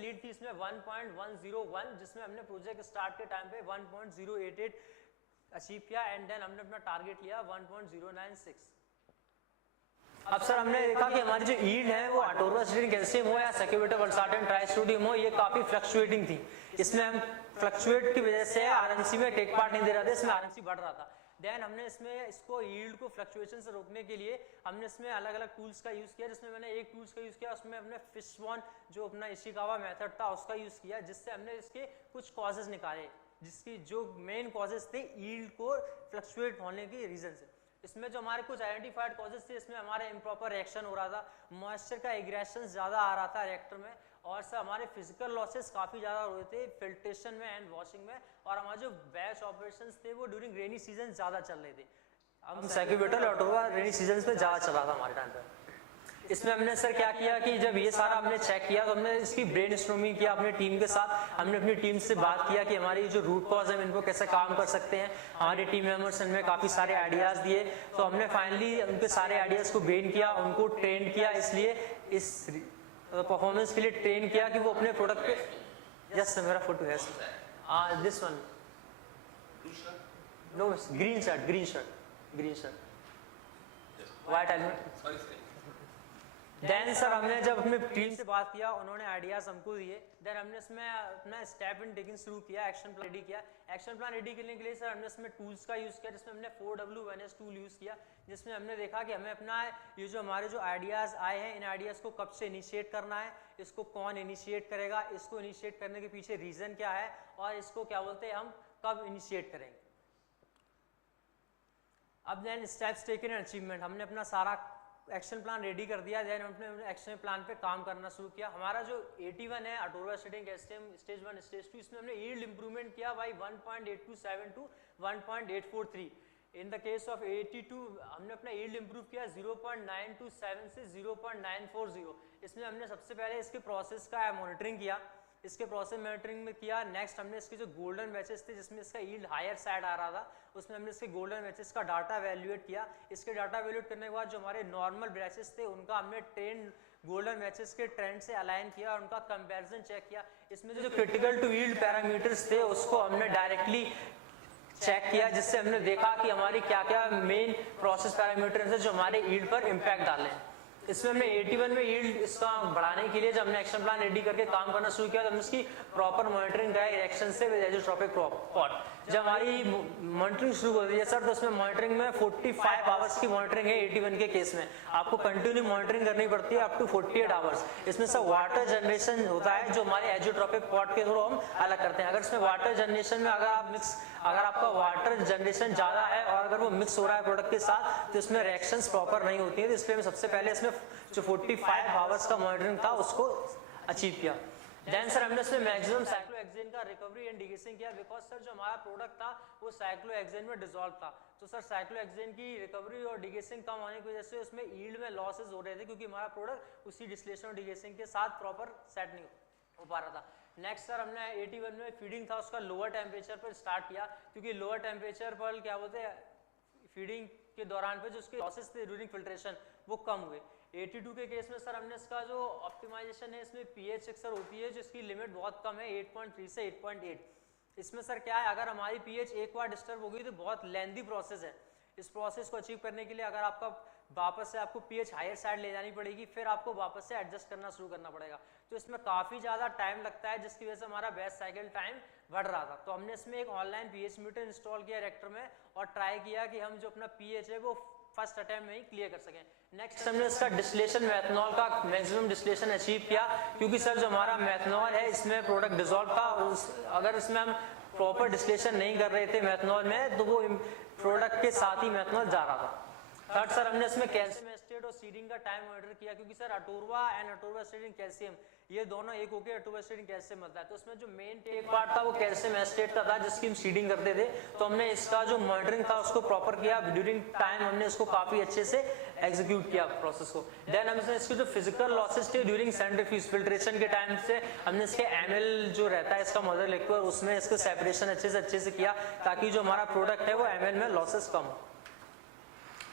लीड थी इसमें 1.101, जिसमें हमने प्रोजेक्ट स्टार्ट के टाइम पे 1.088 अचीव किया, एंड देन हमने अपना टारगेट लिया 1.096. अब सर हमने देखा कि हमारी जो यील्ड है वो अटोरोसिटिक कैल्शियम हो या सेक्यूबिटर वल्सार्टन ट्राइसोडियम हो, ये काफी फ्लक्चुएटिंग थी. इसमें हम फ्लक्चुएट की वजह से RMC में टेक पार्ट नहीं दे रहे थे, इसमें RMC बढ़ रहा था. देन हमने इसमें इसको यील्ड को फ्लक्चुएशन से रोकने के लिए हमने इसमें अलग अलग टूल्स का यूज़ किया, जिसमें मैंने एक टूल्स का यूज़ किया, उसमें हमने फिशबॉन जो अपना इशिकावा मेथड था उसका यूज़ किया, जिससे हमने इसके कुछ कॉजेज निकाले, जिसकी जो मेन कॉजेज थे यील्ड को फ्लक्चुएट होने के रीजन से. इसमें जो हमारे कुछ आइडेंटिफाइड कॉजेज थे, इसमें हमारे इम्प्रॉपर रिएक्शन हो रहा था, मॉइस्चर का एग्रेशन ज़्यादा आ रहा था रिएक्टर में, और सर हमारे फिजिकल लॉसेस काफ़ी ज़्यादा हो रहे थे फिल्ट्रेशन में एंड वॉशिंग में, और हमारे जो बैच ऑपरेशंस थे वो ड्यूरिंग रेनी सीजन ज़्यादा चल रहे थे. हम सेक्यूबिटर ऑटोवा रेनी सीजन में ज़्यादा चल रहा था हमारे टाइम पर. इसमें हमने सर क्या किया कि जब ये सारा हमने चेक किया तो हमने इसकी ब्रेनस्टॉर्मिंग किया अपनी टीम के साथ. हमने अपनी टीम से बात किया कि हमारी जो रूट कॉज है इनको कैसे काम कर सकते हैं. हमारे टीम मेंबर्स ने काफ़ी सारे आइडियाज़ दिए, तो हमने फाइनली उनके सारे आइडियाज़ को ब्रेन किया, उनको ट्रेन किया, इसलिए इस परफॉर्मेंस के लिए ट्रेन किया कि वो अपने प्रोडक्ट पे. यस सर, मेरा फोटो है sir, this one, no green shirt, white helmet. Then sir हमने जब अपनी टीम से बात किया, उन्होंने आइडियाज हमको दिए. देन हमने इसमें अपना स्टेप इन टेकिंग शुरू किया, एक्शन प्लान रेडी किया. एक्शन प्लान रेडी करने के लिए सर हमने इसमें टूल्स का यूज़ किया, जिसमें हमने 4W1S टूल यूज़ किया, जिसमें हमने देखा कि हमें अपना ये जो हमारे जो आइडियाज़ आए हैं, इन आइडियाज़ को कब से इनिशिएट करना है, इसको कौन इनिशिएट करेगा, इसको इनिशिएट करने के पीछे रीज़न क्या है, और इसको क्या बोलते हैं हम कब इनिशिएट करेंगे. अब then steps taken and achievement, हमने अपना सारा एक्शन प्लान रेडी कर दिया. देन हमने एक्शन प्लान पे काम करना शुरू किया. हमारा जो 81 है अटोरोसिटिक कैल्शियम स्टेज 1 स्टेज 2, इसमें हमने यील्ड इंप्रूवमेंट किया by 1.8272 to 1.843. In the case of 82 हमने अपना यील्ड इंप्रूव किया 0.927 से 0.940. इसमें हमने सबसे पहले इसके प्रोसेस का मॉनिटरिंग किया, इसके प्रोसेस मॉनिटरिंग में किया. नेक्स्ट हमने इसके जो गोल्डन बैचेस थे जिसमें इसका यील्ड हायर साइड आ रहा था, उसमें हमने इसके गोल्डन बैचेस का डाटा वैल्यूएट किया. इसके डाटा वैल्यूएट करने के बाद जो हमारे नॉर्मल बैचेस थे उनका हमने ट्रेंड गोल्डन बैचेस के ट्रेंड से अलाइन किया और उनका कंपैरिजन चेक किया. इसमें जो क्रिटिकल टू यील्ड पैरामीटर्स थे उसको हमने डायरेक्टली चेक किया, जिससे हमने देखा कि हमारी क्या क्या मेन प्रोसेस पैरामीटर्स है जो हमारे यील्ड पर इम्पैक्ट डालें. इसमें हमने 81 में यील्ड इसका बढ़ाने के लिए जब हमने एक्शन प्लान रेडी करके काम करना शुरू किया तो हमने उसकी प्रॉपर मॉनिटरिंग किया रिएक्शन से विद एजोट्रोपिक पॉट. जब हमारी मॉनिटरिंग शुरू हो रही है सर, तो उसमें मॉनिटरिंग में 45 आवर्स की मॉनिटरिंग है 81 के केस में. आपको कंटिन्यू मॉनिटरिंग करनी पड़ती है अप टू 48 आवर्स. इसमें सर वाटर जनरेशन होता है जो हमारे एजोट्रोपिक पॉट के थ्रू हम अलग करते हैं. अगर इसमें वाटर जनरेशन में अगर आपका वाटर जनरेशन ज़्यादा है और अगर वो मिक्स हो रहा है प्रोडक्ट के साथ तो इसमें रिएक्शंस प्रॉपर नहीं होती है. तो इसलिए सबसे पहले इसमें जो 45 आवर्स का मॉनिटरिंग था उसको अचीव किया. देन सर हमने इसमें मैक्सिमम साइक्लोहेक्सेन का रिकवरी एंड डिगेसिंग किया, बिकॉज सर जो हमारा प्रोडक्ट था वो साइक्लोहेक्सेन में डिसॉल्व था. तो सर साइक्लोहेक्सेन की रिकवरी और डिगेसिंग कम होने की वजह से उसमें यील्ड में लॉसेज हो रहे थे, क्योंकि हमारा प्रोडक्ट उसी डिस्टिलेशन और डिगेसिंग के साथ प्रॉपर सेट नहीं हो पा रहा था. नेक्स्ट सर हमने 81 में फीडिंग था उसका लोअर टेम्परेचर पर स्टार्ट किया, क्योंकि लोअर टेम्परेचर पर क्या बोलते हैं फीडिंग के दौरान पे जो उसके लॉसेस थे ड्यूरिंग फिल्ट्रेशन वो कम हुए. 82 के केस में सर हमने इसका जो ऑप्टिमाइजेशन है इसमें पीएच अक्सर होती है जिसकी लिमिट बहुत कम है 8.3 से 8.8. इसमें सर क्या है, अगर हमारी पीएच एक बार डिस्टर्ब हो गई तो बहुत लेंथी प्रोसेस है. इस प्रोसेस को अचीव करने के लिए अगर आपका वापस से आपको पीएच हायर साइड ले जानी पड़ेगी, फिर आपको वापस से एडजस्ट करना शुरू करना पड़ेगा. तो इसमें काफ़ी ज़्यादा टाइम लगता है, जिसकी वजह से हमारा बैच साइकिल टाइम बढ़ रहा था। तो हमने इसमें एक ऑनलाइन पीएच मीटर इंस्टॉल किया रिएक्टर में और ट्राई किया कि हम जो अपना पीएच है वो फर्स्ट अटेम्प्ट में ही क्लियर कर सकें। नेक्स्ट हमने इसका डिस्टिलेशन मेथनॉल का मैक्सिमम डिस्टिलेशन अचीव किया, क्योंकि सर जो हमारा मेथनॉल है इसमें प्रोडक्ट डिसॉल्व था, अगर इसमें हम प्रॉपर डिस्टिलेशन नहीं कर रहे थे मेथनॉल में तो वो प्रोडक्ट के साथ ही मेथनॉल जा रहा था। थर्ड सर हमने इसमें कैल्शियम एस्टेट और सीडिंग का टाइम मॉनिटर किया, क्योंकि सर अटोरवा एंड अटोरवा एस्टेट कैल्शियम ये दोनों एक होकर अटोरवा एस्टेट कैल्शियम बनता है। तो उसमें जो मेन टेक पार्ट था वो कैल्शियम एस्टेट का था, जिसकी हम सीडिंग करते थे। तो हमने इसका जो मॉनिटरिंग था उसको प्रॉपर किया, ड्यूरिंग टाइम हमने इसको काफी अच्छे से एग्जीक्यूट किया प्रोसेस को। देन हमने इसके जो फिजिकल लॉसेस थे ड्यूरिंग सेंट्रीफ्यूज फिल्ट्रेशन के टाइम से हमने इसके एमएल जो रहता है इसका मदर लिक्विड उसमें इसको सेपरेशन अच्छे से किया, ताकि जो हमारा प्रोडक्ट है वो एमएल में लॉसेस कम हो।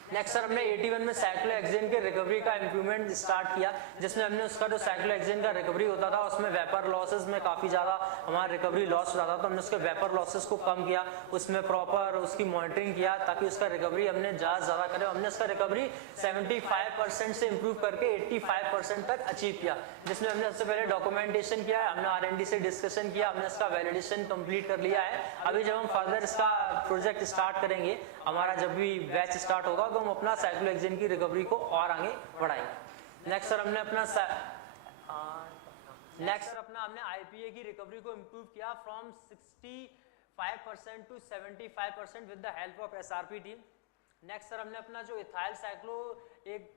नेक्स्ट सर हमने 81 में साइक्लोहेक्सेन के रिकवरी का इंप्रूवमेंट स्टार्ट किया, जिसमें हमने उसका जो साइक्लोहेक्सेन का रिकवरी होता था उसमें वेपर लॉसेस में काफ़ी ज़्यादा हमारा रिकवरी लॉस होता था। तो हमने उसके वेपर लॉसेस को कम किया, उसमें प्रॉपर उसकी मॉनिटरिंग किया ताकि उसका रिकवरी हमने ज़्यादा करें। हमने उसका रिकवरी 75% से इम्प्रूव करके 85% तक अचीव किया, जिसमें हमने सबसे पहले डॉक्यूमेंटेशन किया है, हमने R&D से डिस्कशन किया, हमने इसका वैलिडेशन कंप्लीट कर लिया है। अभी जब हम फर्दर इसका प्रोजेक्ट स्टार्ट करेंगे, हमारा जब भी बैच स्टार्ट होगा तो हम अपना साइक्लोहेक्सेन की रिकवरी को और आगे बढ़ाएंगे। नेक्स्ट सर हमने अपना हमने IPA की रिकवरी को इम्प्रूव किया from 65% to 75% with the help of SRP team. Next sir हमने अपना जो इथाइल साइक्लो एक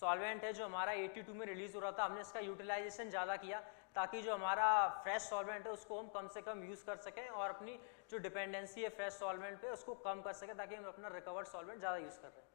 सॉल्वेंट है जो हमारा 82 में रिलीज हो रहा था, हमने इसका यूटिलाइजेशन ज़्यादा किया ताकि जो हमारा फ्रेश सॉल्वेंट है उसको हम कम से कम यूज़ कर सकें और अपनी जो डिपेंडेंसी है फ्रेश सॉल्वेंट पे उसको कम कर सकें, ताकि हम अपना रिकवर्ड सॉल्वेंट ज़्यादा यूज़ कर रहे हैं।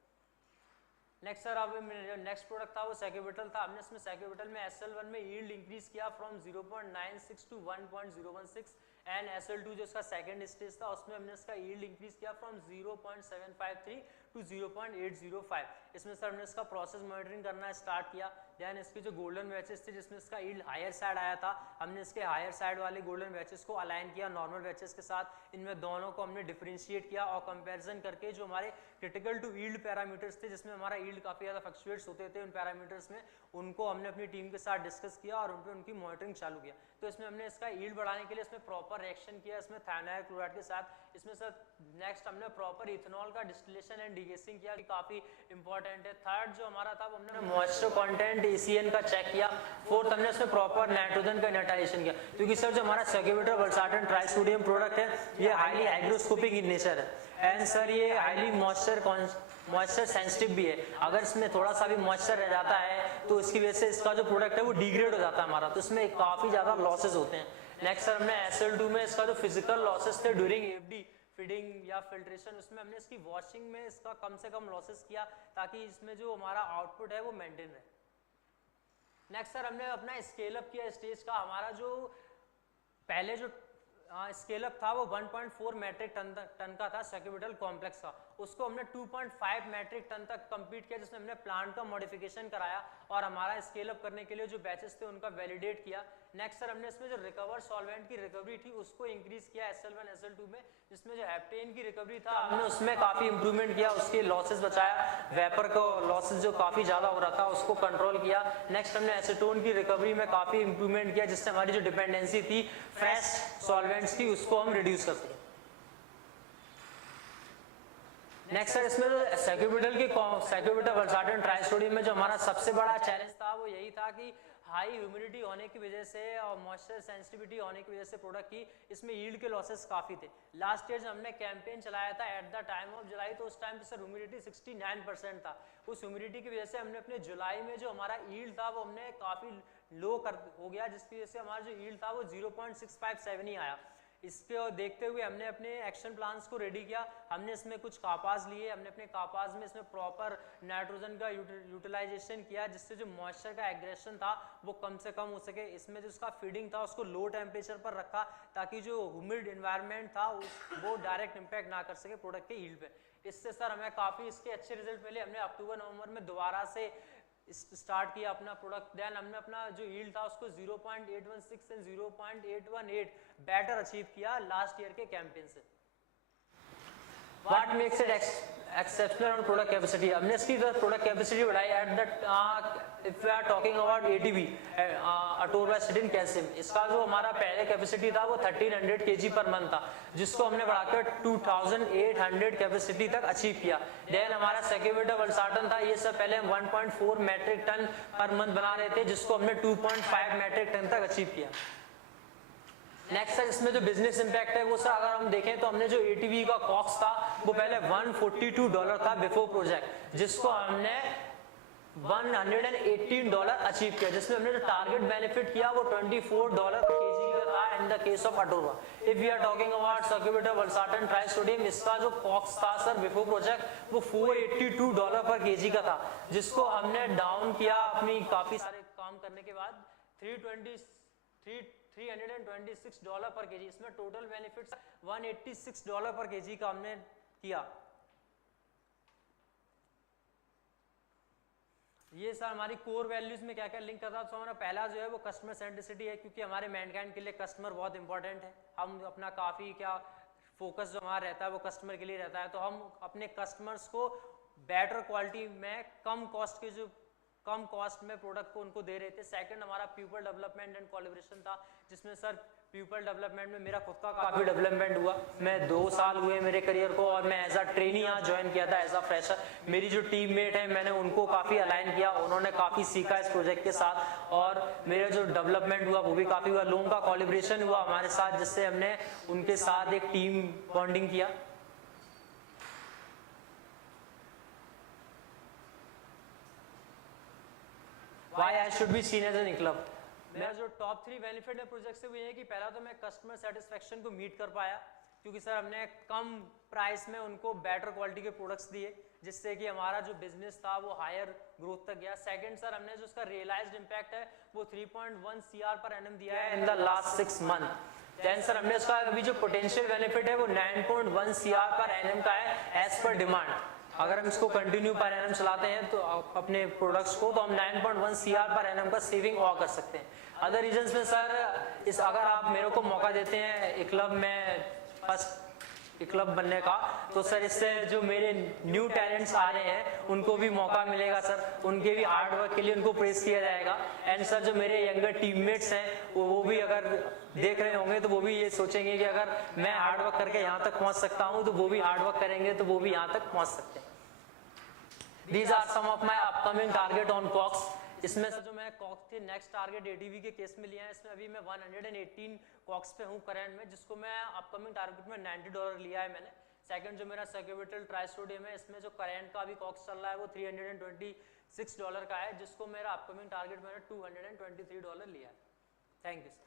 नेक्स्ट सर अब जो नेक्स्ट प्रोडक्ट था वो सैक्यूबिटल था, हमने इसमें सैक्यूबिटल में SL1 में यील्ड इंक्रीज किया फ्रॉम 0.96 टू 1.016 एंड SL2 जो इसका सेकंड स्टेज था उसमें हमने इसका यील्ड इंक्रीज किया फ्रॉम 0.753 टू 0.805। इसमें सर हमने इसका प्रोसेस मॉनिटरिंग करना स्टार्ट किया। देन इसके जो गोल्डन बैचेस थे जिसमें इसका यील्ड हायर साइड आया था, हमने इसके हायर साइड वाले गोल्डन बैचेस को अलाइन किया नॉर्मल बैचेस के साथ। इनमें दोनों को हमने डिफरेंशिएट किया और कंपैरिजन करके जो हमारे क्रिटिकल टू यील्ड पैरामीटर्स थे जिसमें हमारा यील्ड काफ़ी ज़्यादा फ्लक्चुएट्स होते थे उन पैरामीटर्स में, उनको हमने अपनी टीम के साथ डिस्कस किया और उन पर उनकी मॉनिटरिंग चालू किया। तो इसमें हमने इसका यील्ड बढ़ाने के लिए इसमें प्रॉपर रिएक्शन किया इसमें थायनाइल क्लोराइड के साथ। इसमें सर नेक्स्ट हमने प्रॉपर इथेनॉल का डिस्टिलेशन एंड डिगेसिंग किया, काफ़ी इंपॉर्टेंट है। थर्ड जो हमारा था वो हमने मॉइस्चर कंटेंट ECN का चेक किया। फोर्थ हमने इसमें प्रॉपर नाइट्रोजन का इनर्टाइजेशन किया, क्योंकि सर जो हमारा सैक्यूबिटर वल्सार्टन ट्राइसोडियम प्रोडक्ट है ये हाईली हाइग्रोस्कोपिक इन नेचर है एंड सर ये हाईली मॉइस्चर सेंसिटिव भी है। अगर इसमें थोड़ा सा भी मॉइस्चर रह जाता है तो इसकी वजह से इसका जो प्रोडक्ट है वो डिग्रेड हो जाता है हमारा, तो इसमें काफ़ी ज़्यादा लॉसेज होते हैं। नेक्स्ट सर हमने SL2 में इसका जो फिजिकल लॉसेस थे ड्यूरिंग FD फीडिंग या फिल्ट्रेशन उसमें हमने इसकी वॉशिंग में इसका कम से कम लॉसेस किया ताकि इसमें जो हमारा आउटपुट है वो मेंटेन रहे। नेक्स्ट सर हमने अपना स्केल अप किया स्टेज का। हमारा जो पहले जो स्केल अप था वो 1.4 मैट्रिक टन का था सैक्यूबिटल कॉम्प्लेक्स का, उसको हमने 2.5 मैट्रिक टन तक कंप्लीट किया, जिसमें हमने प्लांट का मॉडिफिकेशन कराया और हमारा स्केल अप करने के लिए जो बैचेस थे उनका वैलिडेट किया। नेक्स्ट सर हमने इसमें जो रिकवर सॉल्वेंट की रिकवरी थी उसको इंक्रीज किया SL1 SL2 में, जिसमें जो हेप्टेन की रिकवरी था हमने उसमें काफ़ी इंप्रूवमेंट किया, उसके लॉसेस बचाया, वेपर का लॉसेस जो काफ़ी ज़्यादा हो रहा था उसको कंट्रोल किया। नेक्स्ट हमने एसीटोन की रिकवरी में काफ़ी इंप्रूवमेंट किया, जिससे हमारी जो डिपेंडेंसी थी फ्रेश सॉल्वेंट्स की उसको हम रिड्यूस कर सकें। नेक्स्ट सर इसमें जो सैक्यूबिटल वल्सार्टन ट्राइसोडियम में जो हमारा सबसे बड़ा चैलेंज था वो यही था कि हाई ह्यूमिडिटी होने की वजह से और मॉइस्चर सेंसिटिविटी होने की वजह से प्रोडक्ट की इसमें यील्ड के लॉसेस काफ़ी थे। लास्ट ईयर जब हमने कैंपेन चलाया था at the time of July, तो उस टाइम पे सर ह्यूमिडिटी 69% था। उस ह्यूमिडिटी की वजह से हमने अपने जुलाई में जो हमारा यील्ड था वो हमने काफ़ी लो हो गया, जिसकी वजह से हमारा जो यील्ड था वो 0.657 ही आया। इसके देखते हुए हमने अपने एक्शन प्लान्स को रेडी किया। हमने इसमें कुछ कापास लिए, हमने अपने कापास में इसमें प्रॉपर नाइट्रोजन का यूटिलाइजेशन किया, जिससे जो मॉइस्चर का एग्रेशन था वो कम से कम हो सके। इसमें जो उसका फीडिंग था उसको लो टेम्परेचर पर रखा ताकि जो ह्यूमिड एनवायरनमेंट था वो डायरेक्ट इम्पैक्ट ना कर सके प्रोडक्ट के यील्ड पे। इससे सर हमें काफ़ी इसके अच्छे रिजल्ट मिले। हमने अक्टूबर नवंबर में दोबारा से स्टार्ट किया अपना प्रोडक्ट, देन हमने अपना जो यील्ड था उसको 0.816 एंड 0.818 बेटर अचीव किया लास्ट ईयर के कैंपेन से। What makes it exceptional on product capacity? हमने इसकी product capacity बढ़ाई at that if we are talking about ATV, atorvastatin calcium, इसका जो हमारा पहले कैपेसिटी था वो 1300 kg पर मंथ था, जिसको हमने बढ़ाकर 2800 कैपेसिटी तक अचीव किया। देन हमारा सेक्यूबिटा वल्सार्टन था, ये सब पहले हम 1.4 मेट्रिक टन पर मंथ बना रहे थे, जिसको हमने 2.5 मेट्रिक टन तक अचीव किया। नेक्स्ट सर इसमें जो बिजनेस इंपैक्ट है वो सर अगर हम देखें तो हमने जो ATV का कॉस्ट था वो पहले $142 था बिफोर प्रोजेक्ट, जिसको हमने $118 अचीव किया, जिसमें हमने जो टारगेट बेनिफिट किया वो $24 kg का था in the case of atorva. If we are talking about sacubitril valsartan trisodium, इसका जो कॉस्ट था सर बिफोर प्रोजेक्ट वो $482 पर kg का था, जिसको हमने डाउन किया अपनी काफी सारे काम करने के बाद $326 पर kg। इसमें टोटल बेनिफिट्स $186 पर kg का हमने किया। ये सर हमारी कोर वैल्यूज में क्या क्या लिंक करता है। तो हमारा पहला जो है वो कस्टमर सेंट्रिसिटी है, क्योंकि हमारे मैनकाइंड के लिए कस्टमर बहुत इंपॉर्टेंट है। हम अपना काफ़ी क्या फोकस जो हमारा रहता है वो कस्टमर के लिए रहता है, तो हम अपने कस्टमर्स को बेटर क्वालिटी में कम कॉस्ट में प्रोडक्ट को उनको दे रहे थे। सेकंड हमारा पीपल डेवलपमेंट एंड कोलैबोरेशन था, जिसमें सर पीपल डेवलपमेंट में मेरा खुद का काफ़ी डेवलपमेंट हुआ। मैं 2 साल हुए मेरे करियर को और मैं एज अ ट्रेनी यहाँ ज्वाइन किया था एज अ फ्रेशर। मेरी जो टीममेट है मैंने उनको काफ़ी अलाइन किया, उन्होंने काफ़ी सीखा इस प्रोजेक्ट के साथ और मेरा जो डेवलपमेंट हुआ वो भी काफ़ी हुआ। लोगों का कोलैबोरेशन हुआ हमारे साथ, जिससे हमने उनके साथ एक टीम बॉन्डिंग किया। Why I should be seen as an Eklavya? मेरा जो टॉप 3 बेनिफिट है प्रोजेक्ट से वो ये है कि पहला तो मैं कस्टमर सेटिस्फेक्शन को मीट कर पाया, क्योंकि सर हमने कम प्राइस में उनको बेटर क्वालिटी के प्रोडक्ट्स दिए, जिससे कि हमारा जो बिजनेस था वो हायर ग्रोथ तक गया। सेकंड सर हमने जो उसका रियलाइज्ड इम्पैक्ट है वो 3.1 CR पर annum दिया है in the last 6 month. Then sir हमने उसका अभी जो पोटेंशियल बेनिफिट है वो 9.1 CR पर annum का है एज पर डिमांड। अगर हम इसको कंटिन्यू पर एनम चलाते हैं तो अपने प्रोडक्ट्स को, तो हम 9.1 CR पर एनम का सेविंग और कर सकते हैं। अदर रीजंस में सर इस अगर आप मेरे को मौका देते हैं एकलव्य में फर्स्ट एकलव्य बनने का, तो सर इससे जो मेरे न्यू टैलेंट्स आ रहे हैं उनको भी मौका मिलेगा सर, उनके भी हार्ड वर्क के लिए उनको प्रेस किया जाएगा। एंड सर जो मेरे यंगर टीममेट्स हैं वो भी अगर देख रहे होंगे तो वो भी ये सोचेंगे कि अगर मैं हार्ड वर्क करके यहाँ तक पहुँच सकता हूँ तो वो भी हार्ड वर्क करेंगे तो वो भी यहाँ तक पहुँच सकते हैं। These are some of my upcoming target on COX। इसमें से जो मैं COX के नेक्स्ट टारगेट ATV के केस में लिया है, इसमें अभी मैं 118 COX पे हूँ करंट में, जिसको मैं अपकमिंग टारगेट में $90 लिया है मैंने। सेकंड जो मेरा सर्क्यूबिटल ट्राइसोडियम है, इसमें जो करंट का अभी COX चल रहा है वो $326 का है, जिसको मेरा अपकमिंग टारगेट मैंने $223 लिया है। Thank you sir.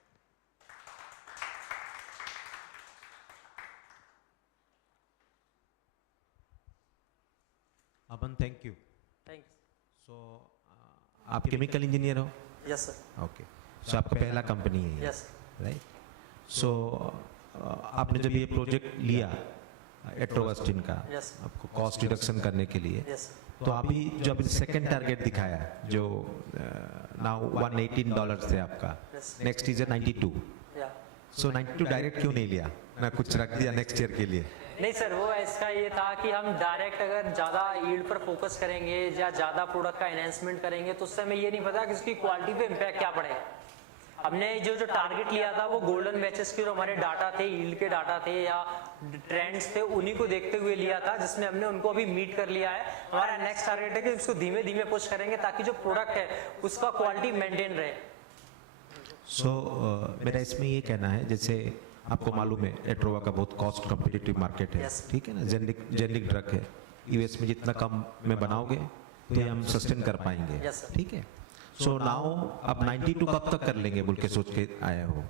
Aman thank you. Thank you. So आप केमिकल इंजीनियर हो? Yes sir. ओके, सो आपका पहला कंपनी है? यस। राइट। सो आपने जब ये प्रोजेक्ट लिया एट्रोवास्टिन का, yes, आपको कॉस्ट रिडक्शन करने के लिए, yes, तो अभी जो अभी सेकंड टारगेट दिखाया जो नाउ $118 थे आपका, नेक्स्ट इज 92। सो 92 डायरेक्ट क्यों नहीं लिया ना, कुछ रख दिया नेक्स्ट ईयर के लिए? नहीं सर, वो इसका ये था कि हम डायरेक्ट अगर ज़्यादा यील्ड पर फोकस करेंगे या ज़्यादा प्रोडक्ट का एनहेंसमेंट करेंगे तो उससे हमें ये नहीं पता कि इसकी क्वालिटी पे इम्पैक्ट क्या पड़ेगा। हमने जो टारगेट लिया था वो गोल्डन बैचेस के जो हमारे डाटा थे, यील्ड के डाटा थे या ट्रेंड्स थे, उन्हीं को देखते हुए लिया था, जिसमें हमने उनको अभी मीट कर लिया है। हमारा नेक्स्ट टारगेट है कि उसको धीमे धीमे पुश करेंगे ताकि जो प्रोडक्ट है उसका क्वालिटी मेंटेन रहे। सो मेरा इसमें ये कहना है, जैसे आपको मालूम है एट्रोवा का बहुत कॉस्ट कम्पिटिटिव मार्केट है, ठीक है ना, जेनरिक ड्रग है, यूएस में जितना कम में बनाओगे तो ये हम सस्टेन कर पाएंगे, ठीक है। सो नाउ आप 92 कब तक कर लेंगे बोल के सोच के आए हो?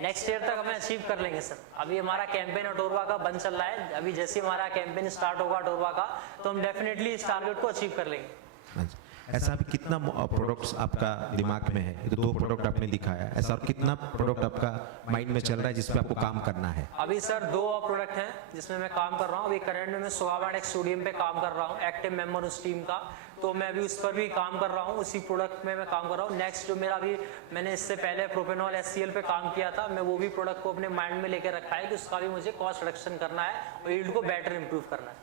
नेक्स्ट ईयर तक हमें अचीव कर लेंगे सर। अभी हमारा कैंपेन अटोरवा का बंद चल रहा है, अभी जैसे हमारा कैंपेन स्टार्ट होगा अटोरवा का तो हम डेफिनेटली इस टारगेट को अचीव कर लेंगे। ऐसा अभी कितना प्रोडक्ट्स आपका दिमाग में है? तो 2 प्रोडक्ट आपने दिखाया, ऐसा और कितना प्रोडक्ट आपका माइंड में चल रहा है जिस पे आपको काम करना है? अभी सर 2 और प्रोडक्ट हैं जिसमें मैं काम कर रहा हूँ। अभी करंट में मैं सोआबाड एक्सोडियम पे काम कर रहा हूँ, एक्टिव मेंबर उस टीम का। तो मैं अभी उस पर भी काम कर रहा हूँ, उसी प्रोडक्ट में मैं काम कर रहा हूँ। नेक्स्ट जो मेरा अभी, मैंने इससे पहले प्रोपेनॉल HCl पे काम किया था, मैं वो भी प्रोडक्ट को अपने माइंड में लेकर रखा है कि उसका भी मुझे कॉस्ट रिडक्शन करना है और यील्ड को बेटर इंप्रूव करना है।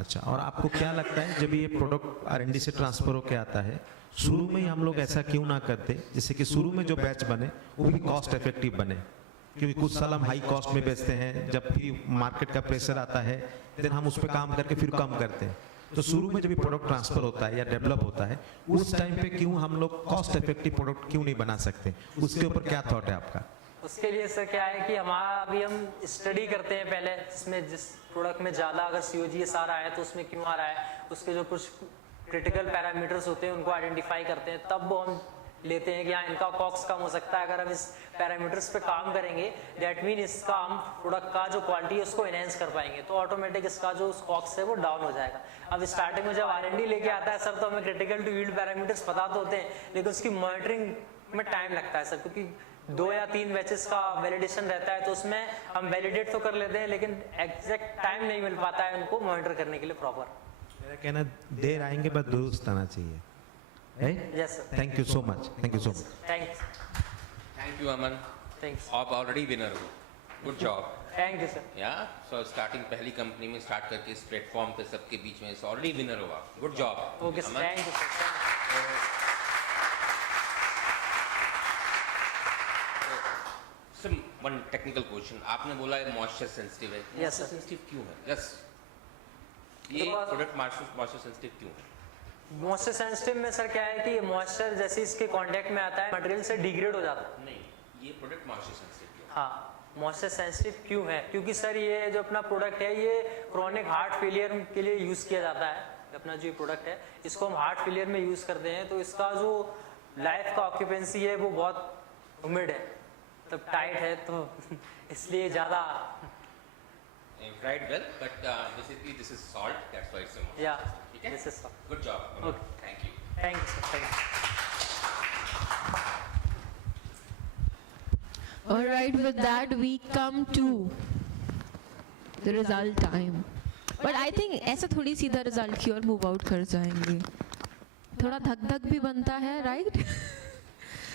अच्छा, और आपको क्या लगता है जब ये प्रोडक्ट R&D से ट्रांसफर होके आता है, शुरू में ही हम लोग ऐसा क्यों ना करते, जैसे कि शुरू में जो बैच बने वो भी कॉस्ट इफेक्टिव बने, क्योंकि कुछ साल हम हाई कॉस्ट में बेचते हैं, जब फिर मार्केट का प्रेशर आता है देन हम उस पर काम करके फिर कम करते हैं। तो शुरू में जब ये प्रोडक्ट ट्रांसफर होता है या डेवलप होता है, उस टाइम पे क्यों हम लोग कॉस्ट इफेक्टिव प्रोडक्ट क्यों नहीं बना सकते, उसके ऊपर क्या थॉट है आपका? उसके लिए सर क्या है कि हमारा अभी हम स्टडी करते हैं पहले, इसमें जिस प्रोडक्ट में ज़्यादा अगर COGS आ रहा है तो उसमें क्यों आ रहा है, उसके जो कुछ क्रिटिकल पैरामीटर्स होते हैं उनको आइडेंटिफाई करते हैं, तब वो हम लेते हैं कि हाँ इनका कॉस्ट कम हो सकता है। अगर हम इस पैरामीटर्स पे काम करेंगे, दैट मीन इसका हम प्रोडक्ट का जो क्वालिटी है उसको एनहेंस कर पाएंगे, तो ऑटोमेटिक इसका जो कॉस्ट है वो डाउन हो जाएगा। अब स्टार्टिंग में जब R&D लेके आता है सर, तो हमें क्रिटिकल टू यील्ड पैरामीटर्स पता तो होते हैं, लेकिन उसकी मॉनिटरिंग में टाइम लगता है सर, क्योंकि 2 या 3 बैचेस का वैलिडेशन रहता है, तो उसमें हम वैलिडेट तो कर लेते हैं लेकिन एग्जैक्ट टाइम नहीं मिल पाता है उनको मॉनिटर करने के लिए प्रॉपर। मेरा कहना देर आएंगे बस दुरुस्त आना चाहिए। Yes, sir. Thank you so much. Thank you so much. Thanks. Thank you, Aman. Thanks. आप ऑलरेडी विनर हो, good job. Thank you, sir. या सो स्टार्टिंग पहली कंपनी में स्टार्ट करके इस प्लेटफॉर्म पे सबके बीच में ऑलरेडी विनर हो आप, good job. Okay, sir. Thank you, sir. Sir one technical question, आपने बोला है मॉइस्चर सेंसिटिव है, Yes, sir. सेंसिटिव क्यों है? यस, ये प्रोडक्ट मॉइस्चर सेंसिटिव क्यों है? मॉइस्चर सेंसिटिव में सर क्या है कि मॉइस्चर जैसे इसके कांटेक्ट में आता है मटेरियल से डिग्रेड हो जाता है। नहीं, ये प्रोडक्ट मॉइस्चर सेंसिटिव क्यों? हाँ, मॉइस्चर सेंसिटिव क्यों है? क्योंकि सर ये जो अपना प्रोडक्ट है ये क्रोनिक हार्ट फेलियर के लिए यूज किया जाता है। अपना जो प्रोडक्ट है इसको हम हार्ट फेलियर में यूज करते हैं, तो इसका जो लाइफ का ऑक्यूपेंसी है वो बहुत उम्मीद है, तब टाइट है, तो इसलिए ज्यादा Right, well, but basically this is salt, that's why it's a mustard. Yeah, Okay? this is salt. Good job. Okay. Thank you. Thank you, sir. Thank you. All right, with that we come to the result time. But I think ऐसा थोड़ी सीधा result की ओर move out कर जाएंगे, थोड़ा धक-धक भी बनता है, right?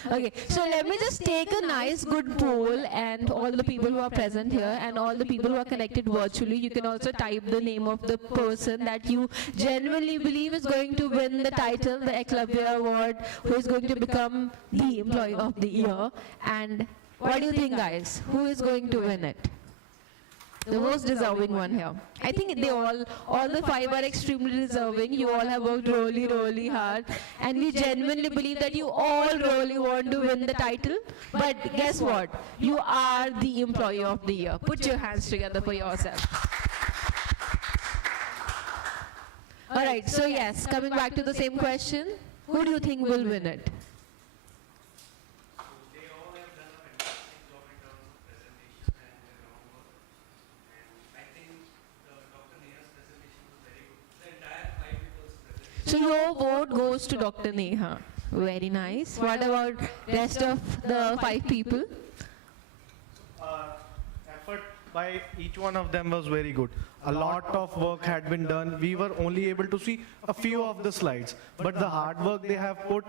Okay, so let me just take a nice good poll, and all the people who are present here and all the people who are connected virtually, you can also type the name of the person that you genuinely believe is going to win the title, the Eklavya Award, who is going to become the Employee of the Year. And what do you think, guys? Who is going to win it? The most deserving one here. I think they all the 5 are extremely deserving. You all have worked really, really hard, and we genuinely believe that you all really want to win the title. But guess what? You are the Employee of the Year. Put your hands together for yourself. All right. So yes, coming back to the same question, who do you think will win it? So your vote goes to Dr. Neha. Very nice. What about rest of the 5 people? Effort by each one of them was very good. A lot of work had been done. We were only able to see a few of the slides, but the hard work they have put,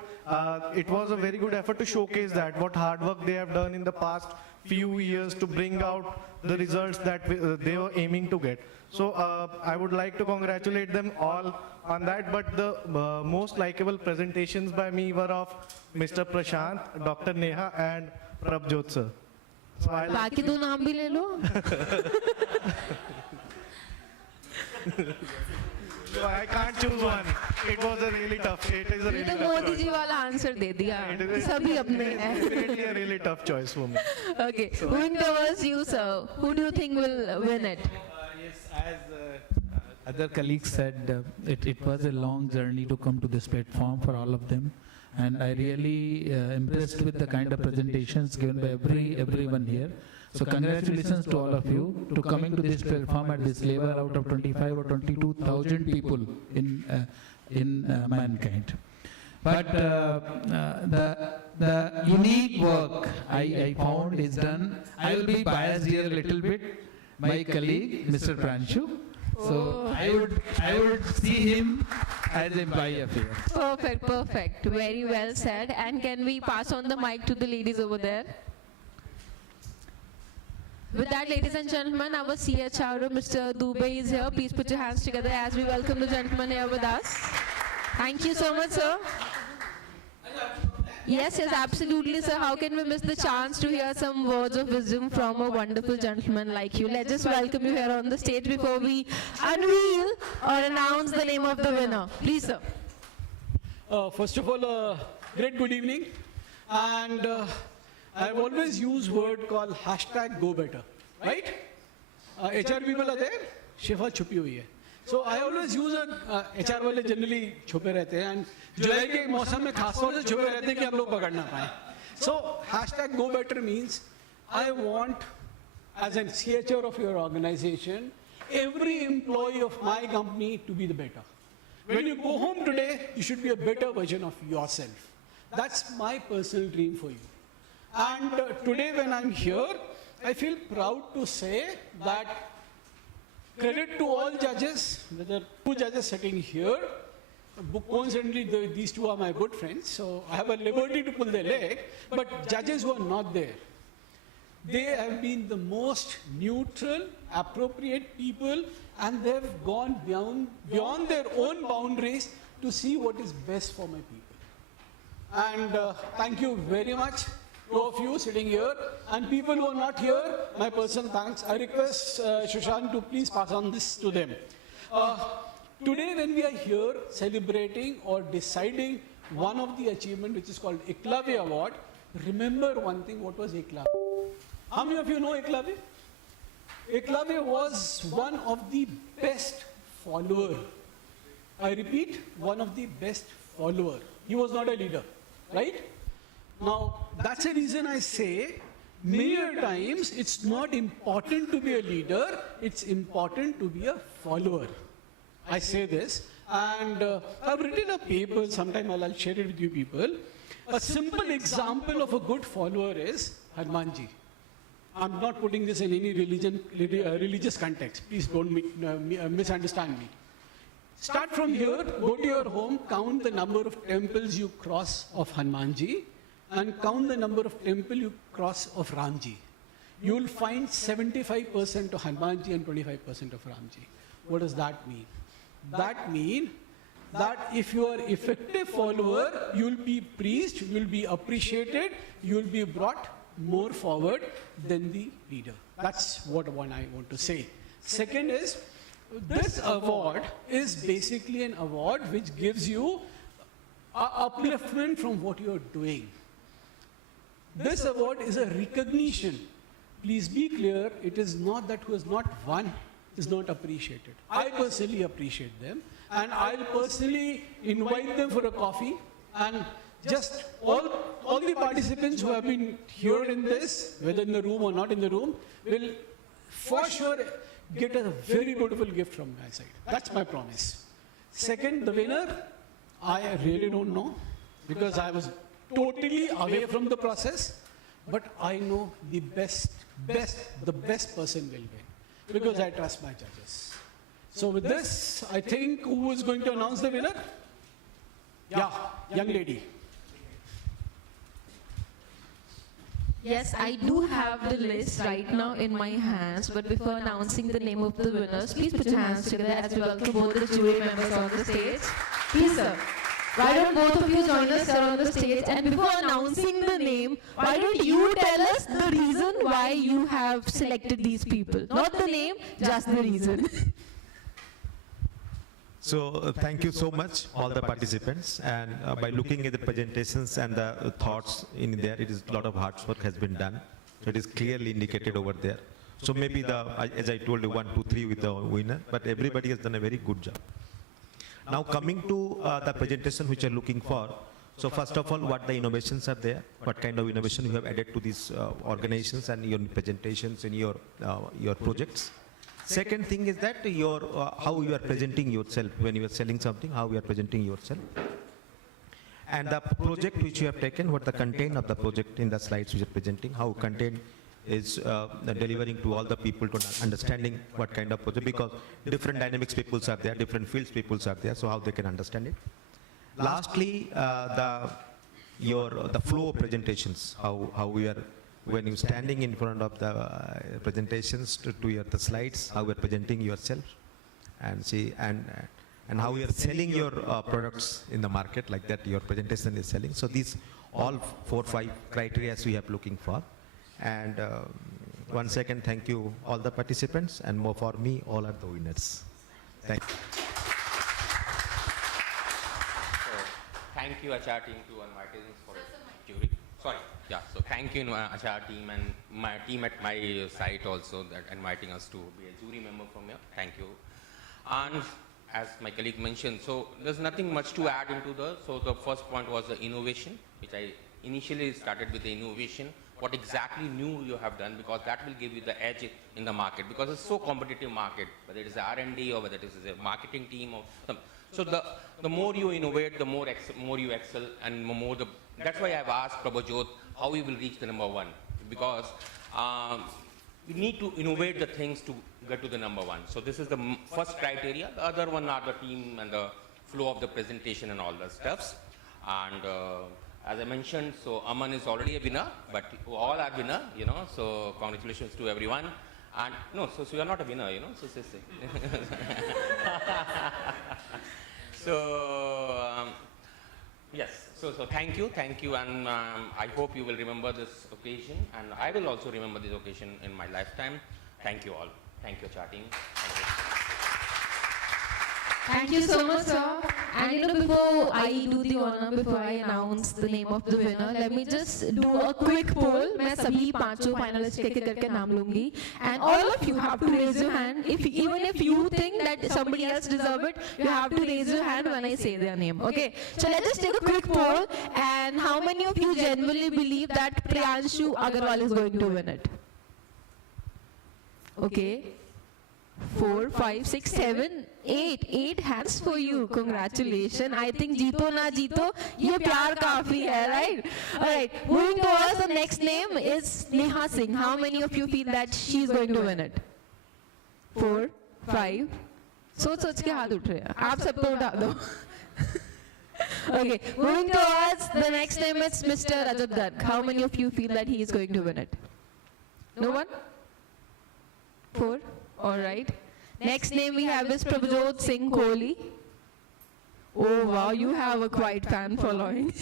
it was a very good effort to showcase that, what hard work they have done in the past few years to bring out the results that they were aiming to get. So I would like to congratulate them all on that, but the most likable presentations by me were of Mr. Prashant, Dr. Neha and Prabjot sir. So बाकी 2 नाम भी ले लो. So I can't choose one. It was a really tough. It is a really तो tough Modi choice. जी वाला answer दे दिया. सभी अपने हैं. Definitely a really tough choice for me. Okay, moving towards you, sir. Who do you think will win it? Yes, as other colleagues said, it was a long journey to come to this platform for all of them. And I really impressed with the kind of presentations given by everyone here. So congratulations to all of you to coming to this platform at this level out of 25 or 22,000 people in mankind. But the unique work I found is done. I will be biased here a little bit. My colleague, Mr. Pranshu, So I would see him as employee of year. Perfect, perfect. Very well said. And can we pass on the mic to the ladies over there? With that, ladies and gentlemen, our CHRO, Mr. Dubey, is here. Please put your hands together as we welcome the gentleman here with us. Thank you so much, sir. Yes, yes, absolutely, sir. How can we miss the chance to hear some words of wisdom from a wonderful gentleman like you? Let's just welcome you here on the stage before we unveil or announce the name of the winner. Please, sir. First of all, great good evening. And I've always used word called #GoBetter, right? HR people are there, Shifa chupi hui hai. So I always use HR वाले generally छुपे रहते हैं and जुलाई के मौसम में खासतौर से छुपे रहते हैं कि हम लोग पकड़ ना पाएं. So #GoBetter means I want, as a CHR of your organization, every employee of my company to be the better. When you go home today, you should be a better version of yourself. That's my personal dream for you. And today when I'm here, I feel proud to say that credit to all judges, there are two judges sitting here. Coincidentally, these two are my good friends, so I have a liberty to pull their leg, but judges who are not there, they have been the most neutral, appropriate people, and they've gone beyond their own boundaries to see what is best for my people. And thank you very much. Two of you sitting here, and people who are not here, my personal thanks. I request Shushan to please pass on this to them. Today when we are here celebrating or deciding one of the achievement which is called Eklavya Award, remember one thing, what was Eklavya? How many of you know Eklavya? Eklavya was one of the best follower. I repeat, one of the best follower. He was not a leader, right? Now, that's the reason I say, many times it's not important to be a leader, it's important to be a follower. I say this, and I've written a paper, sometime I'll share it with you people. A simple example of a good follower is Hanumanji. I'm not putting this in any religious context. Please don't misunderstand me. Start from here, go to your home, count the number of temples you cross of Hanumanji, and count the number of temples you cross of Ramji. You will find 75% of Hanumanji and 25% of Ramji. What does that mean? That means that if you are effective follower, you will be praised, you will be appreciated, you will be brought more forward than the leader. That's what I want to say. Second is, this award is basically an award which gives you upliftment from what you are doing. This award is a recognition. Please be clear, it is not that who has not won is not appreciated. I personally appreciate them, and I'll personally invite them for a coffee, and just all the participants who have been here in this, whether in the room or not in the room, will for sure get a very beautiful gift from my side. That's my promise. Second, the winner, I really don't know, because I was totally away from the process, but I know the best person will win, because I trust my judges. So with this, I think who is going to announce the winner? Yeah, young lady. Yes, I do have the list right now in my hands, but before announcing the name of the winners, please put your hands together as we welcome both the jury members on the stage. Please, sir. Why don't both of you join us here on the stage, and before announcing the name, why don't you tell us the reason why you have selected these people? Not the name, just the reason. So thank you so much, all the participants. And by looking at the presentations and the thoughts in there, it is a lot of hard work has been done. So it is clearly indicated over there. So maybe as I told you, 1, 2, 3 with the winner, but everybody has done a very good job. Now coming to the presentation which you are looking for. So first of all, what the innovations are there, what kind of innovation you have added to these organizations and your presentations and your projects. Second thing is that how you are presenting yourself when you are selling something, how you are presenting yourself. And the project which you have taken, what the content of the project in the slides which you are presenting, how content is delivering to all the people to understanding what kind of project, because different dynamics peoples are there, different fields peoples are there, so how they can understand it. Lastly, the flow of presentations, how we are, when you're standing in front of the presentations to the slides, how we're presenting yourself, and see, and how you're selling your products in the market, like that your presentation is selling. So these all 4-5 criteria we have looking for. And once again, thank you all the participants, and more for me, all are the winners. Thank you. Thank you, HR team, to inviting us for jury. Sorry, yeah. So thank you, HR team, and my team at my site also, that inviting us to be a jury member from here. Thank you. And as my colleague mentioned, so there's nothing much to add into the. So the first point was the innovation, which I initially started with the innovation. What exactly new you have done, because that will give you the edge in the market, because it's so competitive market, whether it is R&D or whether it is a marketing team or some. So the more you innovate, the more you excel, and that's why I've asked Prabhajot how we will reach the number 1, because we need to innovate the things to get to the number 1. So this is the first criteria. The other one are the team and the flow of the presentation and all the stuffs. And as I mentioned, so Aman is already a winner, but all are winner, you know. So congratulations to everyone. And no, so you are not a winner, you know. So yes, so thank you, and I hope you will remember this occasion, and I will also remember this occasion in my lifetime. Thank you all. Thank you, chatting. Thank you so much, sir. And before I do the honor, before I announce the name of the winner, let me just do a quick poll. मैं सभी पांचों finalists के करके नाम लूँगी, and all of you have to raise your hand. Even if you think that somebody else deserves it, you have to raise your hand when I say their name. Okay? So let's just take a quick poll. And how many of you genuinely believe that Priyanshu Agarwal is going to win it? Okay. 4, 5, 6, 7, 8 hands for you. Congratulations. I think जीतो ना जीतो, ये प्यार काफी है, right? Alright, moving towards the next name is Neha Singh. How many of you feel that she's going to win it? 4, 5. सोच के हाथ उठ रहे हैं. आप सबको उठा दो. Okay, moving towards the next name is Mr. Rajat Garg. How many of you feel that he is going to win it? No one? 4. All right. Next name we have is Prabhajot Singh Kohli. Oh wow, you have a quite fan following.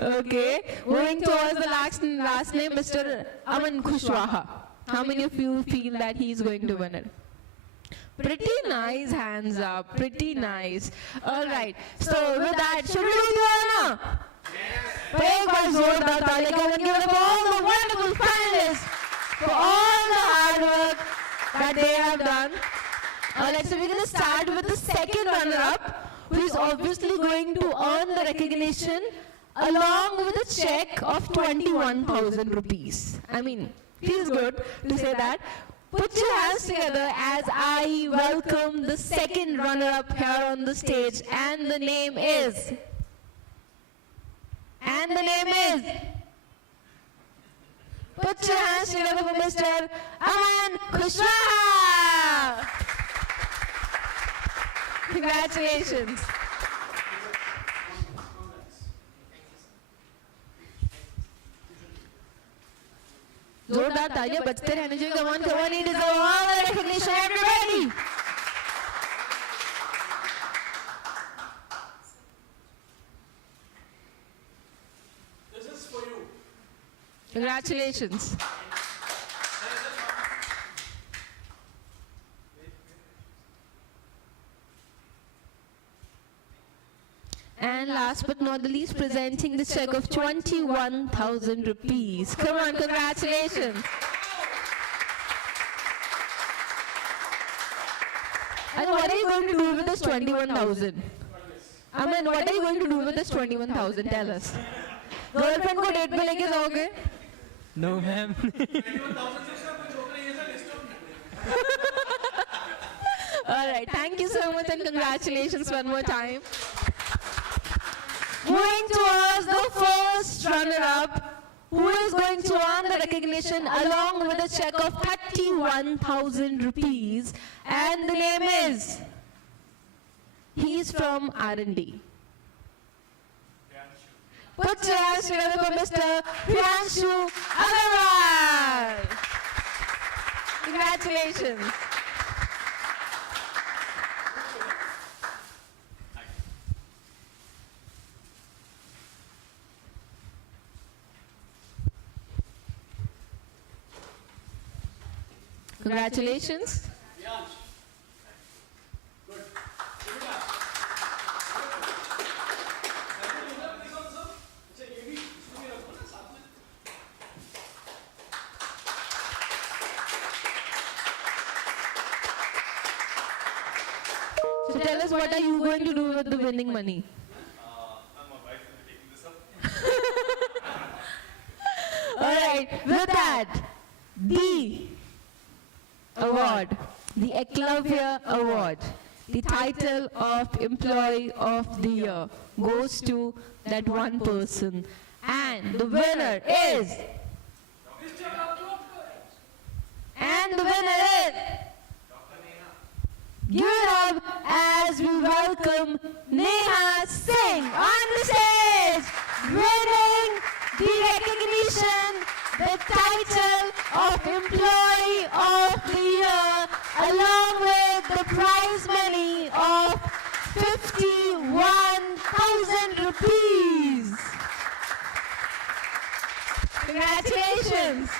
Okay. Moving towards the last name, Mr. Aman Kushwaha. How many of you feel that he is going to win it? Pretty nice, hands up. Pretty nice. All right. So with that, should we do the honor? Yes. Give it up for all the wonderful finalists for all the hard work that they have done. Alright, so we're going to start with the second runner-up, who is obviously going to earn the recognition along with a check of 21,000 rupees. I mean, feels good to say that. Put your hands together as I welcome the second runner-up here on the stage, and the name is... Put your hands together for Mr. Aman Kushwaha. Congratulations. जोरदार तालियां बजते रहने चाहिए. Come on, he deserves all the recognition. Everybody. This is for you. Congratulations. And last but not the least, presenting the check of 21,000 rupees. Come on, congratulations. And what are you going to do with this 21,000? I mean, what are you going to do with this 21,000? Tell us. Girlfriend को date पे लेके जाओगे? No, ma'am. All right, thank you so much and congratulations one more time. Moving towards the first runner-up, who is going to earn the recognition along with a check of 31,000 rupees. And the name is, he's from R&D. Put your hands together for Mr. Priyanshu Agarwal. Congratulations. Congratulations. So tell us, what are you going to do with the winning money? Alright, with that, the award, the Eklavya Award, the title of Employee of the Year goes to that one person. And the winner is... And the winner is... Give it up as we welcome Neha Singh on the stage, winning the recognition, the title of Employee of the Year, along with the prize money of 51,000 rupees. Congratulations.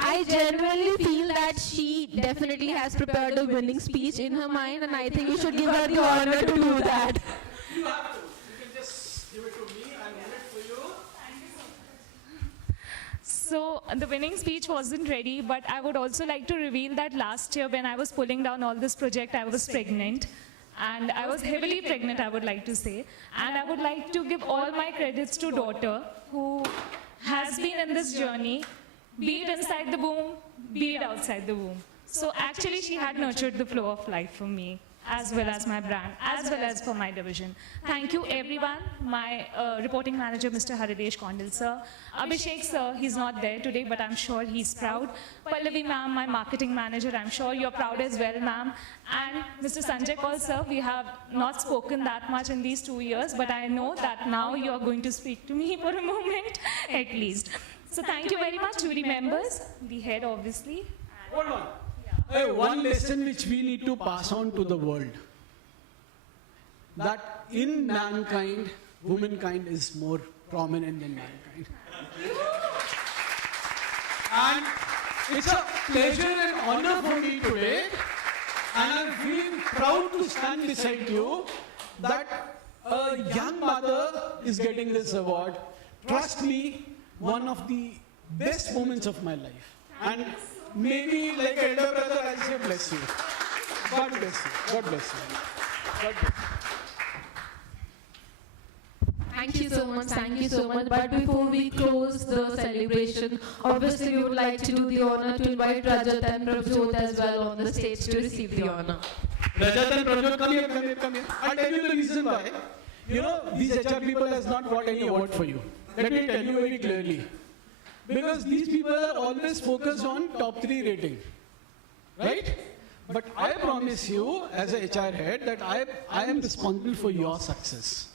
I genuinely feel that she definitely has prepared a winning speech in her mind, and I think we should give her the honor to do that. You have to. You can just give it to me and win it for you. So the winning speech wasn't ready, but I would also like to reveal that last year when I was pulling down all this project, I was pregnant. And I was heavily pregnant, I would like to say. And I would like to give all my credits to daughter, who has been in this journey, be it inside the womb, be it outside the womb. So actually she had nurtured the flow of life for me, as well as my brand, as well as for my division. Thank you everyone, my reporting manager, Mr. Haridesh Kondal sir, Abhishek sir, he's not there today, but I'm sure he's proud. Pallavi ma'am, my marketing manager, I'm sure you're proud as well, ma'am. And Mr. Sanjay Kaul sir, we have not spoken that much in these 2 years, but I know that now you're going to speak to me for a moment, at least. So thank you very much, jury members, the head obviously. Hold on. Hey, one lesson which we need to pass on to the world. That in mankind, womankind is more prominent than mankind. And it's a pleasure and honor for me today, and I'm feeling proud to stand beside you, that a young mother is getting this award. Trust me, one of the best moments of my life. And maybe like elder brother, I'll say bless you. God bless you. God bless you. God bless you. Thank you so much, thank you so much. But before we close the celebration, obviously we would like to do the honor to invite Rajat and Prabjot as well on the stage to receive the honor. Rajat and Prabjot, come here, come here, come here. I'll tell you the reason why. You know, these HR people has not got any award for you. Let me tell you very clearly. Because these people are always focused on top 3 rating. Right? But I promise you, as a HR head, that I am responsible for your success.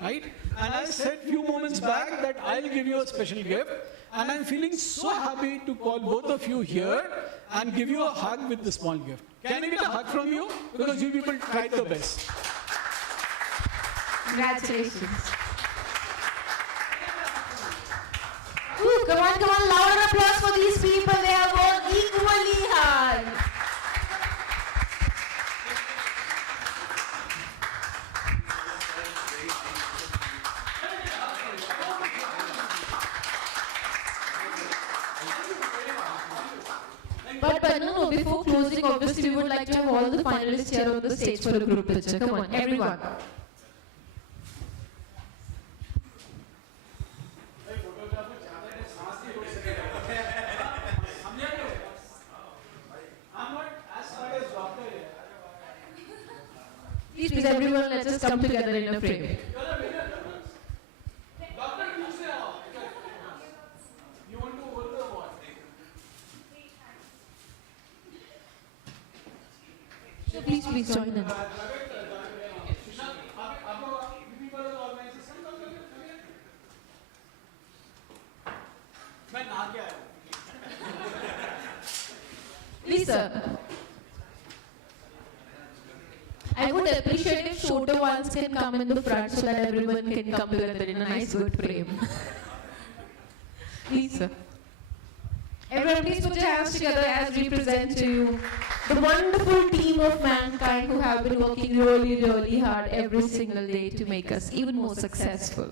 Right? And I said few moments back that I'll give you a special gift. And I'm feeling so happy to call both of you here and give you a hug with the small gift. Can I get a hug from you? Because you people tried the best. Congratulations. Ooh, come on, louder applause for these people. They have worked equally hard. But no, before closing, obviously request, we would like to have all the finalists here on the stage for a group picture. Come on, everyone. Please, everyone, let's just come together in a frame. Please join in. Please, sir. I would appreciate if shorter ones can come in the front so that everyone can come together in a nice good frame. Please, sir. Everyone, please put your hands together as we present to you the wonderful team of mankind who have been working really, really hard every single day to make us even more successful.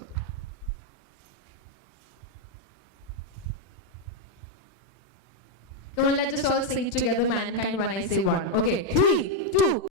Come on, let's just all sing together, mankind, when I say one. Okay, 3, 2.